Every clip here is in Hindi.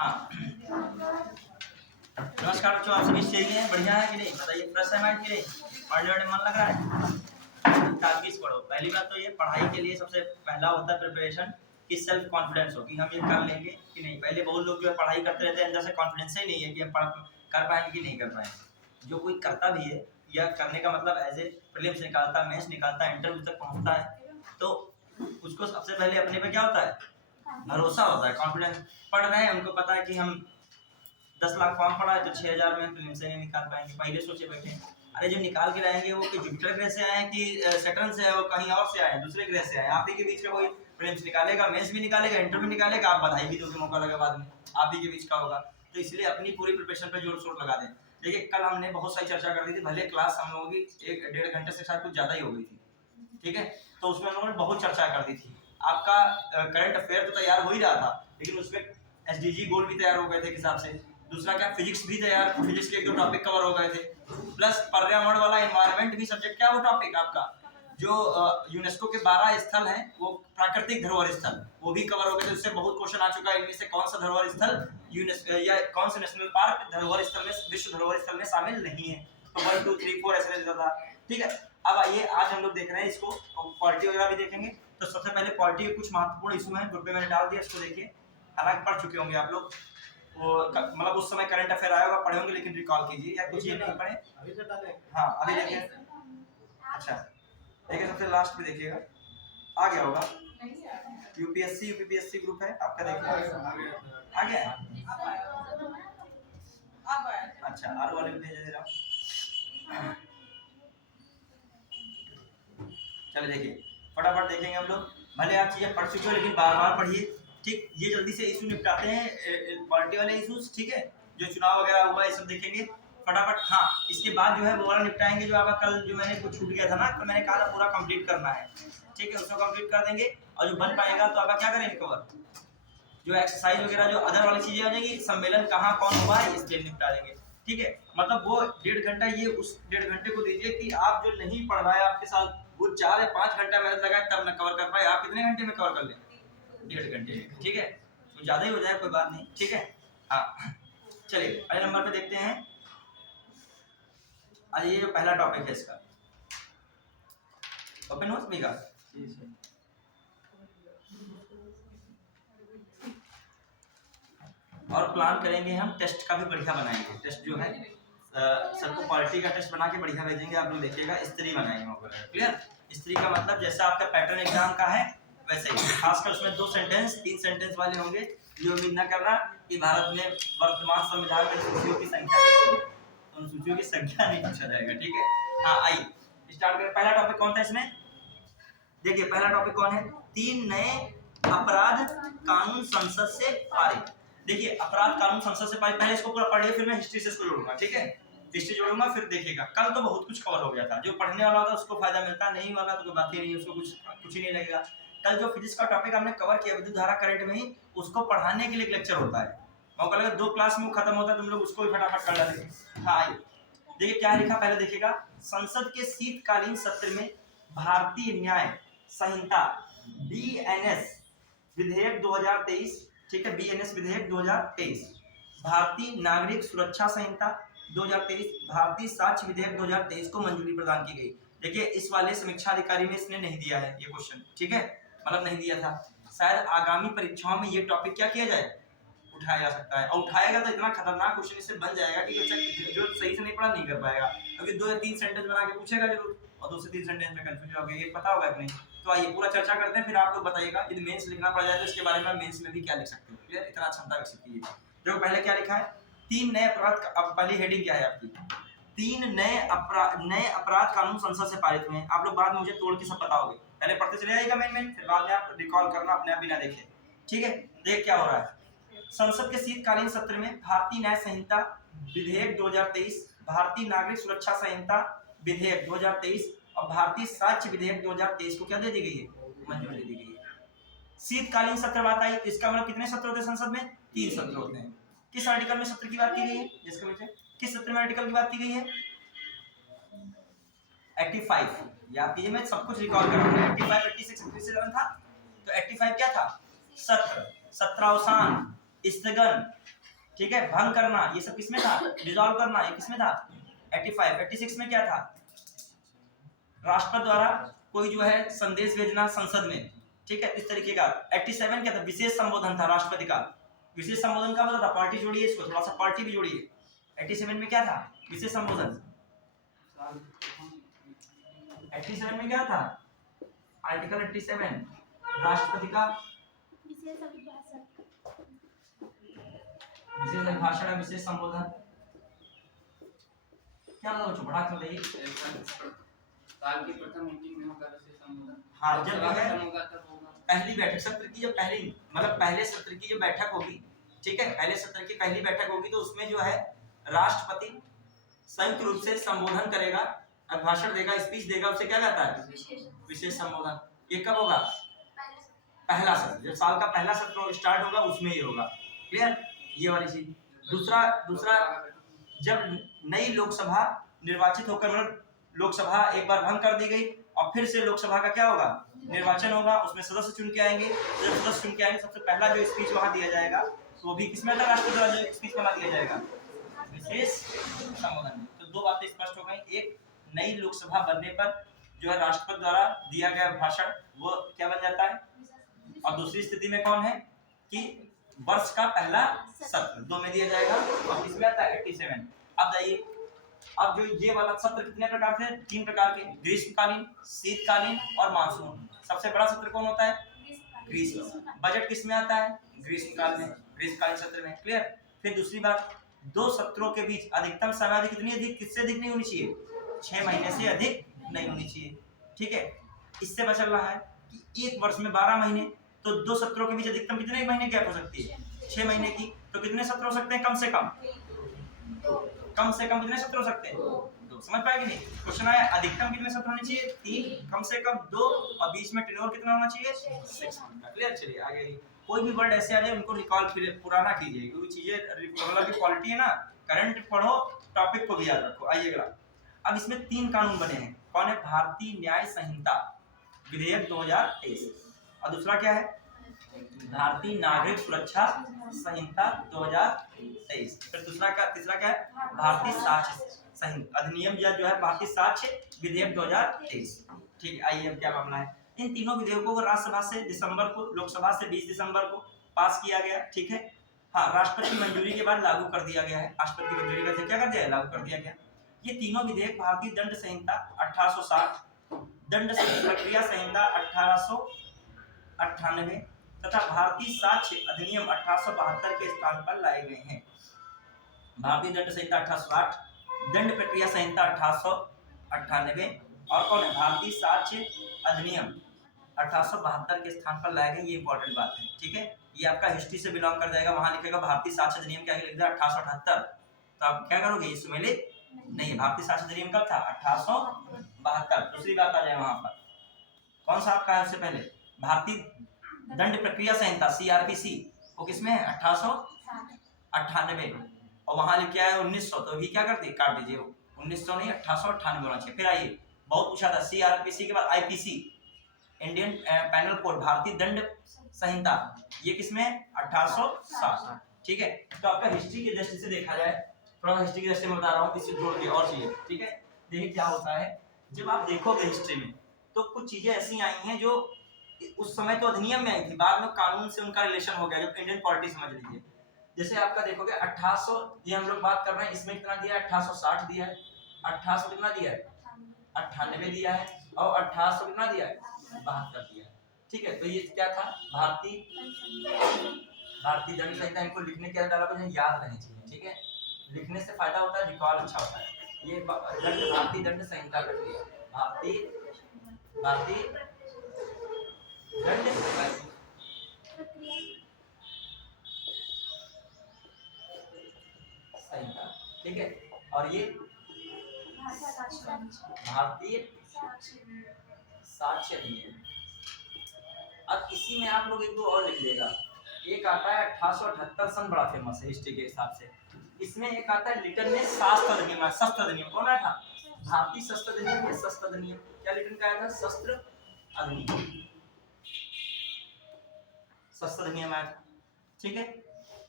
हाँ नमस्कार बच्चों, आप सभी सही हैं? बढ़िया है कि नहीं? बताइए, फ्रेश है माइंड कि नहीं? पढ़ने में मन लग रहा है? ताकि पढ़ो। पहली बात तो ये पढ़ाई के लिए सबसे पहला होता है प्रिपरेशन कि सेल्फ कॉन्फिडेंस हो कि हम ये कर लेंगे कि नहीं। पहले बहुत लोग जो है पढ़ाई करते रहते हैं, अंदर से कॉन्फिडेंस ही नहीं है कि हम कर पाएंगे कि नहीं कर पाएंगे। जो कोई करता भी है या करने का मतलब एज ए प्रीलिम्स निकालता है, मेंस निकालता है, इंटरव्यू तक पहुंचता है, तो उसको सबसे पहले अपने पे क्या होता है? भरोसा होता है, कॉन्फिडेंस। पढ़ रहे हैं, उनको पता है कि हम 10 लाख फॉर्म पड़ा है तो 6000 में प्रीलिम्स से नहीं निकाल पाएंगे। पहले सोचे बैठे अरे जो निकाल के लाएंगे वो कि जुपिटर ग्रह से आए कि सैटर्न से है, वो कहीं और से आए, दूसरे ग्रह से आए। आप ही के बीच का कोई प्रीलिम्स निकालेगा, मेंस भी निकालेगा, इंटरव्यू निकालेगा, आप बधाई भी दोगे, मौका लगा बाद में आप ही के बीच का होगा। तो इसलिए अपनी पूरी प्रिपरेशन पे जोर शोर लगा दें। देखिए कल हमने बहुत सारी चर्चा कर दी थी, भले क्लास हम लोगों की 1-1.5 घंटे से शायद कुछ ज़्यादा ही हो गई थी, ठीक है। तो उसमें हम लोगों ने बहुत चर्चा कर दी थी। आपका करंट अफेयर तो तैयार हो ही रहा था, लेकिन उसमें एसडीजी गोल भी तैयार हो गए थे एक हिसाब से। दूसरा क्या, फिजिक्स भी तैयार, फिजिक्स के 1-2 टॉपिक कवर हो गए थे, प्लस पर्यावरण वाला एनवायरनमेंट भी सब्जेक्ट क्या वो टॉपिक आपका जो यूनेस्को के 12 स्थल हैं, वो प्राकृतिक धरोहर स्थल, वो भी कवर हो गए थे। उससे बहुत क्वेश्चन आ चुका है, इनमें से कौन सा धरोहर स्थल या कौन सा नेशनल पार्क धरोहर स्थल में, विश्व धरोहर स्थल में शामिल नहीं है। तो 1 2 3 4 ऐसे रहता था, ठीक है। अब आइए आज हम लोग देख रहे हैं इसको, पॉलिटी वगैरह भी देखेंगे। तो सबसे पहले पॉलिटी के कुछ महत्वपूर्ण इशू हैं, ग्रुप में मैंने डाल दिया, इसको देखिए। हालांकि पढ़ चुके होंगे आप लोग, वो मतलब उस समय करंट अफेयर आया होगा, पढ़े होंगे, लेकिन रिकॉल कीजिए या कुछ ये नहीं पढ़े। अभी से डालें। हाँ अभी देखिए। अच्छा देखिए, सबसे लास्ट में देखिएगा, आ गया होगा। यूपीएससी यूपीपीएससी ग्रुप है आपका, देखिए आ गया है। अच्छा आर वाले में भेज दे रहा हूँ। चलो देखिए फटाफट देखेंगे हम लोग। भले आप चीजें पढ़ चुके हो, लेकिन बार बार पढ़िए, ठीक। ये जल्दी से इशू निपटाते हैं, पॉलिटी वाले इशूज, ठीक है। जो चुनाव वगैरह हुआ ये सब देखेंगे फटाफट। हाँ इसके बाद जो है वो वाला निपटाएंगे जो आपका कल जो मैंने कुछ छूट गया था ना, तो मैंने कहा था पूरा कंप्लीट करना है, ठीक है। उसको कंप्लीट कर देंगे, और जो बन पाएगा तो आपका क्या करेंगे कवर, जो एक्सरसाइज वगैरह जो अदर वाली चीजें आ जाएंगी, सम्मेलन कहाँ कौन हुआ है इसलिए निपटा देंगे, ठीक है। मतलब वो 1.5 घंटा, ये उस 1.5 घंटे को दीजिए कि आप जो नहीं पढ़ रहा है आपके साथ, वो 4 या 5 घंटा मेहनत लगाए तब न कवर कर पाए। आप कितने घंटे में कवर कर लें? 1.5 घंटे में, ठीक है। तो ज्यादा ही हो जाए कोई बात नहीं, ठीक है। हाँ चलिए पहले नंबर पे देखते हैं। आज ये जो पहला टॉपिक है इसका ओपन हो सभी का, और प्लान करेंगे हम टेस्ट का भी बढ़िया बनाएंगे। टेस्ट जो है सबको पॉलिटी का टेस्ट बना के बढ़िया भेजेंगे, आप लोग देखिएगा। स्त्री बनाएंगे, क्लियर। स्त्री का मतलब जैसा आपका पैटर्न एग्जाम का है वैसे ही, खासकर उसमें 2 सेंटेंस 3 सेंटेंस वाले होंगे। ये उम्मीद न करना कि भारत में वर्तमान संविधान में सूचियों की संख्या कितनी है, उन सूचियों की संख्या नहीं पूछा जाएगा, ठीक है। हाँ आइए स्टार्ट करें। पहला टॉपिक कौन था इसमें? देखिए पहला टॉपिक कौन है? 3 नए अपराध कानून संसद से पारित। देखिए अपराध कानून संसद से पारित, पहले इसको पूरा पढ़िए, फिर मैं हिस्ट्री से इसको जोड़ूंगा, ठीक है। हिस्ट्री जोड़ूंगा फिर देखिएगा। कल तो बहुत कुछ कवर हो गया था, जो पढ़ने वाला होता उसको फायदा मिलता, नहीं वाला तो कोई बात ही नहीं, उसको कुछ ही नहीं लगेगा। कल जो फिजिक्स का टॉपिक हमने कवर किया विद्युत धारा करंट में ही, उसको पढ़ाने के लिए एक लेक्चर होता है, मौका लगा 2 क्लास में खत्म होता है, तुम लोग उसको भी फटाफट कर लेते। हाँ देखिए क्या लिखा, पहले देखिएगा। संसद के शीतकालीन सत्र में भारतीय न्याय संहिता बीएनएस विधेयक 2023, ठीक है, बीएनएस विधेयक 2023, भारतीय नागरिक सुरक्षा संहिता 2023, भारतीय साक्ष्य विधेयक 2023 को मंजूरी प्रदान की गई। देखिए इस वाले समीक्षा अधिकारी में इसने नहीं दिया है ये क्वेश्चन, ठीक है, मतलब नहीं दिया था। शायद आगामी परीक्षाओं में ये टॉपिक क्या किया जाए, उठाया जा सकता है, और उठाएगा तो इतना खतरनाक क्वेश्चन इससे बन जाएगा कि बच्चा जो सही से नहीं पढ़ा नहीं कर पाएगा, क्योंकि 2 या 3 सेंटेंस बना के पूछेगा जरूर, और 2 से 3 सेंटेंस में कंफ्यूज हो गए, ये पता होगा अपने। तो आइए पूरा चर्चा करते हैं, फिर आप लोग बताइएगा यदि मेंस लिखना पड़ जाए तो इसके बारे में मेंस में भी क्या लिख सकते हो, क्लियर। इतना क्षमता विकसित कीजिए। देखो पहले क्या लिखा है, 3 नए अपराध। अब पहली हेडिंग क्या है आपकी, 3 नए अपराध कानून संसद से पारित हुए हैं। आप लोग बाद में मुझे तोड़ के सब बताओगे, पहले पढ़ते चले आइएगा मेन, फिर बाद में आप रिकॉल करना अपने आप बिना देखे, ठीक है। देख क्या हो रहा है, संसद के शीतकालीन सत्र में भारतीय न्याय संहिता विधेयक 2023, भारतीय नागरिक सुरक्षा संहिता विधेयक 2023 और भारतीय साक्ष्य विधेयक 2023 को क्या दे दी गई है, मंजूरी दे दी गई है। शीतकालीन सत्र बात आई, इसका मतलब कितने सत्र होते हैं संसद में? 3 सत्र होते हैं। किस आर्टिकल में सत्र की बात की गई है, जिसके वजह किस सत्र में आर्टिकल की बात की गई है? 85, याद कीजिए, मैं सब कुछ रिकॉल कर रहा हूं। 85, 86, 87 था, तो 85 क्या था? सत्र, सत्रावसान, स्थगन, ठीक है, भंग करना, ये सब किसमें था? डिसॉल्व करना, ये किसमें था? 85। 86 में क्या था? राष्ट्रपति द्वारा कोई जो है संदेश भेजना संसद में, ठीक है, इस तरीके का। 87 क्या था? विशेष संबोधन था राष्ट्रपति का। विशेष संबोधन का मतलब था, पार्टी जोड़िए इसको, थोड़ा सा पार्टी भी जोड़िए। 87 में क्या था? विशेष संबोधन। 87 में क्या था? आर्टिकल 87 राष्ट्रपति का विशेष अभिभाषण, विशेष संबोधन। क्या मतलब बच्चों, पढ़ा क्यों रही? साल की प्रथम मीटिंग में होगा विशेष संबोधन। हाँ, जब पहली बैठक, सत्र की जब पहली मतलब पहले सत्र की जो बैठक होगी, ठीक है, पहले सत्र की पहली बैठक होगी, तो उसमें जो है राष्ट्रपति संयुक्त रूप से संबोधन करेगा, अभिभाषण देगा, स्पीच देगा, उसे क्या कहता है? विशेष संबोधन। ये कब होगा? पहला सत्र, जब साल का पहला सत्र स्टार्ट होगा उसमें ही होगा। क्लियर? ये वाली चीज। दूसरा जब नई लोकसभा निर्वाचित होकर, मतलब लोकसभा एक बार भंग कर दी गई और फिर से लोकसभा का क्या होगा? निर्वाचन होगा, उसमें सदस्य चुन के आएंगे। तो जब सदस्य चुन के आएंगे, सबसे पहला जो स्पीच वहां दिया जाएगा तो वो भी किसमें था? राष्ट्रपति द्वारा जो स्पीच बना दिया जाएगा, विशेष संबोधन में। तो दो बातें स्पष्ट हो गई। एक, नई लोकसभा बनने पर जो है राष्ट्रपति द्वारा दिया गया भाषण वो क्या बन जाता है, और दूसरी स्थिति में कौन है कि वर्ष का पहला सत्र, दो में दिया जाएगा। और किसमें आता है? 87। अब जाइए, अब जो ये वाला सत्र कितने प्रकार थे? 3 प्रकार के, ग्रीष्मकालीन, शीतकालीन और मानसून। सबसे बड़ा सत्र कौन होता है? ग्रीष्म। बजट किसमें आता है? ग्रीष्मकाल में, ग्रीष्मकालीन सत्र में। क्लियर? फिर दूसरी बात, दो सत्रों के बीच अधिकतम समय कितनी अधिक, किससे अधिक नहीं होनी चाहिए? 6 महीने से अधिक नहीं होनी चाहिए। ठीक है, इससे बचल रहा है कि एक वर्ष में 12 महीने, तो दो सत्रों के बीच अधिकतम कितने महीने गैप हो सकती है? 6 महीने की। तो कितने सत्र हो सकते हैं? कम से कम कितने सत्र हो सकते हैं? 2। समझ पाएंगे नहीं? क्वेश्चन आया अधिकतम कितने सत्र होने चाहिए? 3, कम से कम 2, और बीच में टेन्योर कितना होना चाहिए? 6 मंथ का। क्लियर? चलिए आगे। कोई भी वर्ड ऐसे आ जाए उनको रिकॉल पुराना कीजिए, क्योंकि चीजें रेगुलर की क्वालिटी है ना, करंट पढ़ो, टॉपिक को भी याद रखो। आइएगा, अब इसमें 3 कानून बने हैं। कौन है? भारतीय न्याय संहिता विधेयक 2023, और दूसरा क्या है? भारतीय नागरिक सुरक्षा संहिता 2023। फिर तीसरा क्या है? भारतीय साक्ष्य अधिनियम या जो है भारतीय साक्ष्य विधेयक 2023। ठीक है, आइए अब क्या मामला है। इन तीनों विधेयकों को राज्यसभा से दिसंबर को, लोकसभा से 20 दिसंबर को पास किया गया। ठीक है, हाँ, राष्ट्रपति की मंजूरी के बाद लागू कर दिया गया है। राष्ट्रपति की मंजूरी के बाद क्या कर दिया है? लागू कर दिया गया। ये तीनों विधेयक भारतीय दंड संहिता 1860, दंड प्रक्रिया संहिता 1898 तथा भारतीय साक्ष्य अधिनियम 1872 के स्थान पर लाए गए हैं। भारतीय दंड संहिता 1860, दंड प्रक्रिया संहिता 1898 और कौन है? भारतीय साक्ष्य अधिनियम 1872 के स्थान पर लाए गए। ये इंपॉर्टेंट बात है। ठीक है, ये आपका हिस्ट्री से बिलोंग कर जाएगा। वहां लिखेगा भारतीय साक्ष्य अधिनियम, क्या लिख दिया? 1878। तो आप क्या करोगे? ये सुमेलित नहीं। भारतीय साक्ष्य अधिनियम कब था? 1872। दूसरी बात आ जाए वहां पर, कौन सा आपका है? उससे पहले भारतीय दंड प्रक्रिया संहिता CRPC, वो किसमें है? 1898, और वहां लिख के आया 1900, तो अभी क्या कर दिए? काट दीजिए, 1900 नहीं 1898 होना चाहिए। फिर आइए, बहुत पूछा था, CRPC के बाद IPC, इंडियन पैनल कोड, भारतीय दंड संहिता, ये किसमें? 1860। ठीक है, तो आपका हिस्ट्री की दृष्टि से देखा जाए, थोड़ा हिस्ट्री की दृष्टि में बता रहा हूँ, इससे जोड़ के और चीजें। ठीक है, देखिए क्या होता है, जब आप देखोगे हिस्ट्री में तो कुछ चीजें ऐसी आई हैं जो उस समय तो अधिनियम में आई थी, बाद में कानून से उनका रिलेशन हो गया, जो इंडियन पॉलिटी समझ लीजिए। जैसे आपका देखोगे 1800, ये हम लोग बात कर रहे हैं, इसमें कितना दिया है? 1860 दिया है। 1800 कितना दिया है? 98 दिया है। और 1800 कितना दिया है? 72 दिया है। ठीक है, तो ये क्या था? भारतीय दंड संहिता। इनको लिखने के डाला तो याद रहनी चाहिए। ठीक है, लिखने से फायदा होता है, रिकॉल अच्छा होता है। ये भारतीय दंड संहिता कर दिया, भारतीय दंड संहिता। ठीक है, और ये भारतीय साक्ष्य अधिनियम। अब इसी में आप लोग एक दो और लिख लेगा। एक आता है 1878 सन, बड़ा फेमस है हिस्ट्री के हिसाब से। इसमें एक आता है लिटन में शस्त्र अधिनियम। शस्त्र अधिनियम कौन आया था? भारतीय शस्त्र अधिनियम या शस्त्र अधिनियम। क्या लिटन का आया था? शस्त्र अधिनियम, शस्त्र अधिनियम आया था। ठीक है,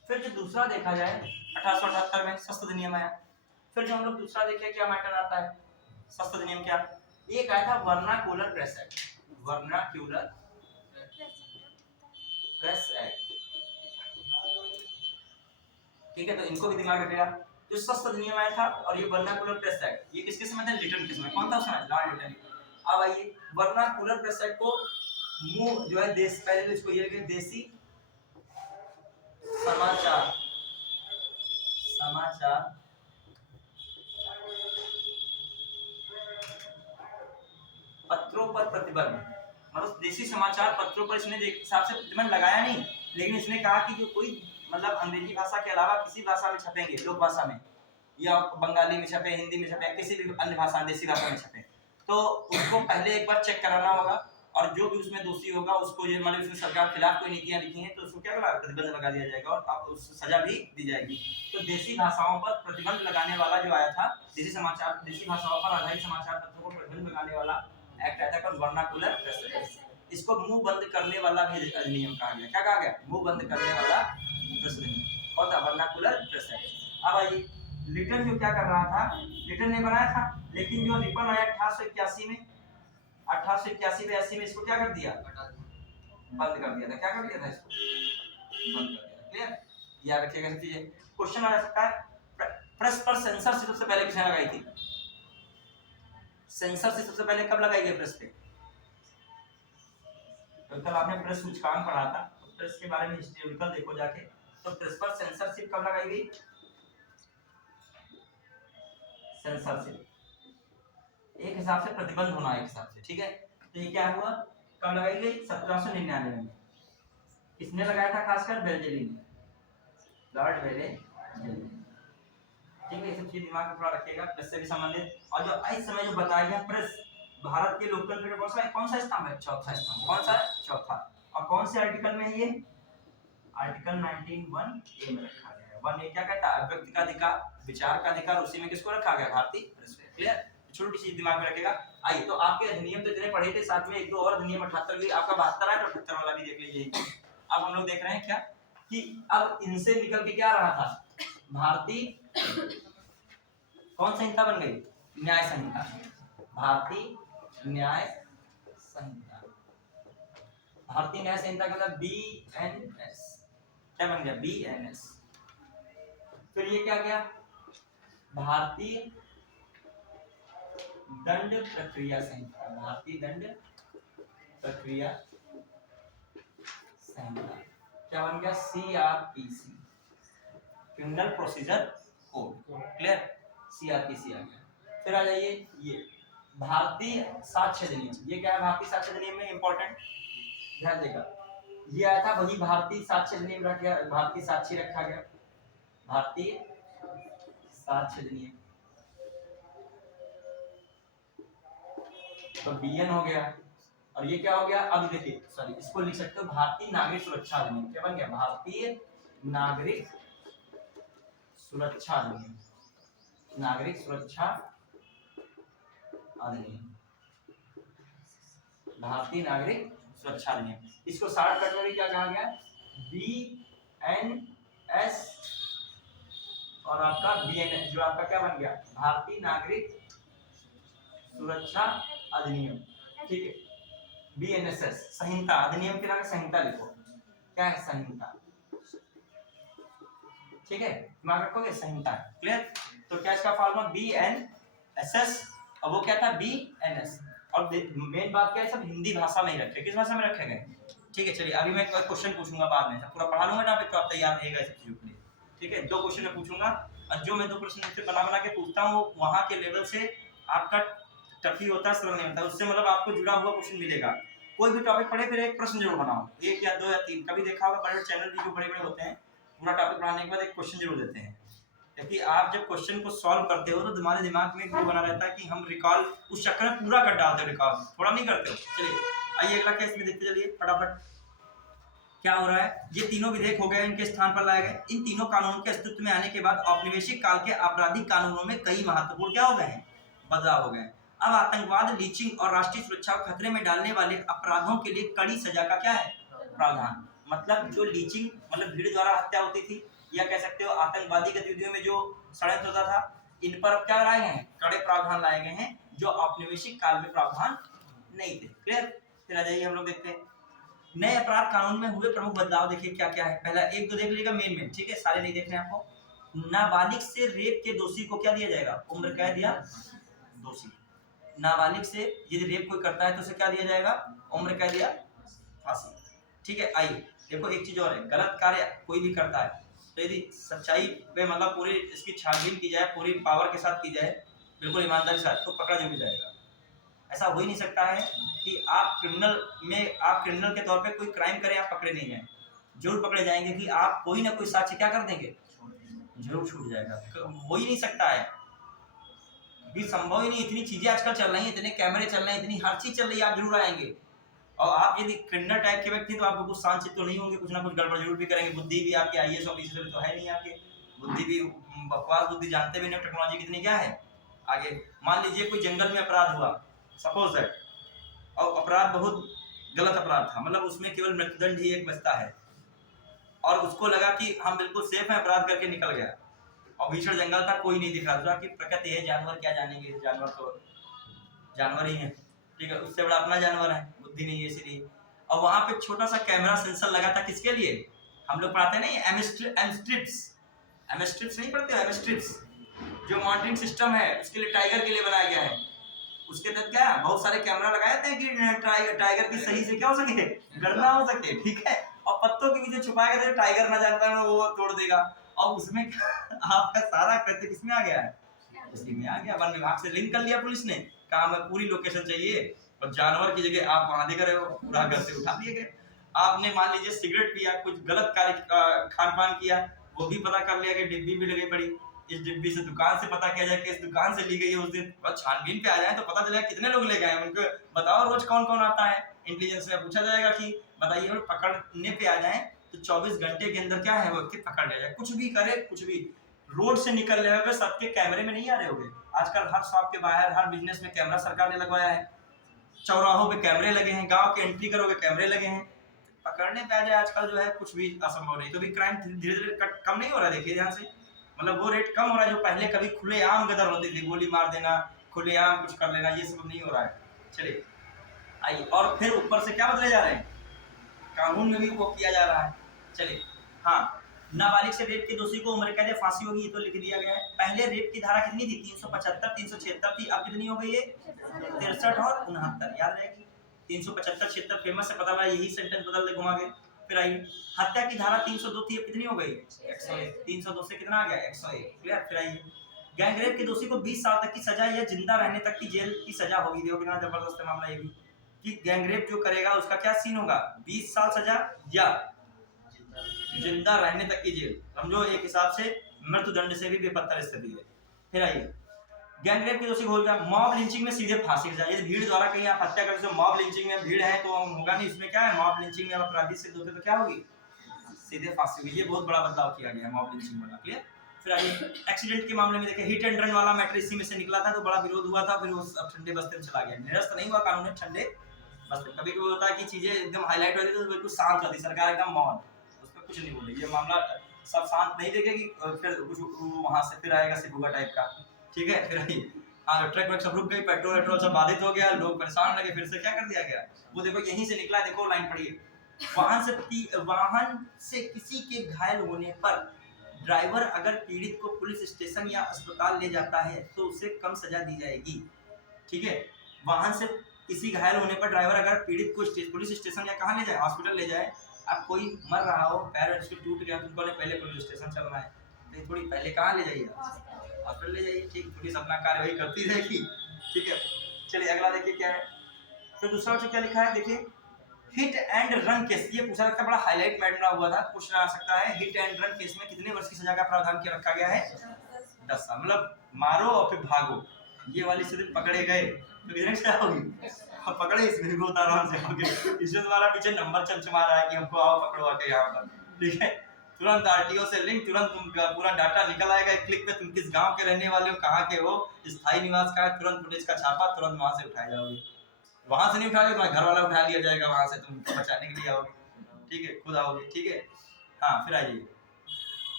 फिर जो दूसरा देखा जाए 1878 में सस्त अधिनियम आया। फिर जो हम लोग दूसरा देखे क्या मैटर आता है सस्त अधिनियम क्या, एक आया था vernacular press act. Vernacular press act, ठीक है, तो इनको भी दिमाग रखिएगा। जो सस्त अधिनियम आया था और ये वर्नाक्यूलर प्रेस एक्ट, ये किसके समय था, लिटन के समय। कौन था उसमें, लॉर्ड लिटन। अब आइए वर्नाक्यूलर प्रेस एक्ट को मुंह जो है देश, पहले तो इसको ये लिखे देसी समाचार, समाचार पत्रों पर प्रतिबंध, मतलब देसी समाचार पत्रों पर इसने हिसाब से प्रतिबंध लगाया नहीं, लेकिन इसने कहा कि जो कोई मतलब अंग्रेजी भाषा के अलावा किसी भाषा में छपेंगे, लोक भाषा में या बंगाली में छपे, हिंदी में छपे, किसी भी अन्य भाषा देसी भाषा में छपे, तो उसको पहले एक बार चेक कराना होगा, और जो भी उसमें दोषी होगा उसको ये मतलब इसमें सरकार के खिलाफ कोई नीतियां लिखी हैं तो उसको क्या करा, प्रतिबंध लगा दिया जाएगा और आप उसको सजा भी दी जाएगी। तो देसी भाषाओं पर प्रतिबंध लगाने वाला जो आया था, देसी समाचार, देसी भाषाओं पर आधारित समाचार पत्रों को प्रतिबंध लगाने वाला एक्ट आया था कौन, वर्नाक्यूलर प्रेस एक्ट। इसको मुंह बंद करने वाला भी अधिनियम कहा गया। क्या कहा गया, मुंह बंद करने वाला प्रेस अधिनियम कौन था, वर्नाक्यूलर प्रेस एक्ट। अब आइए लिटन जो क्या कर रहा था, लिटन ने बनाया था, लेकिन जो रिपन आया 1881 में, 1881 में 80 में इसको क्या कर दिया, बंद कर दिया था। क्या कर दिया था, इसको बंद कर दिया था। क्लियर, याद रखिएगा सब चीजें। क्वेश्चन आ सकता है प्रेस पर सेंसरशिप सबसे पहले किसने लगाई थी, सेंसरशिप सबसे पहले कब लगाई गई प्रेस पे, तो कल आपने प्रेस सूचकांक पढ़ा था, तो प्रेस के बारे में हिस्टोरिकल देखो जाके, तो प्रेस पर सेंसरशिप कब लगाई गई, सेंसरशिप एक हिसाब से प्रतिबंध होना एक हिसाब से, ठीक है। तो ये क्या हुआ, कब लगाई गई, 1799 में। किसने लगाया था, खासकर बेल्जेली ने, लॉर्ड बेल्जेली, ठीक है। ये सब चीज दिमाग में थोड़ा रखिएगा, प्रेस से भी संबंधित। और जो इस समय जो बताया गया प्रेस भारत के लोकतंत्र का कौन सा स्तंभ है, चौथा स्तंभ। कौन सा है, चौथा। और कौन से आर्टिकल में है ये, आर्टिकल 19(1)(a) में रखा गया है। 1(a) क्या कहता है, व्यक्ति का अधिकार, विचार का अधिकार, उसी में किसको रखा गया, भारतीय प्रेस को। क्लियर, छोटी चीज दिमाग में रखेगा। आइए तो आपके अधिनियम तो इतने पढ़े थे, साथ में एक दो और अधिनियम 78 भी आपका 72 है, तो 78 वाला भी देख लीजिए। अब हम लोग देख रहे हैं क्या कि अब इनसे निकल के क्या रहा था, भारतीय कौन संहिता बन गई, न्याय संहिता, भारतीय न्याय संहिता। भारतीय न्याय संहिता का मतलब BNS, क्या बन गया, BNS। फिर ये क्या गया, भारतीय दंड प्रक्रिया संहिता, भारतीय दंड प्रक्रिया संहिता क्या बन गया, CRPC, criminal procedure code. Clear, CRPC आ गया। फिर आ जाइए ये भारतीय साक्ष्य अधिनियम। ये क्या है, भारतीय साक्ष्य अधिनियम में इंपॉर्टेंट ध्यान देगा, ये आया था वही भारतीय साक्ष्य अधिनियम रखा गया, भारतीय साक्षी रखा गया, भारतीय साक्ष्य अधिनियम, तो BN हो गया। और ये क्या हो गया, अब देखिए सॉरी इसको लिख सकते हो भारतीय नागरिक सुरक्षा अधिनियम। क्या बन गया, भारतीय नागरिक सुरक्षा अधिनियम, नागरिक सुरक्षा अधिनियम, भारतीय नागरिक सुरक्षा अधिनियम। इसको शॉर्टकट में भी क्या कहा गया, BNS और आपका BNS, जो आपका क्या बन गया, भारतीय नागरिक सुरक्षा अधिनियम, ठीक है। BNSS संहिता, अधिनियम के नाम संहिता लिखो, क्या है संहिता, ठीक है, दिमाग रखोगे संहिता। क्लियर, तो क्या इसका फॉर्मूला BNSS और वो क्या था BNS। और मेन बात क्या है, सब हिंदी भाषा में ही रखे, किस भाषा में रखे गए, ठीक है। चलिए अभी मैं एक क्वेश्चन पूछूंगा, बाद में पूरा पढ़ा लूंगा टॉपिक, तो आप तैयार रहेगा सब चीजों के लिए, ठीक है। 2 क्वेश्चन मैं पूछूंगा, और जो मैं 2 प्रश्न बना के पूछता हूँ वहां के लेवल से आपका टफी होता है, सरल नहीं होता, उससे मतलब आपको जुड़ा हुआ क्वेश्चन मिलेगा। कोई भी टॉपिक पढ़े फिर एक प्रश्न जरूर बनाओ, 1 या 2 या 3। कभी देखा होगा बड़े चैनल भी जो बड़े बड़े होते हैं, पूरा टॉपिक पढ़ाने के बाद एक क्वेश्चन जरूर देते हैं, क्योंकि आप जब क्वेश्चन को सॉल्व करते हो तो तुम्हारे दिमाग में वो बना रहता है कि हम रिकॉल उस चक्कर में पूरा कर डालते हो, रिकॉल थोड़ा नहीं करते हो। चलिए आइए अगला केस में देखते चलिए फटाफट क्या हो रहा है। ये तीनों विधेयक हो गए, इनके स्थान पर लाए गए। इन तीनों कानूनों के अस्तित्व में आने के बाद औपनिवेशिक काल के आपराधिक कानूनों में कई महत्वपूर्ण क्या हो गए हैं, बदलाव हो गए। अब आतंकवाद, लीचिंग और राष्ट्रीय सुरक्षा को खतरे में डालने वाले अपराधों के लिए कड़ी सजा का क्या है, प्रावधान। मतलब जो लीचिंग मतलब भीड़ द्वारा हत्या होती थी, या कह सकते हो आतंकवादी गतिविधियों में जो षड्यंत्र होता था, इन पर अब क्या लाए गए हैं, कड़े प्रावधान लाए गए हैं जो औपनिवेशिक काल में प्रावधान नहीं थे। क्लियर। फिर आ जाइए हम लोग देखते हैं नए अपराध कानून में हुए प्रमुख बदलाव। देखिए क्या क्या है। पहला एक तो देख लीजिएगा मेन, ठीक है, सारे नहीं देख रहे हैं आपको। नाबालिग से रेप के दोषी को क्या दिया जाएगा, उम्र कैद या दोषी। नाबालिग से यदि रेप कोई करता है तो उसे क्या दिया जाएगा, उम्र कैद या फांसी। ठीक है। आइए देखो एक चीज और है, गलत कार्य कोई भी करता है तो यदि सच्चाई पे मतलब पूरी इसकी छानबीन की जाए, पूरी पावर के साथ की जाए, बिल्कुल ईमानदारी के साथ, तो पकड़ा जरूर जाएगा। ऐसा हो ही नहीं सकता है कि आप क्रिमिनल के तौर पे कोई क्राइम करें, आप पकड़े नहीं जाएं। जरूर पकड़े जाएंगे कि आप कोई ना कोई साक्ष्य क्या कर देंगे, जरूर छूट जाएगा। हो ही नहीं सकता है, भी संभव ही नहीं। इतनी चीजें आजकल चल रही हैं, इतने कैमरे चल रहे हैं, इतनी हर चीज चल रही है, आप जरूर आएंगे। और आप यदि क्रिमिनल टाइप के व्यक्ति तो आप बिल्कुल शांत तो नहीं होंगे, कुछ ना कुछ गड़बड़ जरूर भी करेंगे। बुद्धि भी आपकी IAS ऑफिसर तो है नहीं, आपके बुद्धि भी बकवास बुद्धि, जानते भी नहीं टेक्नोलॉजी कितनी क्या है आगे। मान लीजिए कोई जंगल में अपराध हुआ, सपोज दैट, और अपराध बहुत गलत अपराध था, मतलब उसमें केवल मृत्युदंड ही एक बचता है, और उसको लगा कि हम बिल्कुल सेफ हैं, अपराध करके निकल गया, और भीषण जंगल था, कोई नहीं दिख रहा था कि प्रकृति है, जानवर क्या जानेंगे, जानवर तो जानवर ही है, ठीक है, उससे बड़ा अपना जानवर है, बुद्धि नहीं है इसलिए। और वहां पे छोटा सा कैमरा सेंसर लगा था, किसके लिए, हम लोग पढ़ाते नहीं एमस्ट्रिप्स नहीं पढ़ते, एमस्ट्रिप्स जो मॉनिटरिंग सिस्टम है, उसके लिए टाइगर के लिए बनाया गया है। उसके तहत क्या बहुत सारे कैमरा लगाए थे कि टाइगर की सही से क्या हो सके, गणना हो सके, ठीक है। और पत्तों के पीछे छुपाएगा तो टाइगर ना जान पाए, वो तोड़ देगा। और उसमें आपका सारा कृत्य किसमें आ गया है, उसी में आ गया। वन विभाग से लिंक कर लिया पुलिस ने, काम है पूरी लोकेशन चाहिए, और जानवर की जगह आप वहां देख रहे हो, पूरा घर से उठा दिए गए। आपने मान लीजिए सिगरेट पिया, कुछ गलत कार्य खान पान किया, वो भी पता कर लिया कि डिब्बी भी लगी पड़ी, इस डिब्बी से दुकान से पता किया जाए कि इस दुकान से ली गई है उस दिन, बस छानबीन पे आ जाए तो पता चलेगा कितने लोग ले गए, उनको बताओ रोज कौन कौन आता है। इंटेलिजेंस में पूछा जाएगा कि बताइए, और पकड़ने पे आ जाए तो 24 घंटे के अंदर क्या है वो व्यक्ति पकड़ लिया जाए। कुछ भी करे, कुछ भी रोड से निकल रहे होगे, सबके कैमरे में नहीं आ रहे होगे। आजकल हर शॉप के बाहर, हर बिजनेस में कैमरा सरकार ने लगवाया है, चौराहों पे कैमरे लगे हैं, गांव के एंट्री करोगे कैमरे लगे हैं। पकड़ने पे आ जाए आजकल जो है कुछ भी असंभव नहीं। तो भी क्राइम धीरे धीरे कम नहीं हो रहा है, देखिए ध्यान से, मतलब वो रेट कम हो रहा है जो पहले कभी खुलेआम गदर होती थी, गोली मार देना, खुलेआम कुछ कर लेना, ये सब नहीं हो रहा है। चलिए आइए, और फिर ऊपर से क्या बदले जा रहे हैं, कानून में भी वो किया जा रहा है। चलिए हाँ, नाबालिग से रेप के दोषी को उम्र कैद या फांसी होगी, ये तो लिख दिया गया है। पहले रेप की धारा कितनी थी, 375 376 थी, अब कितनी हो गई है 63 और 69, याद रहेगी। 375 76 फेमस है, पता लगा, यही सेंटेंस बदल दे घुमा के। फिर आइए, हत्या की धारा 302 थी, अब कितनी हो गई 101, 302 से कितना आ गया 101, क्लियर। फिर आइए, गैंगरेप के दोषी को 20 साल तक की सजा या जिंदा रहने तक की जेल की सजा होगी। देखो कितना जबरदस्त मामला ये भी, कि गैंगरेप जो करेगा उसका क्या सीन होगा, 20 साल सजा या जिंदा रहने तक की जेल, समझो एक हिसाब से मृत्युदंड से भी बेपत्तर स्थिति है। फिर आइए, गैंगरेप के दोषी हो गया। मॉब लिंचिंग में सीधे फांसी की सजा, यदि भीड़ द्वारा कहीं आप हत्या करते हो, मॉब लिंचिंग में भीड़ है तो होगा नहीं, इसमें क्या है, मॉब लिंचिंग में अपराधी सिद्ध होते तो क्या होगी, सीधे फांसी हुई। ये बहुत बड़ा बदलाव किया गया है मॉब लिंचिंग वाला, क्लियर। फिर आइए, एक्सीडेंट के मामले में देखिए, हिट एंड रन वाला मैटर इसी में से निकला था, तो बड़ा विरोध हुआ था, फिर वो अब ठंडे बस्ते में चला गया, निरस्त नहीं हुआ कानून में, ठंडे बस्ते। कभी कभी होता है कि चीजें एकदम हाईलाइट होती है तो बिल्कुल शांत होती, सरकार एकदम मौन, उस पर कुछ नहीं बोलेगी, ये मामला सब शांत नहीं देखेगी, फिर कुछ वहां से फिर आएगा सिबुगा टाइप का, ठीक है। फिर आइए, हाँ, ट्रक व्रक सब रुक गई, पेट्रोल वेट्रोल सब बाधित हो गया, लोग परेशान लगे, फिर से क्या कर दिया गया, वो देखो यहीं से निकला, देखो लाइन पढ़िए, वाहन से किसी के घायल होने पर ड्राइवर अगर पीड़ित को पुलिस स्टेशन या अस्पताल ले जाता है तो उसे कम सजा दी जाएगी, ठीक है। वाहन से किसी घायल होने पर ड्राइवर अगर पीड़ित को पुलिस स्टेशन या कहाँ ले जाए, हॉस्पिटल ले जाए। अब कोई मर रहा हो, पैर उसके टूट गया, तुमको पहले पुलिस स्टेशन चलना है, तो थोड़ी पहले कहाँ ले जाइए, हॉस्पिटल ले जाइए, ठीक, पुलिस अपना कार्यवाही करती रहेगी, ठीक है। चलिए अगला देखिए क्या है, फिर दूसरा क्या लिखा है, देखिए, हिट एंड रन केस, ये पूछा सकता है, बड़ा हाईलाइट मैटर हुआ था, पूछना आ सकता है, हिट एंड रन केस में कितने वर्ष की सजा का प्रावधान किया रखा गया है, 10 साल, मतलब मारो और फिर भागो। ये वाली स्थिति पकड़े गए तो कितने क्या होगी, पकड़े इसमें भी आराम से होंगे, इसमें तुम्हारा पीछे नंबर चमचमा रहा है कि हमको आओ पकड़ो आके यहाँ पर, ठीक है। तुरंत RTO से लिंक, तुरंत तुमका पूरा डाटा निकल आएगा एक क्लिक पे, तुम किस गांव के रहने वाले हो, कहाँ के हो, स्थायी निवास का है, तुरंत पुलिस का छापा, तुरंत वहां से उठाए जाओगे, वहां से नहीं उठाओगे तुम्हारा घर वाला उठा लिया जाएगा, वहां से तुम बचाने के लिए आओगे, ठीक है, खुद आओगे, ठीक है। हाँ फिर आ जाइए,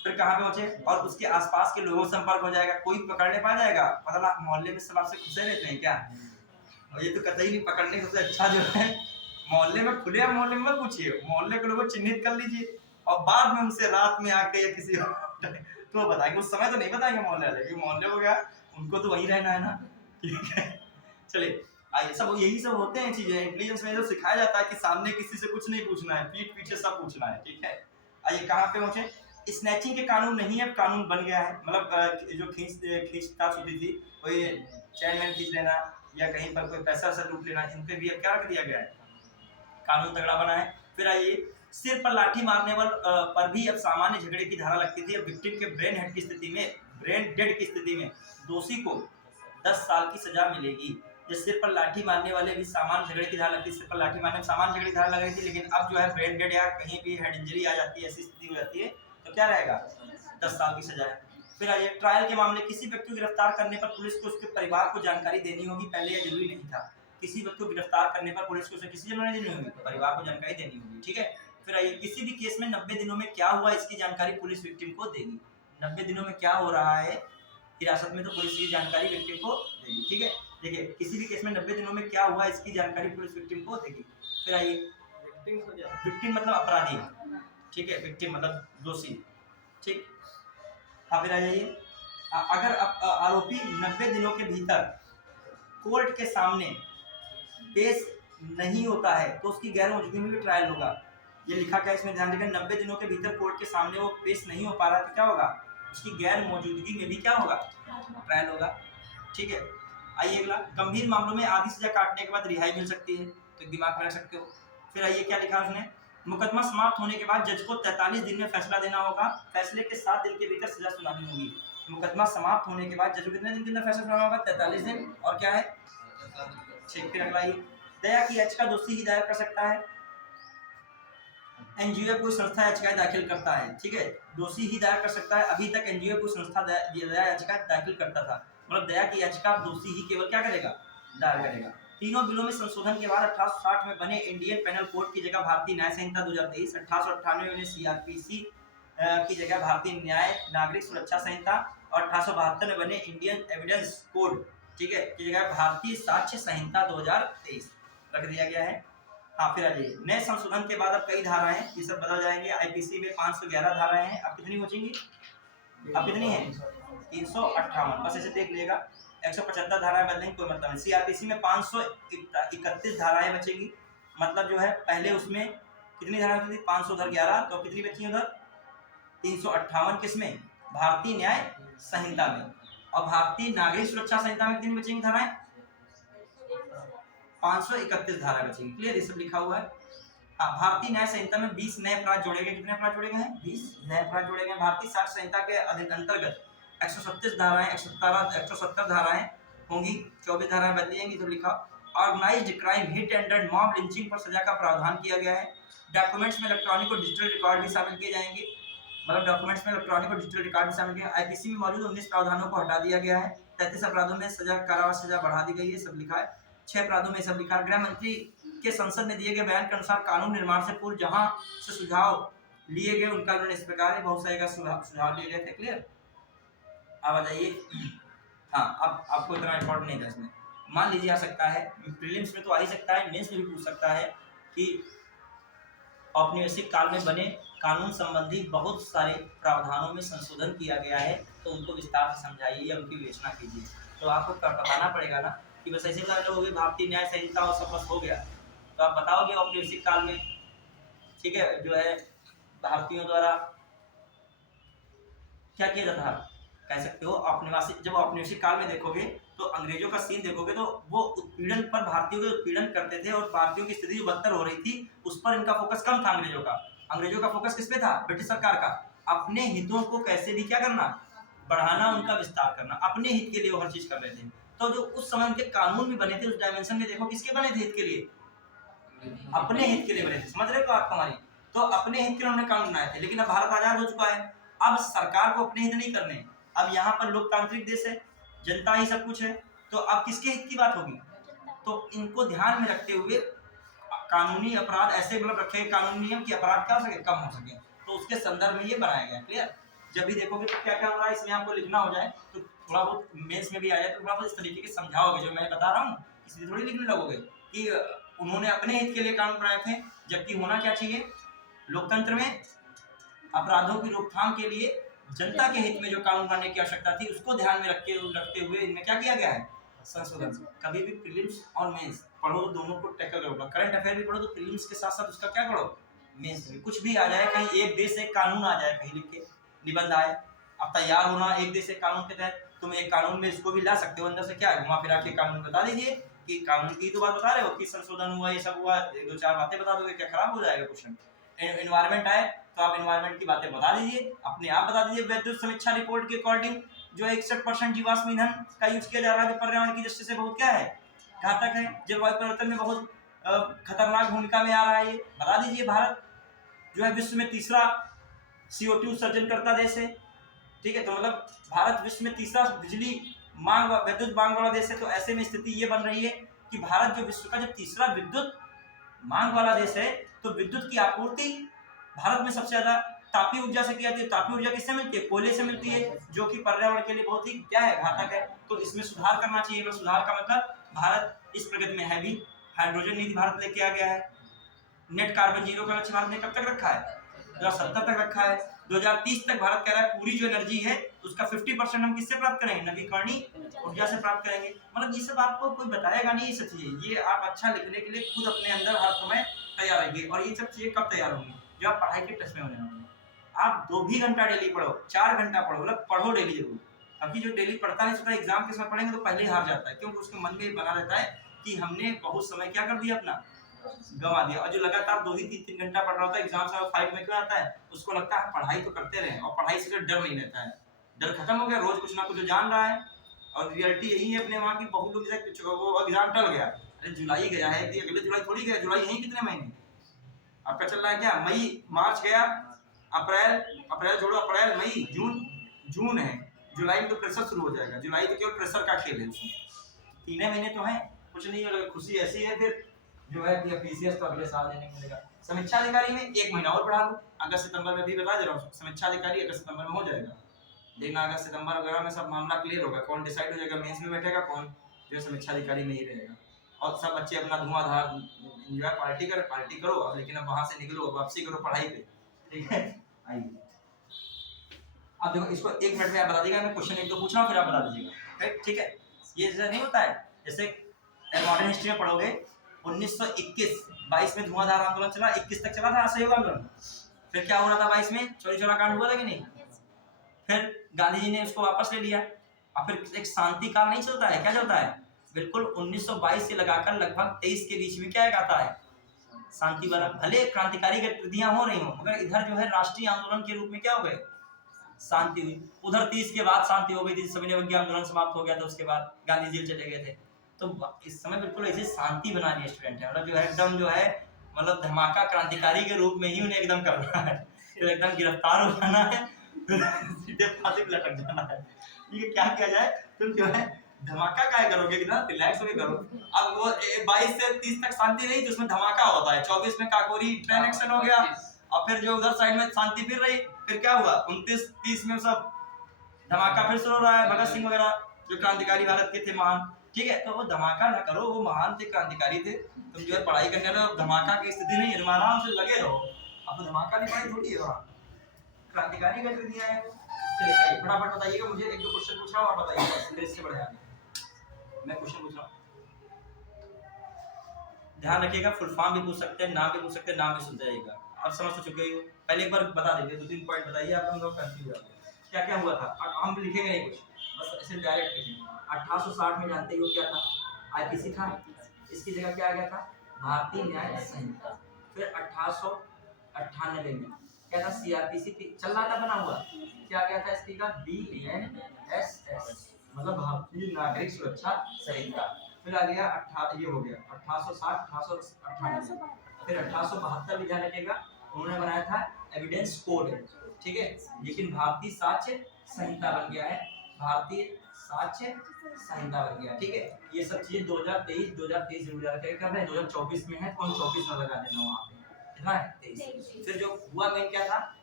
फिर कहाँ पे पहुंचे, और उसके आसपास के लोगों से संपर्क हो जाएगा, कोई पकड़ने पा जाएगा, मतलब मोहल्ले में सब आपसे खुश रहते हैं क्या, और ये तो कतई नहीं, पकड़ने सबसे अच्छा जो है मोहल्ले में खुले, मोहल्ले में मत पूछिए, मोहल्ले के लोगों को चिन्हित कर लीजिए और बाद में उनसे रात में आके या किसी तो बताएंगे, उस समय तो नहीं बताएंगे मोहल्ले वाले, क्योंकि मोहल्ले हो गया उनको तो वहीं रहना है ना, ठीक है। चलिए आइए, सब यही सब होते हैं चीजें, इंटेलिजेंस में जो सिखाया जाता है कि सामने किसी से कुछ नहीं पूछना है, पीठ पीछे सब पूछना है, ठीक है। आइए कहाँ पे पहुंचे, स्नैचिंग के कानून नहीं है, कानून बन गया है, मतलब जो खींचताछ होती थी, कोई चैन वैन खींच लेना या कहीं पर कोई पैसा वैसा लूट लेना, इन पे भी अब क्या रख दिया गया है, कानून तगड़ा बना है। फिर आइए, सिर पर लाठी मारने पर भी अब सामान्य झगड़े की धारा लगती थी, अब विक्टिम के ब्रेन हेड की स्थिति में, ब्रेन डेड की स्थिति में दोषी को 10 साल की सजा मिलेगी। जिस सिर पर लाठी मारने वाले भी सामान्य झगड़े की धारा लगती है, सिर पर लाठी मारने में सामान्य झगड़े की धारा लग रही थी, लेकिन अब जो है ब्रेन डेड या कहीं भी हेड इंजरी आ जाती है, ऐसी स्थिति हो जाती है, तो क्या रहेगा, 10 साल की सजा है। फिर आइए, ट्रायल के मामले, किसी व्यक्ति को गिरफ्तार करने पर पुलिस को उसके परिवार को जानकारी देनी होगी, पहले यह जरूरी नहीं था, किसी व्यक्ति को गिरफ्तार करने पर पुलिस को उसे किसी जानकारी देनी होगी, परिवार को जानकारी देनी होगी, ठीक है। फिर आइए, किसी भी केस में 90 दिनों में क्या हुआ इसकी जानकारी पुलिस विक्टिम को देगी, 90 दिनों में क्या हो रहा है हिरासत में, तो पुलिस की जानकारी विक्टिम को देगी, ठीक है। देखिए, किसी भी केस में 90 दिनों में क्या हुआ इसकी जानकारी पुलिस विक्टिम को देगी। फिर आइए, विक्टिम मतलब अपराधी, ठीक है, विक्टिम मतलब दोषी, ठीक। हाँ, फिर आ जाइए, अगर आरोपी 90 दिनों के भीतर कोर्ट के सामने पेश नहीं होता है तो उसकी गैर मौजूदगी में भी ट्रायल होगा। ये लिखा क्या इसमें ध्यान रखिए, 90 दिनों के भीतर कोर्ट के सामने वो पेश नहीं हो पा रहा तो क्या होगा, उसकी गैर मौजूदगी में भी क्या होगा, ट्रायल होगा, ठीक है। आइए अगला, गंभीर मामलों में आधी सजा काटने के बाद रिहाई मिल सकती है, तो दिमाग में रख सकते हो। फिर आइए, क्या लिखा उसने, मुकदमा समाप्त होने के बाद जज को 43 दिन में फैसला देना होगा, फैसले के 7 दिन के भीतर सजा सुनानी होगी। मुकदमा समाप्त होने के बाद जज को कितने दिन के अंदर फैसला सुनाना होगा, 43 दिन, और क्या है, ठीक। फिर अगला, दया की याचिका दोषी ही दायर कर सकता है, एनजीओ कोई संस्था याचिका दाखिल करता है, ठीक है, दोषी ही दायर कर सकता है। अभी तक एनजीओ कोई संस्था दया याचिका दाखिल करता था, मतलब दया की याचिका दोषी ही केवल क्या करेगा, दायर करेगा। तीनों बिलों में संशोधन के बाद 1860 में बने इंडियन पेनल कोड की जगह भारतीय न्याय संहिता 2023, 1898 में सीआरपीसी की जगह भारतीय न्याय नागरिक सुरक्षा संहिता, और 1872 में बने इंडियन एविडेंस कोड, ठीक है, की जगह भारतीय साक्ष्य संहिता 2023 रख दिया गया है। हाँ, फिर आ जाइए, नए संशोधन के बाद अब कई धाराएं ये सब बदल जाएंगे। आईपीसी में 511 धाराएं हैं, अब कितनी बचेंगी, अब कितनी है, 358, बस ऐसे देख लेगा, 175 धाराएं बदलेंगी, कोई मतलब नहीं। सीआरपीसी में 531 धाराएं बचेगी, मतलब जो है पहले उसमें कितनी धाराएं होती थी, 500 उधर 11, तो कितनी बची उधर 358, किसमें, भारतीय न्याय संहिता में, और भारतीय नागरिक सुरक्षा संहिता में कितनी बचेंगी धाराएं, 531 धारा बचेंगी, क्लियर, ये सब लिखा हुआ है। हाँ, भारतीय न्याय संहिता में 20 नए अपराध जोड़े गए, कितने अपराध जोड़े गए हैं, 20 नए अपराध जोड़े गए। भारतीय साक्ष्य संहिता के अंतर्गत 137 धाराएं, 170 धाराएं होंगी, 24 धाराएं बदली जाएंगी, तो लिखा। Organised crime, hit and run, mob lynching पर सजा का प्रावधान किया गया है। डॉक्यूमेंट्स में इलेक्ट्रॉनिक और डिजिटल रिकॉर्ड भी शामिल किए जाएंगे, मतलब डॉक्यूमेंट्स में इलेक्ट्रॉनिक और डिजिटल रिकॉर्ड भी शामिल किया। आईपीसी में मौजूद 19 प्रावधानों को हटा दिया गया है, 33 अपराधों में सजा, कारावास सजा बढ़ा दी गई है, सब लिखा है। 6 अपराधों में सब लिखा। गृह मंत्री के संसद में दिए गए बयान के अनुसार कानून निर्माण से पूर्व जहां से सुझाव लिए गए उनका उन्होंने इस प्रकार है, बहुत सारे का सुझाव लिए गए थे, क्लियर। अब आ जाइए, हाँ, अब आपको इतना इम्पोर्टेंट नहीं था इसमें, मान लीजिए आ सकता है, प्रीलिम्स में तो आ ही सकता है, मेंस में भी पूछ सकता है कि औपनिवेशिक काल में बने कानून संबंधी बहुत सारे प्रावधानों में संशोधन किया गया है, तो उनको विस्तार से समझाइए या उनकी विवेचना कीजिए। तो आपको बताना पड़ेगा ना कि बस ऐसे हो गई भारतीय न्याय संहिता और सब बस हो गया, तो आप बताओगे औपनिवेशिक काल में, ठीक है, जो है भारतीयों द्वारा क्या किया जाता था, कह सकते हो औपनिवेशिक, जब औपनिवेशिक काल में देखोगे तो अंग्रेजों का सीन देखोगे तो वो उत्पीड़न पर, भारतीयों के उत्पीड़न करते थे, और भारतीयों की स्थिति जो बदतर हो रही थी उस पर इनका फोकस कम था। अंग्रेजों का फोकस किस पे था, ब्रिटिश सरकार का, अपने हितों को कैसे भी क्या करना, बढ़ाना, उनका विस्तार करना, अपने हित के लिए वो हर चीज कर रहे थे। तो जो उस समय उनके कानून भी बने थे उस डायमेंशन में देखो किसके बने थे, हित के लिए, अपने हित के लिए बने थे, समझ रहे हो आप हमारी, तो अपने हित के लिए उन्होंने कानून बनाए थे। लेकिन अब भारत आजाद हो चुका है, अब सरकार को अपने हित नहीं करने, अब यहाँ पर लोकतांत्रिक देश है, जनता ही सब कुछ है, तो अब किसके हित की बात होगी, तो इनको ध्यान में रखते हुए कानूनी अपराध ऐसे मतलब रखे कानूनी नियम कि अपराध क्या हो सके, कम हो सके, तो उसके संदर्भ में ये बनाया गया, क्लियर। जब भी देखोगे तो क्या क्या हो रहा है इसमें आपको लिखना हो जाए तो थोड़ा बहुत मेंस में भी आ जाए तो थोड़ा बहुत इस तरीके से समझाओगे जो मैं बता रहा हूँ, इसलिए थोड़ी लिखने लगोगे कि उन्होंने अपने हित के लिए कानून बनाए थे, जबकि होना क्या चाहिए लोकतंत्र में अपराधों की रोकथाम के लिए जनता के हित में जो कानून बनाने की आवश्यकता थी उसको ध्यान में रखते हुए इनमें क्या किया गया है संशोधन। कभी भी प्रीलिम्स और मेंस पढ़ो तो दोनों को टैकल करो, करंट अफेयर भी पढ़ो तो प्रीलिम्स के साथ साथ उसका क्या करो मेंस में। कुछ भी आ जाए कहीं एक देश एक कानून आ जाए कहीं लिख के निबंध आए, अब तैयार होना एक देश एक कानून के तहत तुम एक कानून में इसको भी ला सकते हो, अंदर से क्या घुमा फिरा के कानून बता दीजिए कि कानून की तो बात बता रहे हो कि संशोधन हुआ ये सब हुआ, एक दो चार बातें बता दोगे क्या खराब हो जाएगा क्वेश्चन। एनवायरमेंट आए तो आप एनवायरमेंट की बातें बता दीजिए, अपने आप बता दीजिए विद्युत समीक्षा रिपोर्ट के अकॉर्डिंग जो 61% जीवाश्म ईंधन का यूज किया जा रहा है जो पर्यावरण की दृष्टि से बहुत क्या है घातक है, जलवायु परिवर्तन में बहुत खतरनाक भूमिका में आ रहा है, ये बता दीजिए। भारत जो है विश्व में तीसरा CO2 उत्सर्जन करता देश है, ठीक है, तो मतलब भारत विश्व में तीसरा बिजली मांग विद्युत मांग वाला देश है। तो ऐसे में स्थिति ये बन रही है कि भारत जो विश्व का जो तीसरा विद्युत मांग वाला देश है तो विद्युत की आपूर्ति भारत में सबसे ज्यादा तापीय ऊर्जा से की जाती है। तापीय ऊर्जा किससे मिलती है, कोयले से मिलती है, जो कि पर्यावरण के लिए बहुत ही क्या है घातक है, तो इसमें सुधार करना चाहिए। सुधार का मतलब भारत इस प्रगति में है भी, हाइड्रोजन नीति भारत लेके आ गया है, नेट कार्बन जीरो का लक्ष्य भारत ने कब तक रखा है 2070 तक रखा है, 2030 तक भारत कह रहा है पूरी जो एनर्जी है उसका 50% हम किससे प्राप्त करेंगे, नवीकरणीय ऊर्जा से प्राप्त करेंगे। मतलब ये सब आपको कोई बताएगा नहीं, ये सब चीजें ये आप अच्छा लिखने के लिए खुद अपने अंदर हर समय तैयार रहिए। और ये सब चीजें कब तैयार होंगी, जब आप पढ़ाई के टेस्ट में होने होंगे। आप 2 भी घंटा डेली पढ़ो, 4 घंटा पढ़ो, मतलब पढ़ो डेली जरूर। अभी जो डेली पढ़ता नहीं सोचता एग्जाम के समय पढ़ेंगे तो पहले ही हार जाता है, क्योंकि उसके मन में बना रहता है कि हमने बहुत समय क्या कर दिया अपना गंवा दिया। और जो लगातार 2 ही 3 घंटा पढ़ रहा होता है एग्जाम समय फाइट में क्यों आता है, उसको लगता है पढ़ाई तो करते रहे और पढ़ाई से डर नहीं रहता है, डर खत्म हो गया, रोज कुछ ना कुछ जान रहा है। और रियलिटी यही है अपने वहाँ की, बहुत लोग जैसे वो एग्जाम टल गया, अरे जुलाई गया है कि अगले जुलाई थोड़ी गया, जुलाई यही कितने महीने आपका चल रहा है क्या, मई मार्च गया, अप्रैल छोड़ो, अप्रैल मई जून है, जुलाई में तो प्रेशर शुरू हो जाएगा, जुलाई तो केवल प्रेशर का खेल है, 3 महीने तो है, कुछ नहीं होगा, खुशी ऐसी है फिर जो है कि पीसीएस तो अगले साल देने को मिलेगा। समीक्षा अधिकारी में 1 महीना और बढ़ा दो, अगस्त सितंबर में भी बता दे रहा हूँ, समीक्षा अधिकारी अगस्त सितंबर में हो जाएगा, देखना अगस्त सितंबर वगैरह में सब मामला क्लियर होगा, कौन डिसाइड हो जाएगा मेंस में बैठेगा, कौन जो समीक्षा अधिकारी में ही रहेगा। और सब बच्चे अपना धुआंधार एंजॉय पार्टी करो, लेकिन अब वहां से निकलो, वापसी करो पढ़ाई पे, ठीक है। आइए अब देखो इसको 1 मिनट में आप बता दीजिएगा, मैं क्वेश्चन 1-2 पूछ रहा हूँ फिर आप बता दीजिएगा, ठीक है। ये जैसा नहीं होता है, जैसे मॉडर्न हिस्ट्री में पढ़ोगे 1921-22 में धुआंधार आंदोलन चला, 21 तक चला था असहयोग आंदोलन, फिर क्या हो रहा था 22 में चोरी चोरा कांड हुआ था कि नहीं, फिर गांधी जी ने उसको वापस ले लिया, और फिर एक शांति काल नहीं चलता है, क्या चलता है, बिल्कुल 1922 से लगाकर लगभग 23 के बीच में क्या आता है शांति वाला। भले क्रांतिकारी गतिविधियां हो रही हो मगर इधर जो है राष्ट्रीय आंदोलन के रूप में क्या हो गए शांति हुई। उधर 30 के बाद शांति हो गई थी, सविनय अवज्ञा आंदोलन समाप्त हो गया था, उसके बाद गांधी जेल चले गए थे, तो इस समय बिल्कुल ऐसे शांति बनानी स्टूडेंट है, मतलब जो है एकदम जो है मतलब धमाका क्रांतिकारी के रूप में ही उन्हें एकदम करना है, फिर एकदम गिरफ्तार हो जाना है, सीधे फांसी पे लटक जाना है। ये क्या किया जाए, तुम जो है धमाका क्या करोगे कि ना रिलैक्स होके करो। अब वो 22 से 30 तक शांति रही तो उसमें धमाका होता है, 24 में काकोरी ट्रेन एक्शन हो गया, और फिर जो उधर साइड में शांति फिर रही, फिर क्या हुआ 29-30 में सब धमाका फिर शुरू हो रहा है, भगत सिंह वगैरह जो क्रांतिकारी भारत के थे महान, ठीक है। तो वो धमाका ना करो, वो महान थे क्रांतिकारी थे, तुम जो है पढ़ाई करने रहो, धमाका की स्थिति नहीं है, आराम से लगे रहो, अब तो धमाका नहीं पढ़ाई थोड़ी है, वहाँ क्रांतिकारी गतिविधियां हैं। चलिए फटाफट बताइएगा, मुझे 1-2 क्वेश्चन पूछ रहा हूँ, आप बताइएगा इससे बढ़िया मैं क्वेश्चन पूछ रहा हूँ, ध्यान रखिएगा, फुल फॉर्म भी पूछ सकते हैं, नाम भी पूछ सकते हैं, नाम भी सुन जाइएगा, आप समझ तो चुके हो, पहले एक बार बता दीजिए, 2-3 पॉइंट बताइए, आप लोग कंफ्यूज हो जाते हैं क्या क्या हुआ था, हम लिखेंगे नहीं कुछ, बस ऐसे डायरेक्ट लिखेंगे। 1860 में जानते हो क्या था, आईपीसी था, इसकी जगह क्या आ गया था भारतीय न्याय संहिता, फिर 1898 में क्या था सीआरपीसी चल रहा था बना हुआ, क्या गया था इसकी का BNSS मतलब भारतीय नागरिक सुरक्षा संहिता, फिर आ गया ये हो गया 1860 1898, फिर 1872 में ध्यान रखिएगा उन्होंने बनाया था एविडेंस कोड, ठीक है, लेकिन भारतीय साक्ष्य संहिता बन गया है, भारतीय साक्ष्य संहिता बन गया, ठीक है। ये सब चीजें 2023 जरूर याद रखिएगा, 2024 में है, कौन 24 में लगा देना वहाँ पे, कितना है 23। फिर जो हुआ मेन क्या था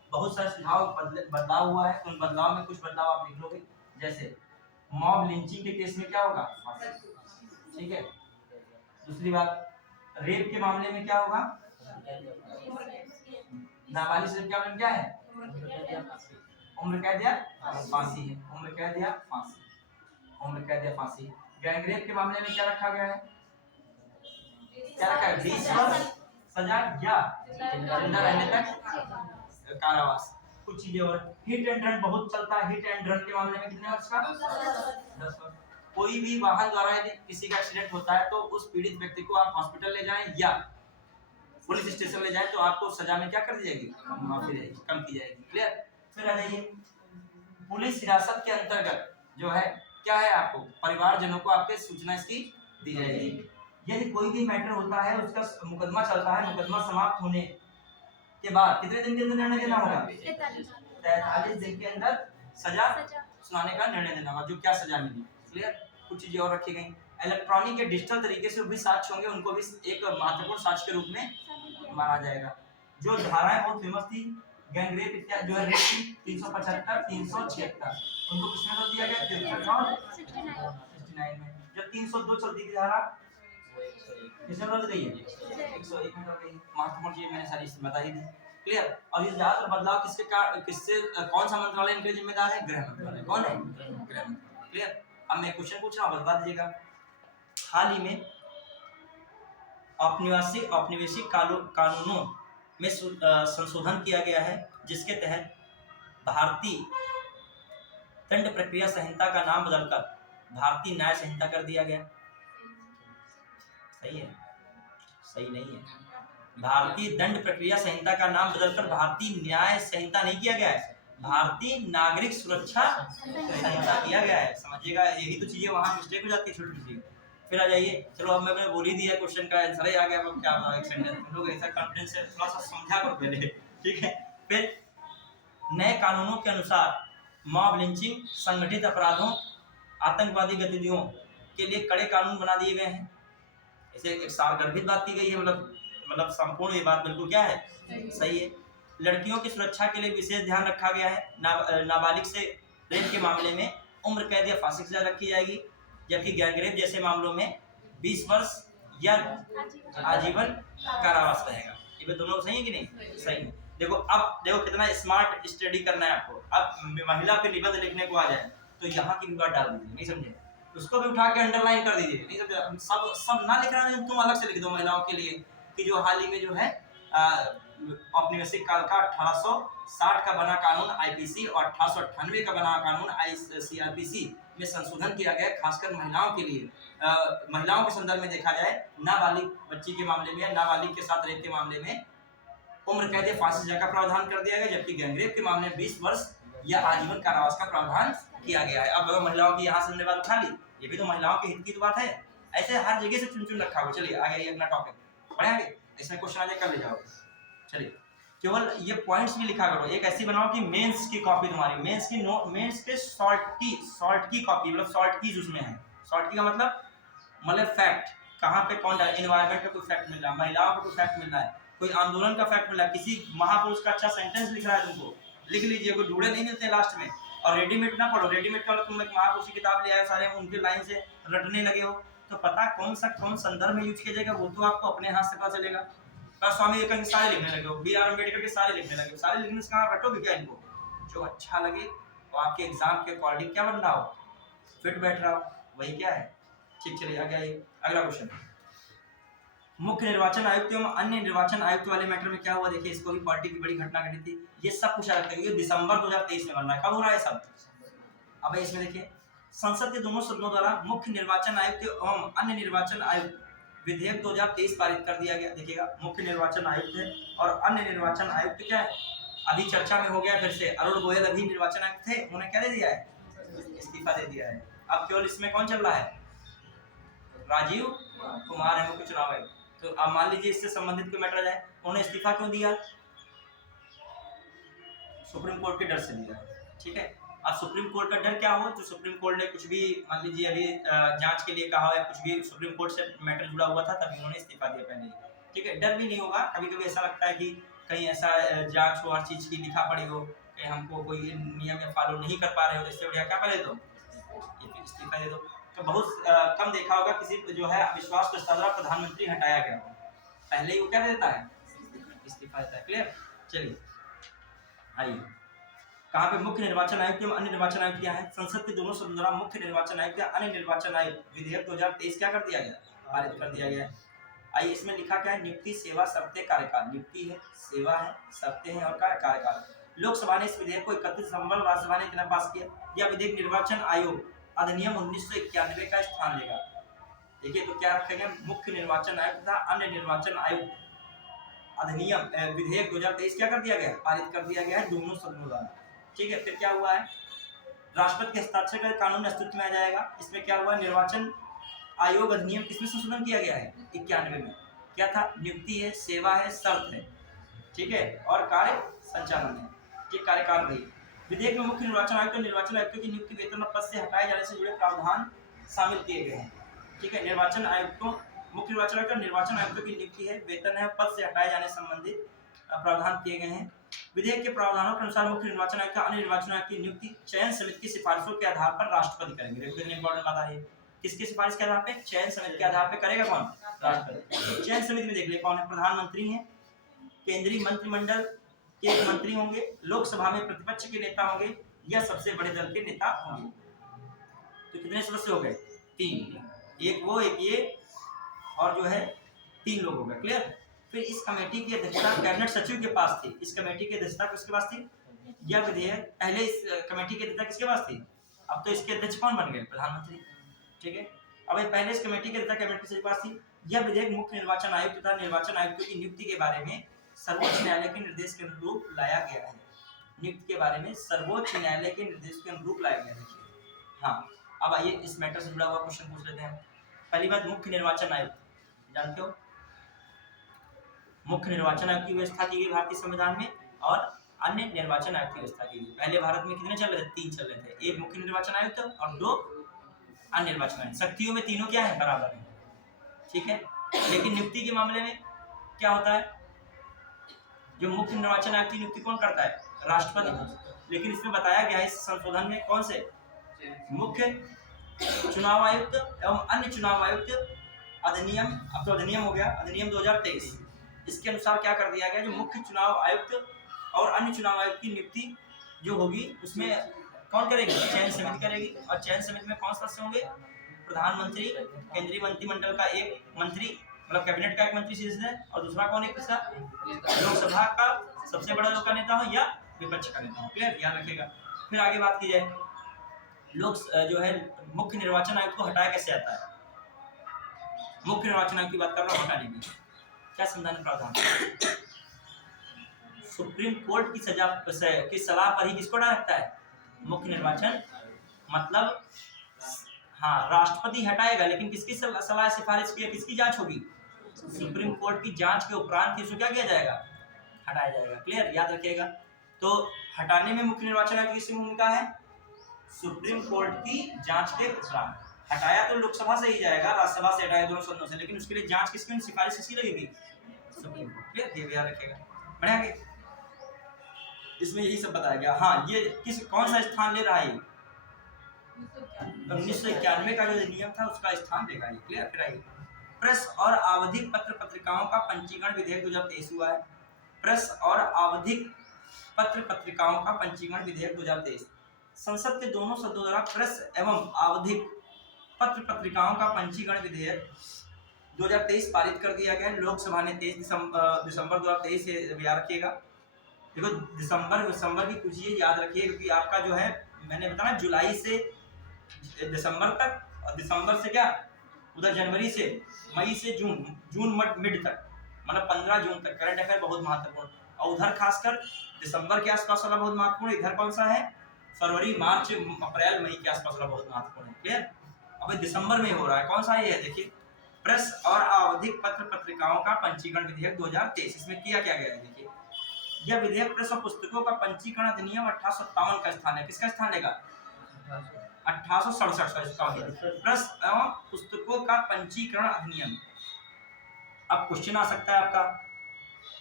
बहुत सारे सुझाव बदलाव हुआ है, उन बदलाव में कुछ बदलाव आप लिख लोगे। जैसे मॉब लिंचिंग के केस में क्या होगा, ठीक है। दूसरी बात, रेप के मामले में क्या होगा, नाबालिग से क्या क्या है, उम्र कैद या फांसी है, उम्र कैद या फांसी, उम्र कैद या फांसी। गैंगरेप के मामले में क्या रखा गया है, क्या रखा है, 20 वर्ष सजा या जिंदा रहने तक कारावास। कुछ चीजें और, हिट एंड रन बहुत चलता है, हिट एंड रन के मामले में कितने वर्ष का, 10 वर्ष। कोई भी वाहन द्वारा यदि किसी का एक्सीडेंट होता है तो उस पीड़ित व्यक्ति को आप हॉस्पिटल ले जाएं या पुलिस स्टेशन ले जाएं तो आपको सजा में क्या कर दी जाएगी, माफी रहेगी, कम की जाएगी। क्लियर। फिर आ जाइए, पुलिस हिरासत के अंतर्गत जो है क्या है, आपको परिवारजनों को आपके सूचना इसकी दी जाएगी। यदि कोई भी मैटर होता है, उसका मुकदमा चलता है, मुकदमा समाप्त होने के बाद कितने दिन के अंदर निर्णय देना होगा, 43 दिन के अंदर सजा सुनाने का निर्णय देना होगा, जो क्या सजा मिली। क्लियर। कुछ चीजें और रखी गई, इलेक्ट्रॉनिक या डिजिटल तरीके से भी साक्ष्य होंगे, उनको भी एक महत्वपूर्ण साक्ष्य के रूप में माना जाएगा। जो धाराएं बहुत फेमस थी, गैंगरेप इत्यादि जो है रेप की 375, 376, उनको किसमें बदल दिया गया, 63 और 69 में। जब 302 चलती थी धारा, किसमें बदल गई है, 101 में बदल गई। महत्वपूर्ण चीज मैंने सारी बता ही दी। क्लियर। अब ये ज्यादातर बदलाव किससे कौन सा मंत्रालय इनके जिम्मेदार है, गृह मंत्रालय। कौन है, गृह मंत्रालय। क्लियर। अब मैं क्वेश्चन पूछ रहा हूँ, बता दीजिएगा। हाल ही में औपनिवेशिक कानूनों में संशोधन किया गया है, जिसके तहत भारतीय दंड प्रक्रिया संहिता का नाम बदलकर भारतीय न्याय संहिता कर दिया गया। सही है, सही नहीं है। भारतीय दंड प्रक्रिया संहिता का नाम बदलकर भारतीय न्याय संहिता नहीं किया गया है, भारतीय नागरिक सुरक्षा संहिता किया गया है। समझिएगा, यही तो चीजें वहां मिस्टेक हो जाती है छोटी छोटी। फिर आ जाइए, चलो अब मैंने बोल ही दिया, क्वेश्चन का आंसर ही आ गया। अब क्या बताओ, एक सेंटेंस में लोग ऐसा कॉन्फिडेंस से थोड़ा सा समझा करो पहले, ठीक है। फिर नए कानूनों के अनुसार मॉब लिंचिंग, संगठित अपराधों, आतंकवादी गतिविधियों के लिए कड़े कानून बना दिए गए हैं। इसे एक सारगर्भित बात की गई है, मतलब संपूर्ण ये बात बिल्कुल क्या है, सही है। लड़कियों की सुरक्षा के लिए विशेष ध्यान रखा गया है। नाबालिग से रेप के मामले में उम्र कैद या फांसी की सजा रखी जाएगी, जबकि गैंगरेप जैसे मामलों में 20 वर्ष या आजीवन कारावास रहेगा। ये दोनों सही है कि नहीं, सही है। देखो अब देखो कितना स्मार्ट स्टडी करना है आपको। अब महिला पे निबंध लिखने को आ जाए तो यहाँ की भी बात डाल दीजिए, नहीं समझे, उसको भी उठा के अंडरलाइन कर दीजिए, नहीं समझे। सब ना लिख रहा है, तुम अलग से लिख दो महिलाओं के लिए कि जो हाल ही में जो है औपनिवेशिक काल का 1860 का बना कानून आईपीसी और 1898 का बना कानून आईसीआरपीसी में संशोधन किया गया, खासकर महिलाओं के लिए। महिलाओं के संदर्भ में देखा जाए, नाबालिग बच्ची के मामले में, नाबालिग के साथ रेप के मामले में उम्र कैद या फांसी सजा का प्रावधान कर दिया गया, जबकि गैंगरेप के मामले में 20 वर्ष या आजीवन कारावास का प्रावधान किया गया है। अब महिलाओं की यहाँ से हमने बात उठा ली, ये भी तो महिलाओं के हित की तो बात है। ऐसे हर जगह से चुन चुन रखा हुआ। चलिए आगे अगला टॉपिक पढ़ेंगे, इसमें क्वेश्चन आ जाए कर ले जाओ। चलिए केवल ये पॉइंट्स भी लिखा करो, एक ऐसी बनाओ कि मेंस की कॉपी तुम्हारी, मेंस के शॉर्ट की कॉपी, मतलब शॉर्ट कीज उसमें है। शॉर्ट की का मतलब फैक्ट, कहाँ पे कौन डाले, एनवायरमेंट का कोई फैक्ट मिल रहा है, महिलाओं का कोई फैक्ट मिल रहा है, कोई आंदोलन का फैक्ट मिल रहा है, किसी महापुरुष का अच्छा सेंटेंस लिख रहा है, तुमको लिख लीजिए। कोई ढूंढे नहीं मिलते लास्ट में। और रेडीमेड ना पढ़ो, रेडीमेड का तुम एक महापुरुष की किताब ले आए, सारे उनके लाइन से रटने लगे हो तो पता कौन संदर्भ में यूज किया जाएगा वो तो आपको अपने हाथ से पता चलेगा। स्वामी विवेकानंद सारे लिखने लगे हो, बी.आर. अम्बेडकर के सारे लिखने लगे हो, सारे लिखने से कहाँ रटोगे क्या इनको? जो अच्छा लगे तो आपके एग्जाम के अकॉर्डिंग क्या बन रहा हो, फिट बैठ रहा हो, वही क्या है। ठीक, चलिए आगे अगला क्वेश्चन। मुख्य निर्वाचन आयुक्त एवं अन्य निर्वाचन आयुक्त वाले मैटर में क्या हुआ, देखिए इसको भी पार्टी की बड़ी घटना घटी थी। ये सब पूछा जाता है क्योंकि दिसंबर 2023 में बनना है। कब हो रहा है सब? अब इसमें देखिए, संसद के दोनों सदनों द्वारा मुख्य निर्वाचन आयुक्त एवं अन्य निर्वाचन आयुक्त विधेयक 2023 पारित कर दिया गया। देखिएगा, मुख्य निर्वाचन आयुक्त है और अन्य निर्वाचन आयुक्त क्या है, अभी चर्चा में हो गया फिर से। अरुण गोयल अभी निर्वाचन आयुक्त थे, उन्हें क्या दे दिया है, इस्तीफा दे दिया है। अब केवल इसमें कौन चल रहा है, राजीव कुमार है मुख्य चुनाव आयुक्त। तो अब मान लीजिए इससे संबंधित कोई मैटर जाए, उन्होंने इस्तीफा क्यों दिया, सुप्रीम कोर्ट के डर से दिया, ठीक है। अब सुप्रीम कोर्ट का डर क्या हो, तो सुप्रीम कोर्ट ने कुछ भी मान लीजिए अभी जांच के लिए कहा है, कुछ भी सुप्रीम कोर्ट से मैटर जुड़ा हुआ था तभी उन्होंने इस्तीफा दिया पहले ही, ठीक है। डर भी नहीं होगा, कभी कभी ऐसा लगता है कि कहीं ऐसा जांच हो हर चीज़ की लिखा पड़ी हो, कहीं हमको कोई नियम या फॉलो नहीं कर पा रहे हो, तो इससे बढ़िया क्या कर दे दो, इस्तीफा दे दो। तो बहुत कम देखा होगा किसी जो है अविश्वास प्रस्ताव द्वारा प्रधानमंत्री हटाया गया हो, पहले ही वो क्या देता है, इस्तीफा देता है। क्लियर। चलिए आइए, कहाँ पे मुख्य निर्वाचन आयुक्त एवं अन्य निर्वाचन आयुक्त क्या है, संसद के दोनों सदनों द्वारा मुख्य निर्वाचन आयुक्त या अन्य निर्वाचन आयुक्त विधेयक 2023 क्या कर दिया गया, पारित कर दिया गया। आइए, इसमें लिखा क्या है, नियुक्ति, सेवा, शर्तें, कार्यकाल। नियुक्ति है, सेवा है, शर्तें हैं और कार्यकाल। लोकसभा ने इस विधेयक को 31 दिसंबर राज्यसभा ने कितना पास किया। यह विधेयक निर्वाचन आयोग अधिनियम 1991 का स्थान लेगा। देखिए तो क्या रखेंगे, मुख्य निर्वाचन आयुक्त तथा अन्य निर्वाचन आयुक्त अधिनियम विधेयक 2023 क्या कर दिया गया, पारित कर दिया गया है दोनों सदनों द्वारा। ठीक है, फिर क्या हुआ है, राष्ट्रपति के हस्ताक्षर का कानून अस्तित्व में आ जाएगा। इसमें क्या हुआ, निर्वाचन आयोग अधिनियम किसमें संशोधन किया गया है, 91 में। क्या था, नियुक्ति है, सेवा है, शर्त है, ठीक है, और कार्य संचालन है, ये कार्यकाल रही। विधेयक में मुख्य निर्वाचन आयुक्त और निर्वाचन आयुक्तों की नियुक्ति, वेतन और पद से हटाए जाने से जुड़े प्रावधान शामिल किए गए हैं। ठीक है, निर्वाचन आयुक्तों, मुख्य निर्वाचन आयुक्त और निर्वाचन आयुक्तों की नियुक्ति है, वेतन है, पद से हटाए जाने संबंधित प्रावधान किए गए हैं। विधेयक के प्रावधानों के अनुसार मुख्य निर्वाचन आयुक्त, अन्य निर्वाचन आयुक्त की नियुक्ति चयन समिति की सिफारिशों के आधार पर राष्ट्रपति करेंगे। देखो इंपॉर्टेंट बात आ रही है, किसकी सिफारिश के आधार पे, चयन समिति के आधार पे करेगा कौन, राष्ट्रपति। चयन समिति में देख ले कौन है, प्रधानमंत्री है, केंद्रीय मंत्रिमंडल के एक मंत्री होंगे, लोकसभा में प्रतिपक्ष के नेता होंगे या सबसे बड़े दल के नेता होंगे। तो कितने सदस्य हो गए, 3, एक वो एक ये और जो है 3 लोग हो गए। क्लियर। फिर इस कमेटी की अध्यक्षता कैबिनेट सचिव के पास थी। इस कमेटी की अध्यक्षता किसके पास थी, यह विधेयक पहले इस कमेटी की अध्यक्षता किसके पास थी, अब तो इसके अध्यक्ष कौन बन गए, प्रधानमंत्री। ठीक है, अब पहले इस कमेटी की अध्यक्षता कैबिनेट सचिव के पास थी। यह विधेयक मुख्य निर्वाचन आयुक्त तथा निर्वाचन आयुक्तों की नियुक्ति के बारे में सर्वोच्च न्यायालय के निर्देश के अनुरूप लाया गया है। नियुक्ति के बारे में सर्वोच्च न्यायालय के निर्देश के अनुरूप लाया गया है। हाँ, अब आइए इस मैटर से जुड़ा हुआ क्वेश्चन पूछ लेते हैं। पहली बात, मुख्य निर्वाचन आयुक्त जानते हो, मुख्य निर्वाचन आयुक्त की व्यवस्था की गई भारतीय संविधान में और अन्य निर्वाचन आयुक्त की व्यवस्था की गई। पहले भारत में कितने चल रहे थे, 3 चल रहे थे, एक मुख्य निर्वाचन आयुक्त और 2 अन्य निर्वाचन आयुक्त। शक्तियों में तीनों क्या है, बराबर है। ठीक है, लेकिन नियुक्ति के मामले में क्या होता है, जो मुख्य निर्वाचन आयुक्त की नियुक्ति कौन करता है, राष्ट्रपति। लेकिन इसमें बताया गया है इस संशोधन में कौन से, मुख्य चुनाव आयुक्त एवं अन्य चुनाव आयुक्त अधिनियम, अब तो अधिनियम हो गया, अधिनियम 2023। इसके अनुसार क्या कर दिया गया, जो मुख्य चुनाव आयुक्त और अन्य चुनाव आयुक्त की नियुक्ति जो होगी उसमें कौन करेगी, चयन समिति करेगी। और चयन समिति में कौन सदस्य होंगे, प्रधानमंत्री, केंद्रीय मंत्रिमंडल का एक मंत्री, मतलब कैबिनेट का एक मंत्री सदस्य है, और दूसरा कौन है, किसका, लोकसभा का सबसे बड़ा लोक का नेता हो या विपक्ष का नेता हो। क्लियर, ध्यान रखिएगा। फिर आगे बात की जाए, लोक जो है मुख्य निर्वाचन आयुक्त को हटाया कैसे जाता है, मुख्य निर्वाचन आयुक्त की बात कर रहा हूँ, हटाने की क्या संविधान प्रावधान, सुप्रीम कोर्ट की सलाह पर ही किसको हटा सकता है, मुख्य निर्वाचन, मतलब हाँ राष्ट्रपति हटाएगा, लेकिन किसकी सलाह सिफारिश की, किसकी जांच होगी, सुप्रीम कोर्ट की जांच के उपरांत इसको क्या किया जाएगा, हटाया जाएगा। क्लियर, याद रखिएगा। तो हटाने में मुख्य निर्वाचन आयुक्त की भूमिका है, सुप्रीम कोर्ट की जांच के उपरांत। हटाया तो लोकसभा से ही जाएगा, राज्यसभा से हटाया दोनों सदनों से, लेकिन उसके लिए जांच किसकी, सिफारिश किसकी लगेगी, सुप्रीम कोर्ट। क्लियर, याद रखिएगा। बढ़िया आगे, इसमें यही सब बताया गया। हाँ, ये कौन सा स्थान ले रहा है, 1991 का जो नियम था उसका स्थान लेगा ये। क्लियर। फिर आइए, प्रेस और आवधिक पत्र पत्रिकाओं का पंजीकरण विधेयक 2023 हुआ है। प्रेस और आवधिक पत्र पत्रिकाओं का पंजीकरण विधेयक 2023 संसद के दोनों सदनों द्वारा प्रेस एवं आवधिक पत्र पत्रिकाओं का पंजीकरण विधेयक 2023 पारित कर दिया गया। लोकसभा ने 23 दिसंबर 2023 से याद रखिएगा। देखो दिसंबर की कुछ चीज याद रखिए, क्योंकि आपका जो है मैंने बताया जुलाई से दिसंबर तक, और दिसंबर से क्या उधर जनवरी से मई से जून मिड तक, मतलब 15 जून तक करंट अफेयर बहुत महत्वपूर्ण, और उधर खासकर दिसंबर के आसपास वाला बहुत महत्वपूर्ण। इधर कौन सा है, फरवरी मार्च अप्रैल मई के आसपास वाला बहुत महत्वपूर्ण है। क्लियर। अब दिसंबर में हो रहा है, कौन सा ये है, देखिए प्रेस और आवधिक पत्र पत्रिकाओं का पंजीकरण विधेयक 2023। इसमें किया क्या गया है, देखिए यह विधेयक प्रेस और पुस्तकों का पंजीकरण अधिनियम 1857 का स्थान है। किसका स्थान लेगा, 1867 का प्रेस एवं पुस्तकों का पंजीकरण अधिनियम। अब क्वेश्चन आ सकता है आपका,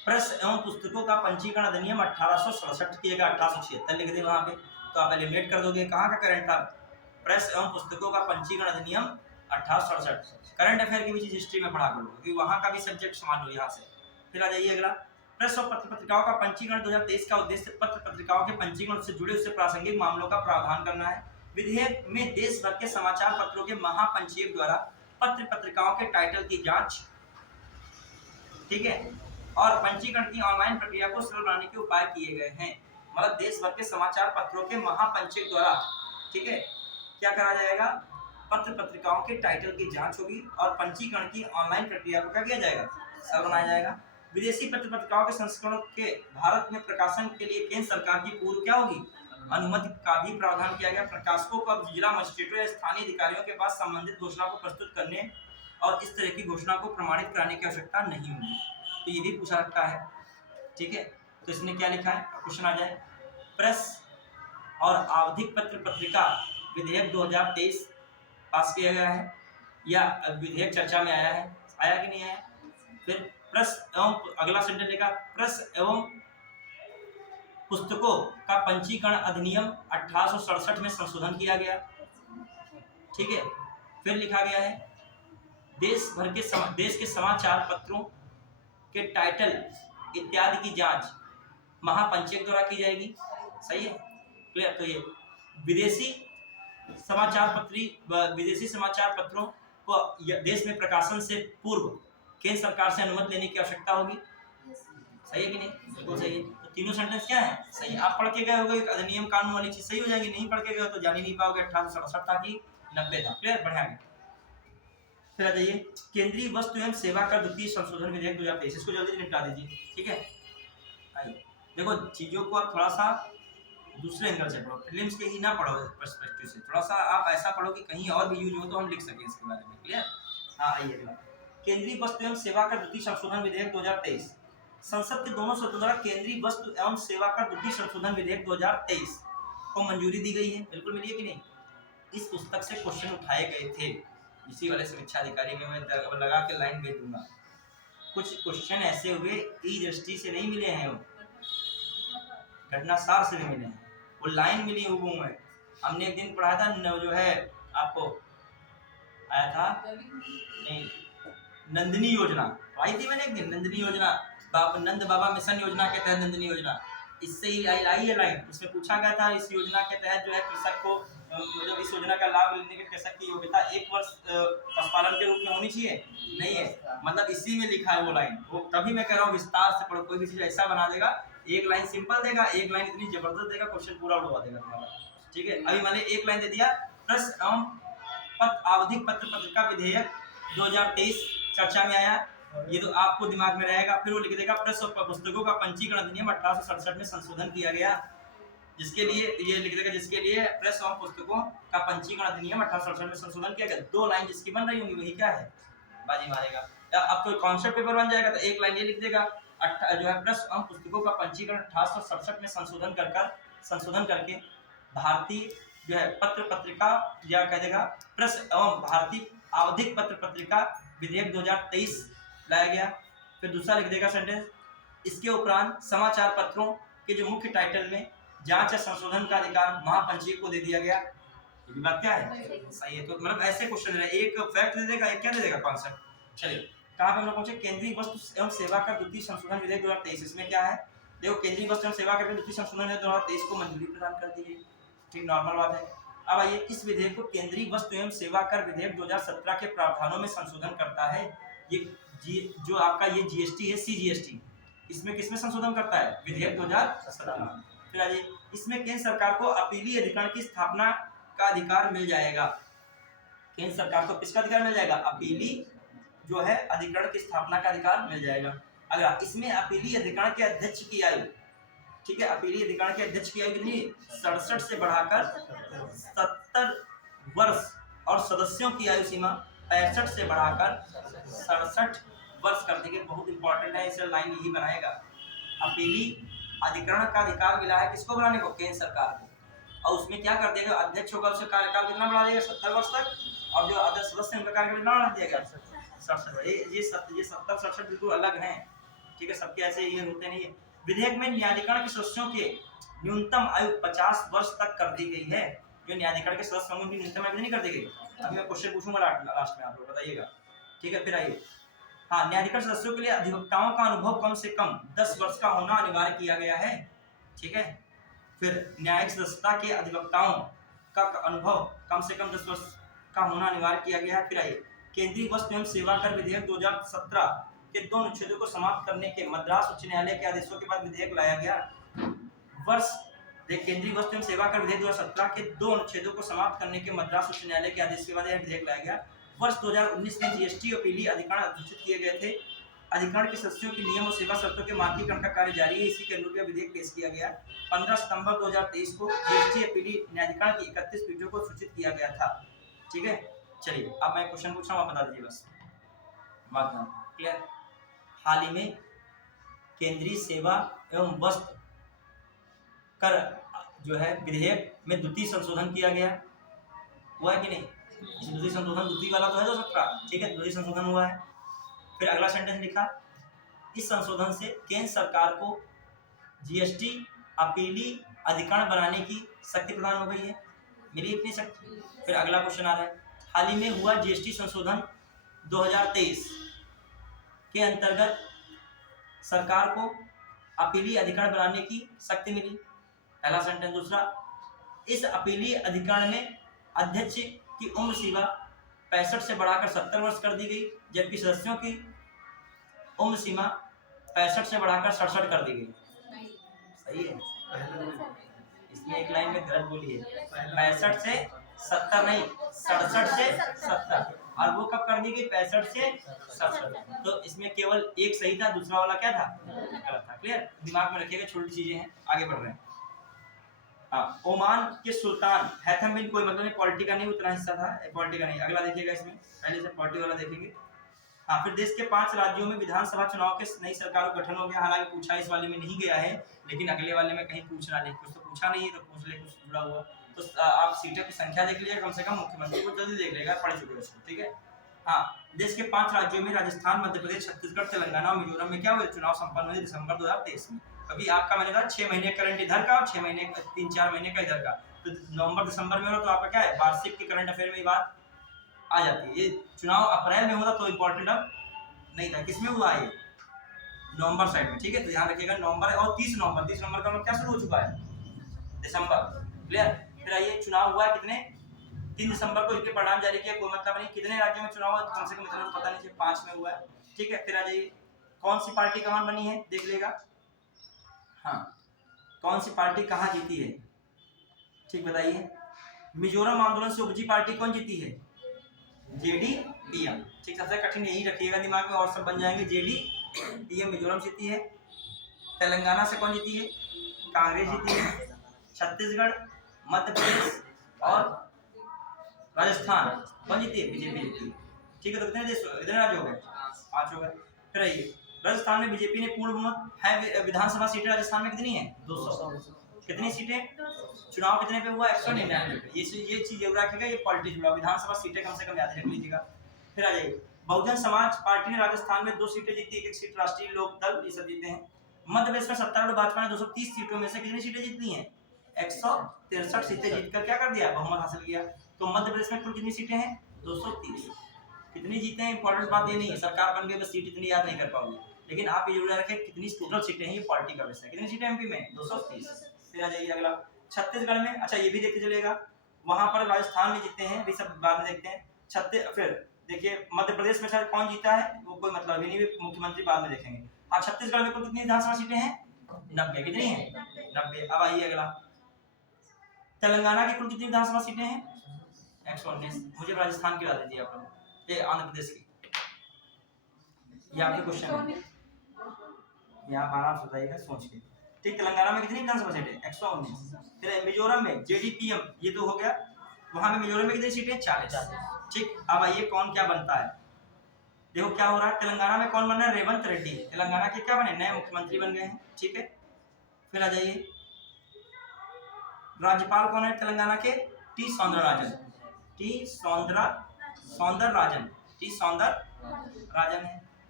प्रेस एवं पुस्तकों का पंजीकरण अधिनियम 1867 की जगह 1876 लिख दे वहाँ पे, तो आप एलिमिनेट कर दोगे। कहाँ का करंट था? प्रेस एवं पुस्तकों का पंजीकरण अधिनियम 1867। करंट अफेयर की भी चीज हिस्ट्री में पढ़ा करो, क्योंकि वहाँ का भी सब्जेक्ट समान लो यहाँ से। फिर आ जाइए अगला, प्रेस और पत्र पत्रिकाओं का पंजीकरण 2023 का उद्देश्य पत्र पत्रिकाओं के पंजीकरण से जुड़े उससे प्रासंगिक मामलों का प्रावधान करना है। विधेयक में देश भर के समाचार पत्रों के महापंजीयक द्वारा पत्र पत्रिकाओं के टाइटल की जांच, ठीक है, और पंजीकरण की ऑनलाइन प्रक्रिया को सरल बनाने के उपाय किए गए हैं। मतलब देश भर के समाचार पत्रों के महापंजीयक द्वारा, ठीक है, क्या करा जाएगा? पत्र पत्रिकाओं के टाइटल की जांच होगी और पंजीकरण की ऑनलाइन प्रक्रिया को क्या किया जाएगा? सरल बनाया जाएगा। विदेशी पत्र पत्रिकाओं के संस्करणों के भारत में प्रकाशन के लिए केंद्र सरकार की पूर्व क्या होगी? अनुमति का भी प्रावधान किया गया। प्रकाशकों को अब जिला मजिस्ट्रेटों या स्थानीय अधिकारियों के पास संबंधित घोषणा को प्रस्तुत करने और इस तरह की घोषणा को प्रमाणित कराने की आवश्यकता नहीं होगी। तो ये भी पूछा रखा है, ठीक है। तो इसने क्या लिखा है? क्वेश्चन आ जाए, प्रेस और आवधिक पत्र पत्रिका विधेयक 2023 पास किया गया है या विधेयक चर्चा में आया है, आया कि नहीं आया? फिर प्रेस एवं, अगला सेंटेंस लिखा, प्रेस एवं पुस्तकों का पंजीकरण अधिनियम 1867 में संशोधन किया गया, ठीक है। फिर लिखा गया है देश के समाचार पत्रों के टाइटल इत्यादि की जांच महापंजीयक द्वारा की जाएगी, सही है, क्लियर। तो ये विदेशी समाचार पत्रों को देश में प्रकाशन से पूर्व केंद्र सरकार से अनुमति लेने की आवश्यकता होगी, सही है कि नहीं? बिल्कुल सही है। तो तीनों सेंटेंस क्या है? सही। आप पढ़ के गए होगे अधिनियम कानून वाली चीज सही हो जाएगी, नहीं पढ़ के गए तो जान ही नहीं पाओगे 1867 था कि 90 था, क्लियर, बढ़िया। फिर आ जाइए केंद्रीय वस्तु एवं सेवा कर द्वितीय संशोधन विधेयक 2023, इसको जल्दी निपटा दीजिए, ठीक है। आइए देखो, चीजों को आप थोड़ा सा दूसरे एंगल से पढ़ो, फिल्म्स के ही ना पढ़ो पर्सपेक्टिव से, थोड़ा सा आप ऐसा पढ़ो कि कहीं और भी यूज हो तो हम लिख सकें इसके बारे में, क्लियर। हाँ, आइए अगला, केंद्रीय वस्तु एवं सेवा कर द्वितीय संशोधन विधेयक 2023। संसद के दोनों सदनों द्वारा केंद्रीय वस्तु एवं सेवा कर द्वितीय संशोधन विधेयक 2023 को मंजूरी दी गई है, बिल्कुल मिली है कि नहीं? इस पुस्तक से क्वेश्चन उठाए गए थे, इसी वाले समीक्षा अधिकारी में मैं लगा के लाइन भेज दूंगा। कुछ क्वेश्चन ऐसे हुए ई दृष्टि से नहीं मिले हैं, घटनासार से नहीं मिले हैं, वो लाइन मिली हुई है। हमने एक दिन पढ़ा था जो है आपको आया था नहीं, नंदिनी योजना आई थी मैंने एक दिन, नंदिनी योजना, नंद बाबा मिशन योजना के तहत नंदिनी योजना, इससे ही आई है लाइन। इसमें पूछा गया था इस योजना के तहत जो है कृषक को, मतलब इस योजना का लाभ लेने के कृषक की योग्यता 1 वर्ष पशुपालन के रूप में होनी चाहिए, नहीं है, मतलब इसी में लिखा है वो लाइन। वो तभी मैं कह रहा हूँ विस्तार से पढ़ो, कोई भी चीज ऐसा बना देगा, एक लाइन सिंपल देगा, एक लाइन इतनी जबरदस्त देगा, क्वेश्चन पूरा उड़वा देगा तुम्हारा, ठीक है। अभी मैंने एक लाइन दे दिया, प्रेस एवं आवधिक पत्र पत्रिका विधेयक 2023 चर्चा में आया, ये तो आपको दिमाग में रहेगा। फिर वो लिख देगा प्रेस और पुस्तकों का पंजीकरण अधिनियम 1867 में संशोधन किया गया, जिसके लिए ये लिख देगा, जिसके लिए प्रेस और पुस्तकों का पंजीकरण अधिनियम 1867 में संशोधन किया गया। 2 लाइन जिसकी बन रही होंगी वही क्या है, बाजी मारेगा। या अब कोई कॉन्सेप्ट पेपर बन जाएगा तो एक लाइन ये लिख देगा, जो है प्रेस और पुस्तकों का पंजीकरण 1867 में संशोधन करके भारतीय जो है पत्र पत्रिका, या कह देगा प्रेस एवं भारतीय आवधिक पत्र पत्रिका विधेयक 2023 लाया गया। फिर दूसरा लिख देगा सेंटेंस, इसके उपरांत समाचार पत्रों के जो मुख्य टाइटल में जांच या संशोधन का अधिकार महापंजीयक को दे दिया गया। ये बात क्या है, सही है। तो मतलब ऐसे क्वेश्चन है, एक फैक्ट दे देगा, एक क्या दे देगा, कॉन्सेप्ट। चलिए कहाँ पे हम लोग पहुंचे, केंद्रीय वस्तु एवं सेवा कर द्वितीय संशोधन विधेयक 2023। इसमें क्या है, देखो केंद्रीय वस्तु एवं सेवा कर द्वितीय संशोधन विधेयक 2023 को मंजूरी प्रदान कर दी गई, ठीक, नॉर्मल बात है। अब आइए, इस विधेयक को केंद्रीय वस्तु एवं सेवा कर विधेयक 2017 के प्रावधानों में संशोधन करता है। ये जो आपका ये जीएसटी है, सीजीएसटी, इसमें किसमें संशोधन करता है, विधेयक 2017। फिर आइए, इसमें केंद्र सरकार को अपीलीय अधिकरण की स्थापना का अधिकार मिल जाएगा। केंद्र सरकार को किसका अधिकार मिल जाएगा, अपीली जो है अधिकरण की स्थापना का अधिकार मिल जाएगा। अगर इसमें अपीलीय अधिकरण के अध्यक्ष की आयु, ठीक है, अपीलीय अधिकरण के अध्यक्ष की आयु कितनी, 67 से बढ़ाकर 70 वर्ष और सदस्यों की आयु सीमा 65 से बढ़ाकर 67 वर्ष कर देंगे। बहुत इंपॉर्टेंट है, इसे लाइन यही बनाएगा। अपीली अधिकरण का अधिकार मिला है किसको बनाने को, केंद्र सरकार को, और उसमें क्या कर देगा, अध्यक्ष होगा उसका कार्यकाल कितना बढ़ा देगा, 70 वर्ष तक, और जो अध्यक्ष सदस्य उनका कार्यकाल कितना बढ़ा दिया गया, 67। ये 70 67 बिल्कुल अलग हैं, ठीक है, सबके ऐसे ये होते नहीं है। विधेयक में न्यायाधिकरण के सदस्यों के न्यूनतम आयु 50 वर्ष तक कर दी गई है। जो न्यायाधिकरण के सदस्य होंगे उनकी न्यूनतम आयु नहीं कर दी गई। अभी मैं क्वेश्चन पूछूंगा लास्ट में, आप लोग बताइएगा, ठीक है। फिर आइए, हाँ, न्यायाधिकरण सदस्यों के लिए अधिवक्ताओं का अनुभव कम से कम 10 वर्ष का होना अनिवार्य किया गया है, ठीक है। फिर न्यायिक सदस्यता के अधिवक्ताओं का अनुभव कम से कम 10 वर्ष का होना अनिवार्य किया गया है। फिर आइए, केंद्रीय वस्तु एवं सेवा कर विधेयक 2017 के 2 अनुच्छेदों को समाप्त करने के मद्रास उच्च न्यायालय के आदेशों के बाद विधेयक लाया गया। वर्ष केंद्रीय वस्तु एवं सेवा कर विधेयक 2017 के 2 अनुच्छेदों को समाप्त करने के मद्रास उच्च न्यायालय के आदेश के बाद यह विधेयक लाया गया। वर्ष 2019 में जीएसटी अपीली अधिकरण अधिसूचित किए गए थे। अधिकरण के सदस्यों की नियम और सेवा शर्तों के मानकीकरण का कार्य जारी है। इसी के अनुरूप यह विधेयक पेश किया गया। 15 सितंबर 2023 को जीएसटी अपीली न्यायाधिकरण की 31 पीठों को सूचित किया गया था, ठीक है। चलिए, अब मैं क्वेश्चन पूछ रहा हूँ, आप बता दीजिए बस। क्लियर? हाल ही में केंद्रीय सेवा एवं वस्तु कर जो है विधेयक में द्वितीय संशोधन किया गया, हुआ है कि नहीं? द्वितीय संशोधन, द्वितीय वाला तो है 2017, ठीक है, द्वितीय संशोधन हुआ है। फिर अगला सेंटेंस लिखा, इस संशोधन से केंद्र सरकार को जीएसटी अपीली अधिकरण बनाने की शक्ति प्रदान हो गई है, मिली इतनी शक्ति। फिर अगला क्वेश्चन आ रहा है, हाल ही में हुआ जीएसटी संशोधन 2023 के अंतर्गत सरकार को अपीली अधिकरण बनाने की शक्ति मिली, पहला सेंटेंस। दूसरा, इस अपीली अधिकरण में अध्यक्ष की उम्र सीमा 65 से बढ़ाकर 70 वर्ष कर दी गई, जबकि सदस्यों की उम्र सीमा 65 से बढ़ाकर 67 कर दी गई। सही है? इसमें एक लाइन में गलत बोली है, 65 से 70 नहीं, 67 से 70, और वो कब कर दी गई? 65 से 67। तो इसमें केवल एक सही था, दूसरा वाला क्या था? गलत था। क्लियर? दिमाग में रखिएगा, छोटी चीजें हैं। आगे बढ़ रहे हैं। हाँ, ओमान के सुल्तान हैथम बिन, कोई मतलब नहीं, पॉलिटी का नहीं, उतना हिस्सा था, पॉलिटी का नहीं। अगला देखिएगा, इसमें पहले से पॉलिटी वाला देखेंगे। हाँ, फिर देश के 5 राज्यों में विधानसभा चुनाव के नई सरकार का गठन हो गया। हालांकि पूछा इस वाले में नहीं गया है, लेकिन अगले वाले में कहीं पूछना नहीं, कुछ तो पूछा नहीं है तो पूछ ले, कुछ जुड़ा हुआ। तो आप सीटों की संख्या देख लीजिए, कम से कम मुख्यमंत्री को जल्दी देख लेगा, पढ़ चुके उसको, ठीक है। हाँ, देश के 5 राज्यों में राजस्थान, मध्य प्रदेश, छत्तीसगढ़, तेलंगाना और मिजोरम में क्या हुए? चुनाव संपन्न हुए दिसंबर 2023 में। अभी आपका मैंने कहा 6 महीने करंट इधर का और 6 महीने 3-4 महीने का इधर का, तो नवंबर दिसंबर में हो तो आपका क्या है? वार्षिक के करंट अफेयर में ये बात आ जाती है। ये चुनाव अप्रैल में होता तो इम्पोर्टेंट अब नहीं था। किसमें हुआ है? नवंबर साइड में, ठीक है। तो ध्यान रखिएगा, नवंबर और 30 नवंबर का मतलब क्या शुरू हो चुका है? दिसंबर। क्लियर? फिर आइए, चुनाव हुआ है कितने? 3 दिसंबर को इनके परिणाम जारी किया, कोई मतलब नहीं। कितने राज्यों में चुनाव हुआ? कम से कम इतना तो पता नहीं, 5 में हुआ है, ठीक है। फिर आ जाइए, कौन सी पार्टी कहाँ बनी है, देख लेगा। हाँ, कौन सी पार्टी कहाँ जीती है, ठीक बताइए। मिजोरम आंदोलन से उपजी पार्टी कौन जीती है? जेडीपीएम, ठीक। सबसे कठिन यही रखिएगा दिमाग में, और सब बन जाएंगे। जेडीपीएम मिजोरम जीती है। तेलंगाना से कौन जीती है? कांग्रेस जीती है। छत्तीसगढ़, मध्य प्रदेश और राजस्थान कौन जीती है? बीजेपी जीती है, ठीक है। तो कितने राज्य हो गए? 5 हो गए। फिर आइए, राजस्थान में बीजेपी ने पूर्ण बहुमत है। विधानसभा सीटें राजस्थान में कितनी है? 200। कितनी सीटें? चुनाव कितने पे हुआ? 199 पे। ये चीज जरूर रखिएगा, ये पॉलिटिक्स जुड़ा, विधानसभा सीटें कम से कम याद रख लीजिएगा। फिर आ जाइए, बहुजन समाज पार्टी ने राजस्थान में 2 सीटें जीती, 1 सीट राष्ट्रीय लोक दल, ये सब जीते हैं। मध्य प्रदेश में सत्तारूढ़ भाजपा ने 230 सीटों में से कितनी सीटें जीती हैं? 163 सीटें जीतकर क्या कर दिया? बहुमत हासिल किया। तो मध्य प्रदेश में कुल कितनी सीटें हैं? 230। कितनी जीते हैं इंपॉर्टेंट बात ये नहीं है, सरकार बन गई बस सीट इतनी याद नहीं कर पाओगे, लेकिन आप ये जरूर रखें कितनी टोटल सीटें हैं, ये पार्टी का विषय है। कितनी सीटें एमपी में? 230। फिर आ जाइए अगला, छत्तीसगढ़ में, अच्छा ये भी देखते चलेगा, वहां पर राजस्थान में जीते हैं, भी सब बाद में देखते हैं। फिर देखिए, मध्य प्रदेश में शायद कौन जीता है वो कोई मतलब ही नहीं, मुख्यमंत्री बाद में देखेंगे। अब छत्तीसगढ़ में कुल कितनी विधानसभा सीटें हैं? 90। कितनी है? 90। अब आइए अगला, तेलंगाना की कुल कितनी विधानसभा सीटें हैं? 119। मुझे राजस्थान की ला दीजिए आप लोग, ये आंध्र प्रदेश की। ये आपके क्वेश्चन है, यहाँ आराम से बताइएगा सोच के, ठीक। तेलंगाना में कितनी विधानसभा सीटें? 119। फिर मिजोरम में जेडीपीएम, ये तो हो गया, वहां में मिजोरम में कितनी सीटें? 40, ठीक। अब आइए कौन क्या बनता है, देखो क्या हो रहा है। तेलंगाना में कौन बन रहा है? रेवंत रेड्डी, तेलंगाना के क्या बने? नए मुख्यमंत्री बन गए हैं, ठीक है। फिर आ जाइए, राज्यपाल कौन है तेलंगाना के? टी सौंदरराजन, टी सौंदरराजन है।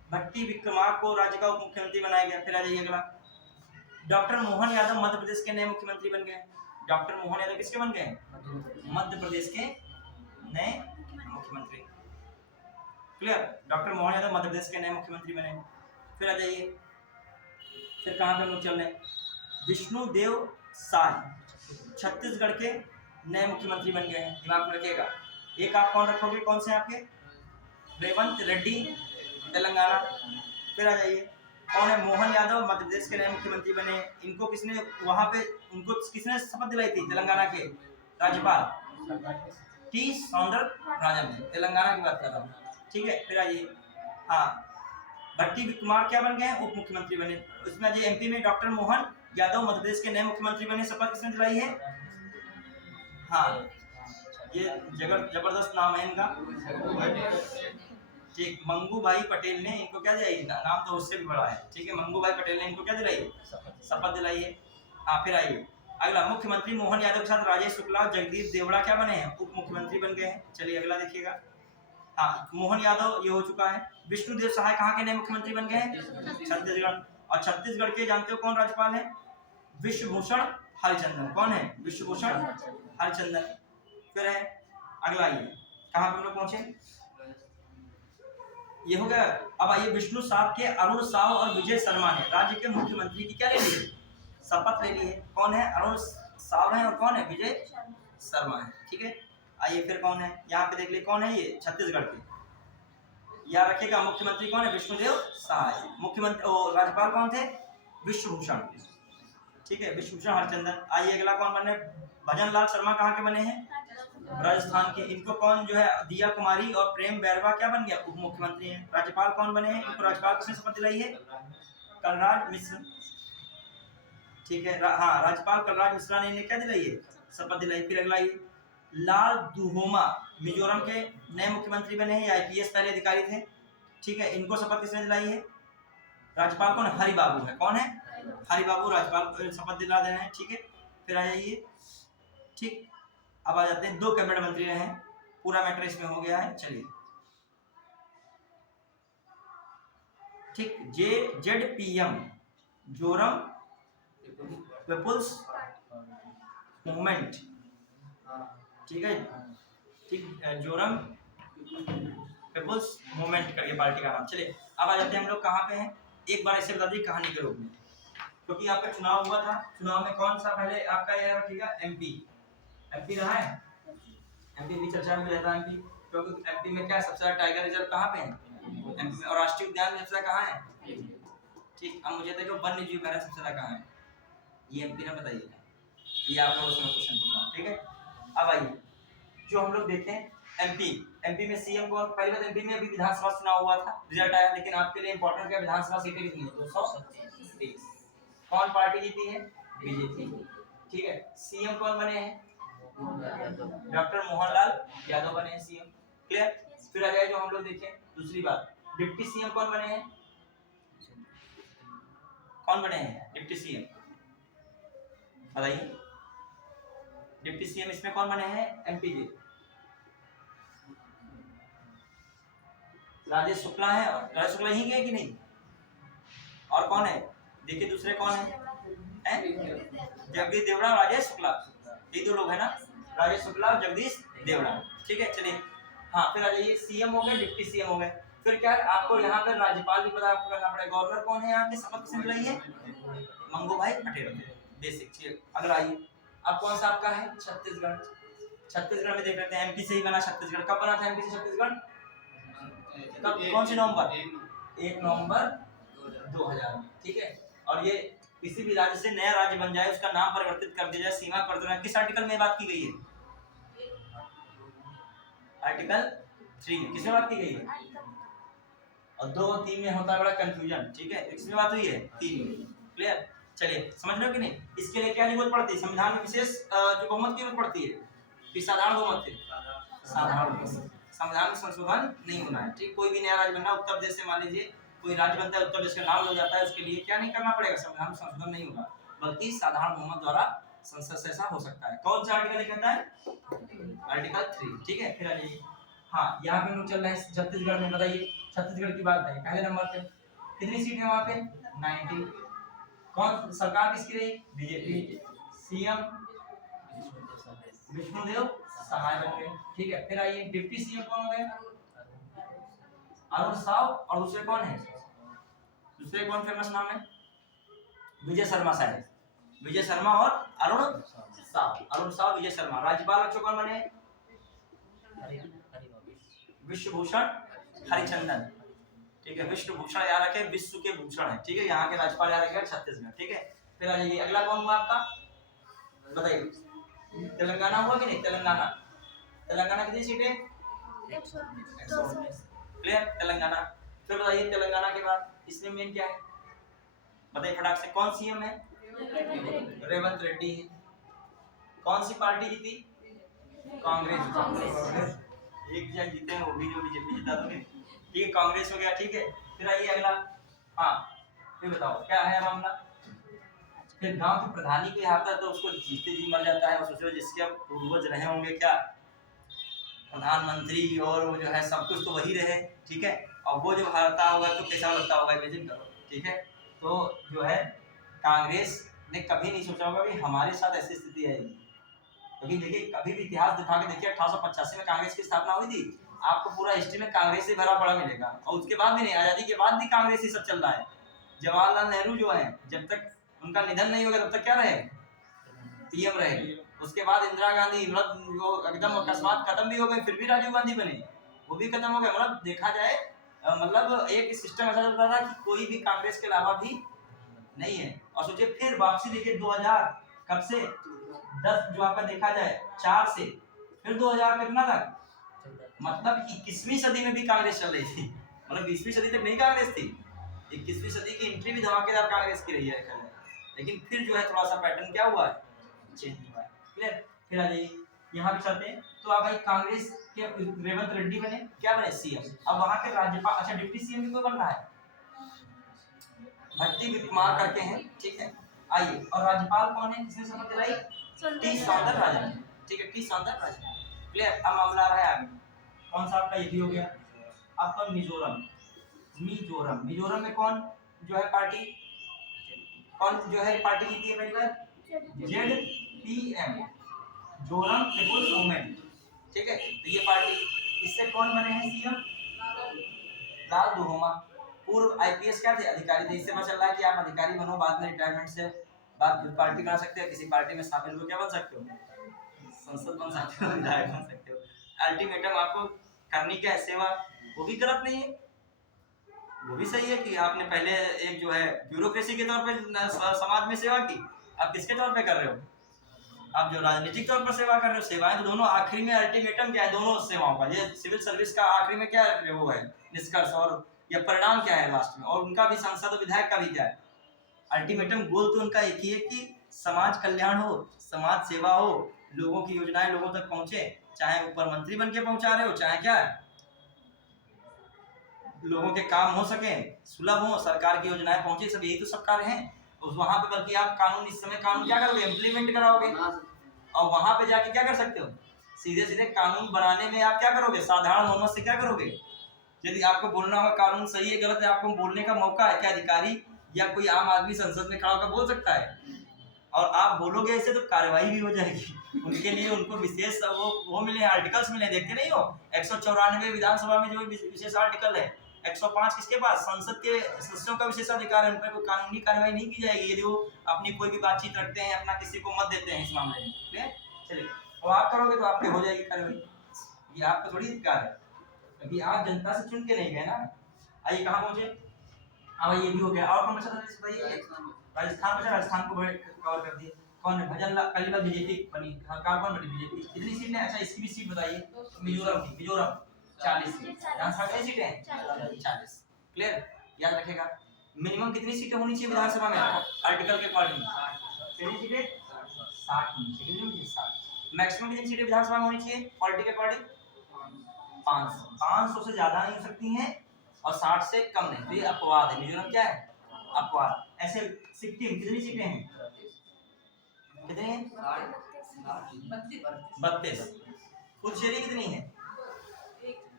भट्टी विक्रमार्क को राज्य का उप मुख्यमंत्री बनाया गया। फिर आ जाइए अगला, डॉक्टर मोहन यादव मध्य प्रदेश के नए मुख्यमंत्री बन गए। डॉक्टर मोहन यादव किसके बन गए? मध्य प्रदेश के नए मुख्यमंत्री। क्लियर? डॉक्टर मोहन यादव मध्य प्रदेश के नए मुख्यमंत्री बने। फिर आ जाइए, फिर कहाँ पे हम लोग चल रहे हैं, विष्णुदेव साय छत्तीसगढ़ के नए मुख्यमंत्री बन गए हैं। दिमाग में रखिएगा। एक आप कौन रखोगे, कौन से आपके? रेवंत रेड्डी तेलंगाना। फिर आ जाइए, कौन है? मोहन यादव मध्य प्रदेश के नए मुख्यमंत्री बने। इनको किसने वहां पे, उनको किसने शपथ दिलाई थी? तेलंगाना के राज्यपाल टी सौंदरराजन ने। तेलंगाना की बात कर रहा हूँ, ठीक है। फिर आइए, हाँ, भट्टी विक्रमार्क क्या बन गए? उप मुख्यमंत्री बने। उसमें जो एमपी में डॉक्टर मोहन यादव मध्य प्रदेश के नए मुख्यमंत्री बने। शपथ किसने दिलाई है? हाँ, ये जबरदस्त नाम है इनका, ठीक, मंगू भाई पटेल ने इनको क्या दिलाई? नाम तो उससे भी बड़ा है, ठीक है। मंगू भाई पटेल ने इनको क्या दिलाई? शपथ दिलाई है। हाँ, फिर आइए अगला, मुख्यमंत्री मोहन यादव के साथ राजेश शुक्ला और जगदीप देवड़ा क्या बने हैं? उप मुख्यमंत्री बन गए हैं। चलिए अगला देखिएगा। हाँ, मोहन यादव ये हो चुका है। विष्णुदेव सहाय कहाँ के नए मुख्यमंत्री बन गए हैं? छत्तीसगढ़। और छत्तीसगढ़ के जानते हो कौन राज्यपाल है? विश्वभूषण हरिचंदन। कौन है? विश्वभूषण हरिचंदन। फिर है अगला, ये कहाँ पे हम लोग पहुंचे? ये हो गया। अब आइए, विष्णु साव के अरुण साव और विजय शर्मा ने राज्य के मुख्यमंत्री की क्या ले ली है? शपथ ले ली है। कौन है? अरुण साव है और कौन है? विजय शर्मा है, ठीक है। आइए फिर कौन है, यहाँ पे देख लीजिए कौन है ये? छत्तीसगढ़ के, याद रखिएगा। मुख्यमंत्री कौन है? विष्णुदेव साय। मुख्यमंत्री राज्यपाल कौन थे? विश्वभूषण, ठीक है, विश्वभूषण हरिचंदन। आइए अगला कौन बने? भजन लाल शर्मा कहाँ के बने हैं? राजस्थान के। इनको कौन जो है? दिया कुमारी और प्रेम बैरवा क्या बन गया? उप मुख्यमंत्री हैं। राज्यपाल कौन बने हैं? इनको राज्यपाल किसने शपथ दिलाई है? कलराज मिश्र, ठीक है। हाँ, राज्यपाल कलराज मिश्रा ने इन्हें क्या दिलाई है? शपथ दिलाई। फिर अगला, ये लाल दुहोमा मिजोरम के नए मुख्यमंत्री बने हैं। आईपीएस पहले अधिकारी थे, ठीक है। इनको शपथ किसने दिलाई है? राज्यपाल कौन? हरि बाबू है। कौन है? हरि बाबू राज्यपाल शपथ दिला दे रहे हैं, ठीक है। फिर आ जाइए, ठीक। अब आ जाते हैं, 2 कैबिनेट मंत्री रहे हैं। पूरा मैटर इसमें हो गया है। चलिए, ठीक, जेडपीएम जोरम पीपुल्स मूवमेंट, ठीक है, ठीक, जोरम पीपुल्स मूवमेंट करके पार्टी का नाम। चलिए अब आ जाते हैं हम लोग कहाँ पे हैं। एक बार ऐसे बता दी कहानी के रूप में, क्योंकि आपका चुनाव हुआ था। चुनाव में कौन सा पहले आपका यह रखिएगा? एमपी रहा है। एमपी भी चर्चा में रहता है एमपी, क्योंकि एमपी में क्या सबसे ज्यादा टाइगर रिजर्व कहाँ पे है? एमपी में। और राष्ट्रीय उद्यान सबसे ज्यादा कहाँ है? ठीक। अब मुझे देखो वन्य जीव अभयारण्य सबसे ज्यादा कहाँ है? ये एमपी ना बताइएगा, ये आप लोग उसमें क्वेश्चन पूछना, ठीक है। अब आइए, जो हम लोग देखें एमपी में सीएम को, पहली बात एमपी में अभी विधानसभा चुनाव हुआ था, रिजल्ट आया, लेकिन आपके लिए इंपॉर्टेंट क्या? विधानसभा सीटें कितनी है? 230। कौन पार्टी जीती है? बीजेपी, ठीक है। सीएम कौन बने हैं? डॉक्टर मोहनलाल यादव बने हैं सीएम, क्लियर। फिर आ जाए जो हम लोग देखें दूसरी बात, डिप्टी सीएम कौन बने हैं? कौन बने हैं डिप्टी सीएम? बताइए, डिप्टी सीएम इसमें कौन बने हैं? एमपी के राजेश शुक्ला है। और राजेश शुक्ला यहीं गए कि नहीं? और कौन है? देखिए दूसरे कौन है? जगदीश देवड़ा, राजेश शुक्ला, ये 2 लोग है ना, राजेश शुक्ला और जगदीश देवड़ा, ठीक है। चलिए, हाँ, फिर आ जाइए, सीएम हो गए, डिप्टी सीएम हो गए। फिर क्या है आपको यहाँ पर? राज्यपाल भी पता आपको करना पड़ेगा। गवर्नर कौन है यहाँ के? शपथ किसने दिलाई है? मंगू भाई पटेल, बेसिक, ठीक। अगर आइए, अब कौन सा आपका है? छत्तीसगढ़ में देख लेते हैं। एमपी से ही बना छत्तीसगढ़। कब बना था एमपी से छत्तीसगढ़? कब? कौन सी नवंबर? 1 नवंबर 2000 में, ठीक है। और ये किसी भी राज्य से नया राज्य बन जाए, उसका नाम परिवर्तित कर दिया जाए, सीमा परिवर्तन किस आर्टिकल में बात की गई है? आर्टिकल 3 में। किसमें बात की गई है? और 2 और 3 में होता है बड़ा कंफ्यूजन, ठीक है। इसमें बात हुई है 3 में, क्लियर। चलिए, समझ रहे हो कि नहीं? इसके लिए क्या जरूरत पड़ती है? संविधान में विशेष जो बहुमत की जरूरत पड़ती है कि साधारण बहुमत है? साधारण बहुमत। संविधान में संशोधन नहीं होना है, ठीक। कोई भी नया राज्य बनना, उत्तर प्रदेश से मान लीजिए कोई राज्य बनता है, उत्तर प्रदेश का नाम हो जाता है, उसके लिए क्या नहीं करना पड़ेगा? संविधान में संशोधन नहीं होगा, बल्कि साधारण बहुमत द्वारा संसद से ऐसा हो सकता है। कौन सा आर्टिकल कहता है? आर्टिकल 3, ठीक है। फिर आ जाइए, हाँ, यहाँ पे हम लोग चल रहे हैं छत्तीसगढ़ में। बताइए छत्तीसगढ़ की बात है, पहले नंबर पे कितनी सीट है वहाँ पे? 90। कौन सरकार किसकी रही? बीजेपी। सीएम विष्णुदेव सहाय बन गए। ठीक है, फिर आइए डिप्टी सीएम कौन हो गए? अरुण साव। और दूसरे कौन है? दूसरे कौन फेमस नाम है? विजय शर्मा साहब। विजय शर्मा और अरुण साव। अरुण साव, विजय शर्मा। राज्यपाल बच्चों कौन बने? विश्वभूषण हरिचंदन। ठीक है, विश्वभूषण याद रखे, विश्व के भूषण है। ठीक है, यहाँ के राज्यपाल याद रखेगा छत्तीसगढ़। ठीक है, फिर आ जाइए अगला कौन हुआ आपका? बताइए तेलंगाना हुआ कि नहीं? तेलंगाना। तेलंगाना कितनी सीटें? 119। क्लियर तेलंगाना। फिर बताइए तेलंगाना के बाद इसमें मेन क्या है? बताइए फटाक से, कौन सीएम है? रेवंत रेड्डी है। कौन सी पार्टी जीती? कांग्रेस। एक जन जीते हैं वो भी जो बीजेपी जिता दोगे। ठीक है, कांग्रेस हो गया। ठीक है, फिर आइए अगला। हाँ, फिर बताओ क्या है मामला? फिर गांव के प्रधानी कोई आता है तो उसको जीते जी मर जाता है, और सोचो जिसके अब पूर्वज रहे होंगे क्या प्रधानमंत्री, और वो जो है सब कुछ तो वही रहे। ठीक है, और वो जब हारता होगा तो कैसा लगता होगा, इमेजिन करो। ठीक है, तो जो है कांग्रेस ने कभी नहीं सोचा होगा कि हमारे साथ ऐसी स्थिति आएगी। क्योंकि देखिए कभी भी इतिहास दिखा के देखिए 1885 में कांग्रेस की स्थापना हुई थी, आपको पूरा हिस्ट्री में कांग्रेस से भरा पड़ा मिलेगा। और उसके बाद भी नहीं, आजादी के बाद भी कांग्रेस ही सब चल रहा है। जवाहरलाल नेहरू जो है, जब तक उनका निधन नहीं होगा तब तक क्या रहे? पीएम रहे। उसके बाद इंदिरा गांधी, मतलब जो एकदम अकस्मात खत्म भी हो गए, फिर भी राजीव गांधी बने, वो भी खत्म हो गए। मतलब देखा जाए मतलब एक सिस्टम ऐसा चलता था कि कोई भी कांग्रेस के अलावा भी नहीं है। और सोचिए फिर वापसी देखिए 2000 कब से 10 जो आपका देखा जाए 4 से फिर 2000 कितना तक, मतलब 21वीं सदी में भी कांग्रेस चल रही थी। मतलब 20वीं सदी तक नहीं कांग्रेस थी, 21वीं सदी की एंट्री भी धमाकेदार कांग्रेस की रही है। लेकिन फिर जो है थोड़ा सा पैटर्न क्या हुआ है, चेंज हुआ है। क्लियर। फिर आ जाइए यहाँ पे चलते हैं। तो आप भाई कांग्रेस के रेवंत रेड्डी बने, क्या बने? सीएम। अब वहाँ के राज्यपाल, अच्छा डिप्टी सीएम भी कोई बन रहा है? भट्टी विक्रमार करके हैं। ठीक है, आइए। और राज्यपाल कौन है, किसने शपथ दिलाई? टी सौंदरराजन। ठीक है, टी सौंदरराजन। क्लियर। अब मामला आ रहा है आगे, कौन सा आपका ये भी हो गया। आपका मिजोरम। मिजोरम, मिजोरम में कौन जो है पार्टी, कौन जो है पार्टी जीती है पहली बार? ZPM, Joram people's movement. ठीक है, तो ये पार्टी, इससे कौन बने हैं सीएम? लाल दुहोमा। पूर्व आईपीएस क्या थे? अधिकारी थे। इससे पता चल रहा है कि आप अधिकारी बनो, बाद में रिटायरमेंट से बाद खुद पार्टी बना सकते हो, किसी पार्टी में शामिल हो क्या बन सकते हो, संसद बन सकते हो, विधायक बन सकते हो। अल्टीमेटम आपको करनी क्या है, सेवा। वो भी गलत नहीं है, वो भी सही है कि आपने पहले एक जो है ब्यूरोक्रेसी के तौर पे समाज में सेवा की, आप किसके तौर पे कर रहे हो, आप जो राजनीतिक तौर पर सेवा कर रहे हो। सेवाएं तो दोनों, आखिरी में अल्टीमेटम क्या है दोनों सेवाओं का, ये सिविल सर्विस का आखिरी में क्या वो है निष्कर्ष, और या परिणाम क्या है लास्ट में, और उनका भी सांसद और विधायक का भी क्या है अल्टीमेटम गोल, तो उनका एक ही है कि समाज कल्याण हो, समाज सेवा हो, लोगों की योजनाएं लोगों तक पहुंचे, चाहे ऊपर मंत्री बन के पहुंचा रहे हो, चाहे क्या लोगों के काम हो सके, सुलभ हो, सरकार की योजनाएं पहुंचे, सब यही तो सब कार्य हैं। उस वहां पे बल्कि आप कानून, इस समय कानून क्या करोगे, इम्प्लीमेंट कराओगे, और वहां पे जाके क्या कर सकते हो, सीधे सीधे कानून बनाने में आप क्या करोगे, साधारण बहुमत से क्या करोगे। यदि आपको बोलना होगा कानून सही है गलत है, आपको बोलने का मौका है, क्या अधिकारी या कोई आम आदमी संसद में खड़ा होकर बोल सकता है, और आप बोलोगे ऐसे तो कार्रवाई भी हो जाएगी। उनके लिए उनको विशेष वो मिले, आर्टिकल्स मिले, देखते नहीं हो 194 विधानसभा में जो विशेष आर्टिकल है, 105 किसके पास, संसद के सदस्यों का विशेषाधिकार है, उन पर कोई कानूनी कार्रवाई नहीं की जाएगी यदि वो अपनी कोई भी बातचीत रखते हैं, अपना किसी को मत देते हैं इस मामले में। ठीक, चलिए, और आप करोगे तो आप पे हो जाएगी कार्रवाई, ये आपका थोड़ी अधिकार है, क्योंकि आप जनता से चुन के नहीं गए ना। आइए कहाँ पहुंचे, हाँ ये भी हो गया। और कौन बचा था बताइए, राजस्थान बचा, राजस्थान को कवर कर दिए। कौन है, भजन लाल, पहली बार बीजेपी बनी, कौन बनी बीजेपी, कितनी सीट है, अच्छा इसकी भी सीट बताइए, मिजोरम की, मिजोरम 40 सीट, विधानसभा कितनी सीटें हैं 40। क्लियर, याद रखेगा। मिनिमम कितनी सीटें होनी चाहिए विधानसभा में आर्टिकल के अकॉर्डिंग, कितनी सीटें 60 होनी चाहिए, 60। मैक्सिमम कितनी सीटें विधानसभा में होनी चाहिए पॉलिटी के अकॉर्डिंग 500 से ज्यादा नहीं हो सकती हैं, और 60 से कम नहीं, तो ये अपवाद है, मिजोरम क्या है अपवाद। ऐसे सिक्किम कितनी सीटें हैं, कितनी हैं 32। पुडुचेरी कितनी है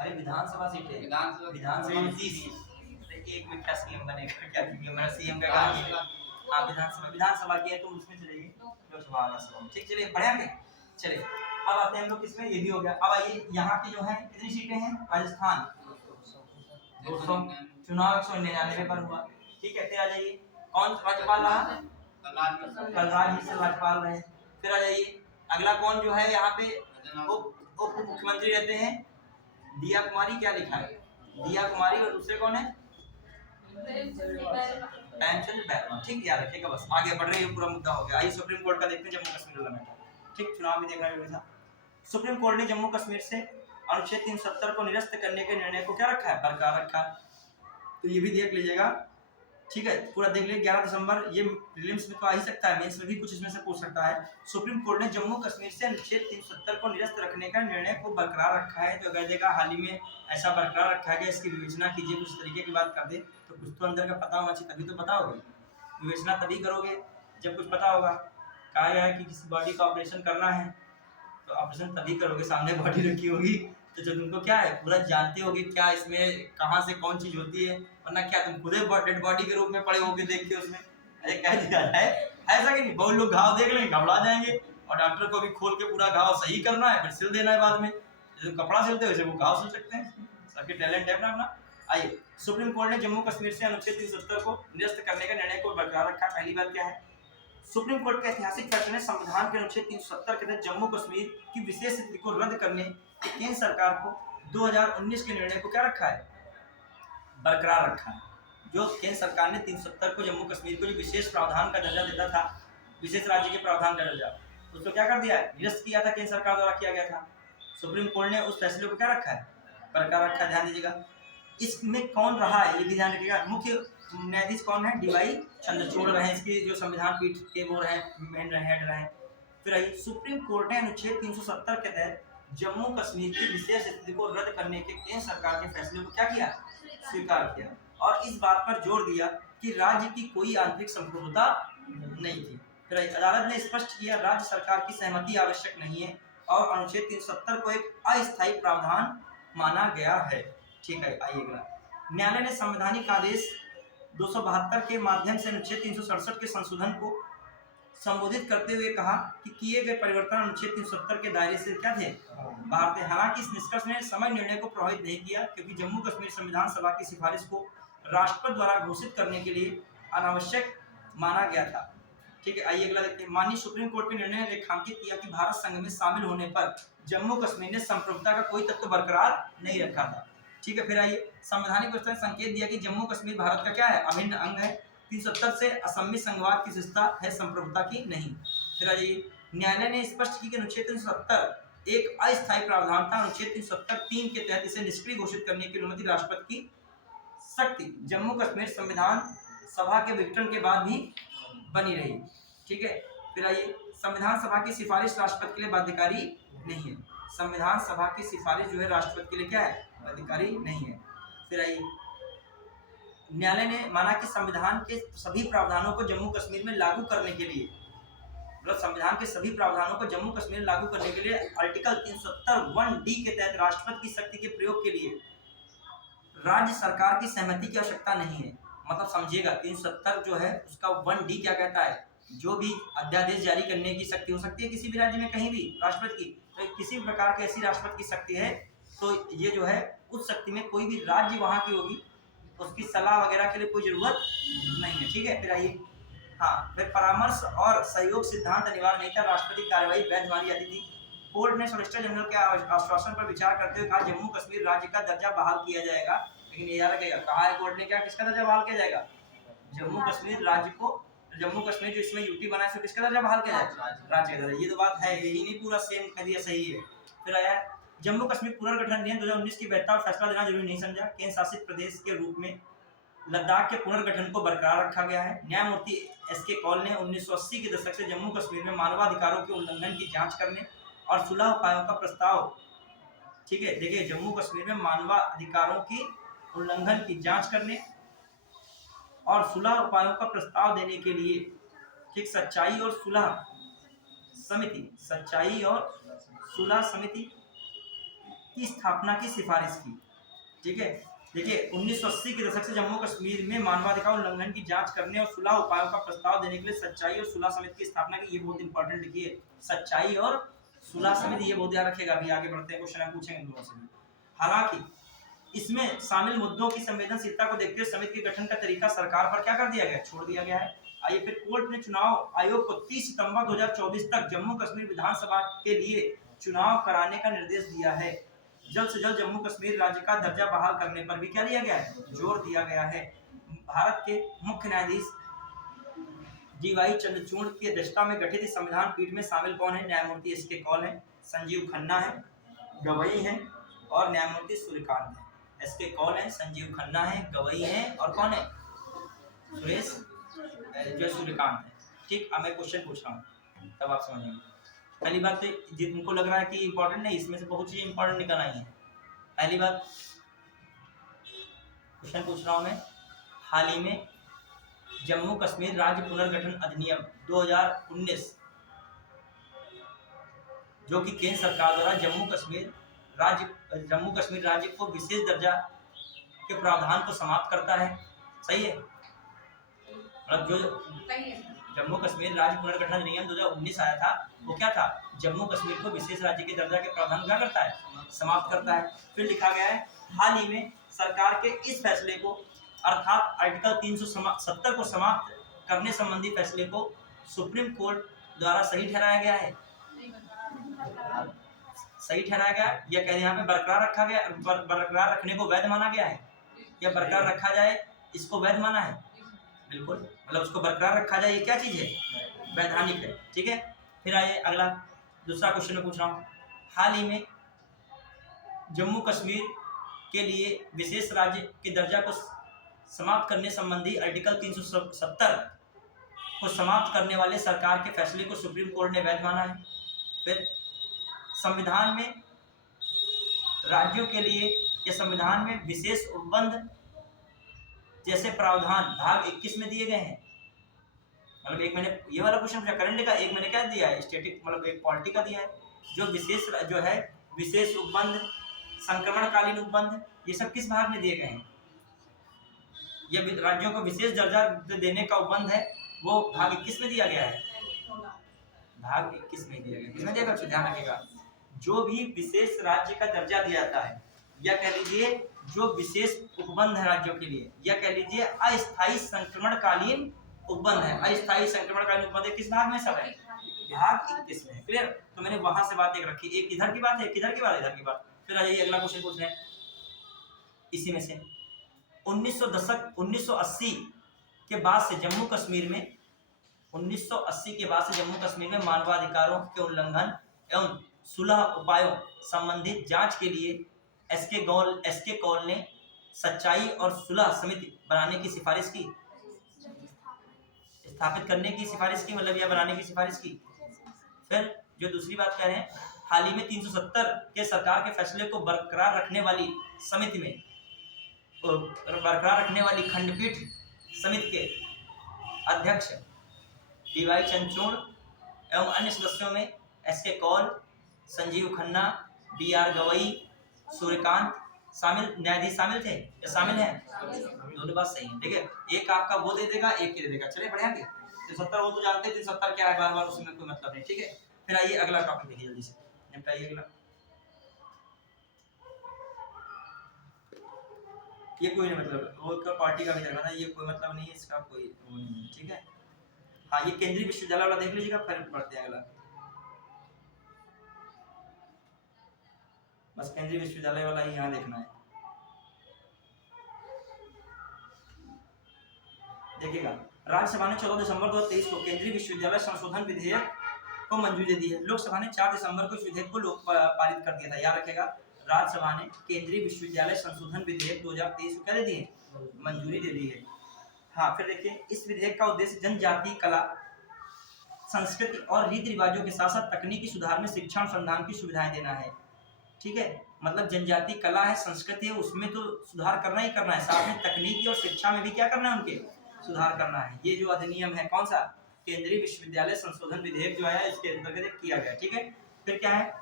अरे विधानसभा सीटें, विधानसभा में 30। एक मिनट का सीएम बनेगा क्या, मेरा सीएम का काम है। हाँ विधानसभा की है तो उसमें चलेगी लोकसभा राज्यसभा। ठीक, चलिए बढ़िया के चलिए अब आते हैं हम लोग किसमें, ये भी हो गया। अब आइए यहाँ की जो है कितनी सीटें हैं, राजस्थान 200, चुनाव 199 पर हुआ। ठीक है, फिर आ जाइए कौन राज्यपाल रहा, कलराज मिश्र राज्यपाल रहे। फिर आ जाइए अगला कौन जो है यहाँ पे उप मुख्यमंत्री रहते हैं, दिया कुमारी। क्या लिखा है, दिया कुमारी। और दूसरे कौन है, प्रेमचंद बैरवा। ठीक, याद रखिएगा बस। आगे बढ़ रहे हैं, पूरा मुद्दा हो गया। आइए सुप्रीम कोर्ट का देखते हैं, जम्मू कश्मीर वाला मैटर। ठीक, चुनाव भी देखना जरूरी था। सुप्रीम कोर्ट ने जम्मू कश्मीर से अनुच्छेद 370 को निरस्त करने के निर्णय को क्या रखा है, बरकरार रखा। तो ये भी देख लीजिएगा। ठीक है, पूरा देख लीजिए। 11 दिसंबर, ये प्रीलिम्स में तो आ ही सकता है, मेंस में भी कुछ इसमें से पूछ सकता है। सुप्रीम कोर्ट ने जम्मू कश्मीर से अनुच्छेद 370 को निरस्त रखने का निर्णय को बरकरार रखा है। तो कह देगा हाल ही में ऐसा बरकरार रखा है, इसकी विवेचना कीजिए। कुछ तरीके की बात कर दे तो कुछ तो अंदर का पता होना चाहिए, तभी तो पता होगा। विवेचना तभी करोगे जब कुछ पता होगा। कहा गया है कि किसी बॉडी का ऑपरेशन करना है तो ऑपरेशन तभी करोगे, सामने बॉडी रखी होगी तो जब तुमको क्या है पूरा जानते होगे क्या इसमें कहाँ से कौन चीज होती है, वरना क्या तुम खुद डेड बॉडी के रूप में पड़े होगे देख के उसमें। अरे कह दिया है ऐसा कि नहीं, बहुत लोग घाव देख लेंगे घबरा जाएंगे और डॉक्टर को भी खोल के पूरा घाव सही करना है, फिर सिल देना है बाद में। जैसे कपड़ा सिलते वैसे वो घाव सिल सकते हैं, सबके टैलेंट है अपना अपना। आइए, सुप्रीम कोर्ट ने जम्मू कश्मीर से अनुच्छेद 370 को निरस्त करने का निर्णय को बरकरार रखा। पहली बात क्या है, सुप्रीम कोर्ट के ऐतिहासिक फैसले ने संविधान के अनुच्छेद 370 के तहत जम्मू कश्मीर की विशेष स्थिति को रद्द करने के केंद्र सरकार को 2019 के निर्णय को क्या रखा है, बरकरार रखा है। जो केंद्र सरकार ने 370 को जम्मू कश्मीर को जो विशेष प्रावधान का दर्जा देता था, विशेष राज्य के प्रावधान का दर्जा, उसको क्या कर दिया है, निरस्त किया था, केंद्र सरकार द्वारा किया गया था। सुप्रीम कोर्ट ने उस फैसले को क्या रखा है, बरकरार रखा। ध्यान दीजिएगा। इसमें कौन रहा है ये भी ध्यान रखिएगा। मुख्य न्यायाधीश कौन है, डीवाई चंद्रचूड़ रहे, इसके जो संविधान पीठ के वो रहे, मेन हेड रहे। फिर आइए, सुप्रीम कोर्ट ने अनुच्छेद 370 के तहत जम्मू कश्मीर की विशेष स्थिति को रद्द करने के केंद्र सरकार के फैसले को क्या किया, स्वीकार किया और इस बात पर जोर दिया कि राज्य की कोई आंतरिक संप्रभुता नहीं थी। फिर अदालत ने स्पष्ट किया राज्य सरकार की सहमति आवश्यक नहीं है और अनुच्छेद 370 को एक अस्थायी प्रावधान माना गया है। ठीक है, आइएगा। न्यायालय ने संवैधानिक आदेश 272 के माध्यम से अनुच्छेद 367 के संशोधन को संबोधित करते हुए कहा कि किए गए परिवर्तन अनुच्छेद 370 के दायरे से क्या थे, बाहर थे। हालांकि इस निष्कर्ष ने समय निर्णय को प्रभावित नहीं किया क्योंकि जम्मू कश्मीर संविधान सभा की सिफारिश को राष्ट्रपति द्वारा घोषित करने के लिए अनावश्यक माना गया था। ठीक है, आइए अगला देखते हैं। माननीय सुप्रीम कोर्ट के निर्णय ने रेखांकित किया कि भारत संघ में शामिल होने पर जम्मू कश्मीर ने संप्रभुता का कोई तत्व बरकरार नहीं रखा था। ठीक है, फिर आइए, संवैधानिक व्यवस्था ने संकेत दिया कि जम्मू कश्मीर भारत का क्या है, अभिन्न अंग है। 370 से असम्मी संघवाद की विशेषता है, संप्रभुता की नहीं। फिर आ जाइए, न्यायालय ने स्पष्ट की कि अनुच्छेद 370 एक अस्थायी प्रावधान था। अनुच्छेद 370(3) के तहत इसे निष्क्रिय घोषित करने की अनुमति राष्ट्रपति की शक्ति जम्मू कश्मीर संविधान सभा के विघटन के बाद भी बनी रही। ठीक है, फिर आइए, संविधान सभा की सिफारिश राष्ट्रपति के लिए बाध्यकारी नहीं है। संविधान सभा की सिफारिश जो है राष्ट्रपति के लिए क्या है, बाध्यकारी नहीं है। फिर आइए, न्यायालय ने माना कि संविधान के सभी प्रावधानों को जम्मू कश्मीर में लागू करने के लिए, मतलब संविधान के सभी प्रावधानों को जम्मू कश्मीर में लागू करने के लिए आर्टिकल 370(1)(d) के तहत राष्ट्रपति की शक्ति के प्रयोग के लिए राज्य सरकार की सहमति की आवश्यकता नहीं है। मतलब समझिएगा, 370 जो है उसका 1D क्या कहता है, जो भी अध्यादेश जारी करने की शक्ति हो सकती है किसी भी राज्य में कहीं भी राष्ट्रपति की, तो किसी भी प्रकार की ऐसी राष्ट्रपति की शक्ति है तो ये जो है उस शक्ति में कोई भी राज्य वहाँ की होगी, उसकी सलाह वगैरह के लिए कोई जरूरत नहीं है। ठीक है, फिर आइए, हाँ, फिर परामर्श और सहयोग सिद्धांत अनिवार्य नहीं था, राष्ट्रपति कार्यवाही वैध मानी जाती थी। कोर्ट ने सॉलिसिटर जनरल के आश्वासन पर विचार करते हुए कहा जम्मू कश्मीर राज्य का दर्जा बहाल किया जाएगा। लेकिन ये याद रखिएगा, कहा है कोर्ट ने क्या, किसका दर्जा बहाल किया जाएगा, जम्मू कश्मीर राज्य को, जम्मू कश्मीर जो इसमें यूटी बना है किसका दर्जा बहाल किया जाएगा, राज्य का दर्जा। ये तो बात है, यही नहीं पूरा सेम कह दिया, सही है। फिर आया, जम्मू कश्मीर पुनर्गठन अधिनियम 2019 की वैधता और फैसला देना जरूरी नहीं समझा। केंद्र शासित प्रदेश के रूप में लद्दाख के पुनर्गठन को बरकरार रखा गया है। न्यायमूर्ति एस.के. कौल ने 1980 के दशक से जम्मू कश्मीर में मानवाधिकारों के उल्लंघन की जांच करने और सुलह उपायों का प्रस्ताव, ठीक है, देखिए, जम्मू कश्मीर में मानवाधिकारों की उल्लंघन की जांच करने और सुलह उपायों का प्रस्ताव देने के लिए, ठीक, सच्चाई और सुलह समिति की स्थापना की सिफारिश की। ठीक है, देखिए 1980 के दशक से जम्मू कश्मीर में मानवाधिकार उल्लंघन की जांच करने और सुलह उपायों का प्रस्ताव देने के लिए सच्चाई और सुलह समिति की स्थापना की। ये बहुत इंपॉर्टेंट लिखिए, सच्चाई और सुलह समिति, ये बहुत याद रखेगा। अभी आगे बढ़ते हैं, क्वेश्चन हम पूछेंगे लोगों से भी। हालांकि इसमें शामिल मुद्दों की संवेदनशीलता को देखते हुए समिति के गठन का तरीका सरकार पर क्या कर दिया गया, छोड़ दिया गया है। आइए फिर, कोर्ट ने चुनाव आयोग को 30 सितंबर 2024 तक जम्मू कश्मीर विधानसभा के लिए चुनाव कराने का निर्देश दिया है। जल्द से जल्द जम्मू कश्मीर राज्य का दर्जा बहाल करने पर भी क्या दिया गया है, जोर दिया गया है। भारत के मुख्य न्यायाधीश DY चंद्रचूड़ की अध्यक्षता में गठित इस संविधान पीठ में शामिल कौन है? न्यायमूर्ति SK कौल है, संजीव खन्ना है, गवई है और न्यायमूर्ति सूर्यकांत है। SK कौल है, संजीव खन्ना है, गवई है और कौन है? सुरेश जो सूर्यकांत है। ठीक, अब मैं क्वेश्चन पूछ रहा हूँ तब आप समझेंगे। पहली बात तो जिनको लग रहा है कि इंपॉर्टेंट नहीं, इसमें से बहुत चीजें इंपॉर्टेंट निकल आई है। पहली बात, क्वेश्चन पूछ रहा हूँ मैं, हाल ही में जम्मू कश्मीर राज्य पुनर्गठन अधिनियम 2019 जो कि केंद्र सरकार द्वारा जम्मू कश्मीर राज्य को विशेष दर्जा के प्रावधान को समाप्त करता है। सही है, मतलब जो जम्मू कश्मीर राज्य पुनर्गठन अधिनियम 2019 आया था, वो क्या था? जम्मू कश्मीर को विशेष राज्य के दर्जा के प्रावधान क्या करता है? समाप्त करता है। फिर लिखा गया है, हाल ही में सरकार के इस फैसले को अर्थात आर्टिकल 370 को समाप्त करने संबंधी फैसले को सुप्रीम कोर्ट द्वारा सही ठहराया गया है। सही ठहराया गया या कह यहाँ पे बरकरार रखा गया, बरकरार रखने को वैध माना गया है या बरकरार रखा जाए इसको वैध माना है? बिल्कुल, मतलब उसको बरकरार रखा जाए, ये क्या चीज है? वैधानिक है। ठीक है, फिर आइए अगला दूसरा क्वेश्चन में पूछ रहा हूँ, हाल ही में जम्मू कश्मीर के लिए विशेष राज्य के दर्जा को समाप्त करने संबंधी आर्टिकल 370 को समाप्त करने वाले सरकार के फैसले को सुप्रीम कोर्ट ने वैध माना है। फिर संविधान में राज्यों के लिए या संविधान में विशेष उपबंध जैसे प्रावधान भाग 21 में दिए गए हैं। मतलब एक मैंने ये वाला क्वेश्चन पूछा करंट का, एक मैंने क्या दिया है? स्टैटिक, मतलब एक पॉलिटी का दिया है। जो विशेष उपबंध, संक्रमणकालीन उपबंध, ये सब किस भाग में दिए गए हैं? ये राज्यों को विशेष दर्जा देने का उपबंध है, वो भाग 21 में दिया गया है। भाग 21 में दिया गया, किसमें दिया गया? ध्यान रखिएगा, जो भी विशेष राज्य का दर्जा दिया जाता है, या कह लीजिए जो विशेष उपबंध है राज्यों के लिए, या कह लीजिए अस्थायी संक्रमणकालीन उपबंध है। अस्थायी संक्रमणकालीन उपबंध किस भाग में? सब है, भाग 21 में। क्लियर? तो मैंने वहां से बात एक रखी, एक इधर की बात है, एक इधर की बात, इधर की बात। फिर आ जाइए अगला क्वेश्चन पूछ रहे हैं इसी में से। 1980 के बाद से जम्मू कश्मीर में 1980 के बाद से जम्मू कश्मीर में मानवाधिकारों के उल्लंघन एवं सुलह उपायों संबंधित जांच के लिए SK कौल ने सच्चाई और सुलह समिति बनाने की सिफारिश की, स्थापित करने की सिफारिश की, मतलब या बनाने की सिफारिश की। फिर जो दूसरी बात कह रहे हैं, हाल ही में 370 के सरकार के फैसले को बरकरार रखने वाली समिति में बरकरार रखने वाली खंडपीठ समिति के अध्यक्ष DY चंद्रचूड़ एवं अन्य सदस्यों में SK कौल, संजीव खन्ना, BR गवई, सूर्यकांत न्यायाधीश शामिल थे या शामिल है? दोनों बात सही है। ठीक है, एक आपका वो दे देगा, एक ये दे देगा। चलिए बढ़िया के 370 वो तो जानते हैं 370 क्या है, बार बार उसमें कोई मतलब नहीं। ठीक है, फिर आइए अगला टॉपिक देखिए, जल्दी से निपटाइए अगला। ये कोई नहीं, मतलब वो तो पार्टी का भी देखना था, ये कोई मतलब नहीं है, इसका कोई वो नहीं है। ठीक है, हाँ ये केंद्रीय विश्वविद्यालय वाला देख लीजिएगा, फिर बढ़ते हैं अगला। बस केंद्रीय विश्वविद्यालय वाला ही यहाँ देखना है। देखिएगा, राज्यसभा ने 14 दिसंबर 2023 को केंद्रीय विश्वविद्यालय संशोधन विधेयक को मंजूरी दी है। लोकसभा ने 4 दिसंबर को इस विधेयक को पारित कर दिया था। याद रखेगा, राज्यसभा ने केंद्रीय विश्वविद्यालय संशोधन विधेयक 2023 को क्या दे दी है? मंजूरी दे दी है। हाँ, फिर देखिए, इस विधेयक का उद्देश्य जनजातीय कला, संस्कृति और रीति रिवाजों के साथ साथ तकनीकी सुधार में शिक्षा अनुसंधान की सुविधाएं देना है। ठीक है, मतलब जनजातीय कला है, संस्कृति है, उसमें तो सुधार करना ही करना है, साथ में तकनीकी और शिक्षा में भी क्या करना है? उनके सुधार करना है। ये जो अधिनियम है, कौन सा? केंद्रीय विश्वविद्यालय संशोधन विधेयक जो है, इसके अंतर्गत किया गया। ठीक है, फिर क्या है?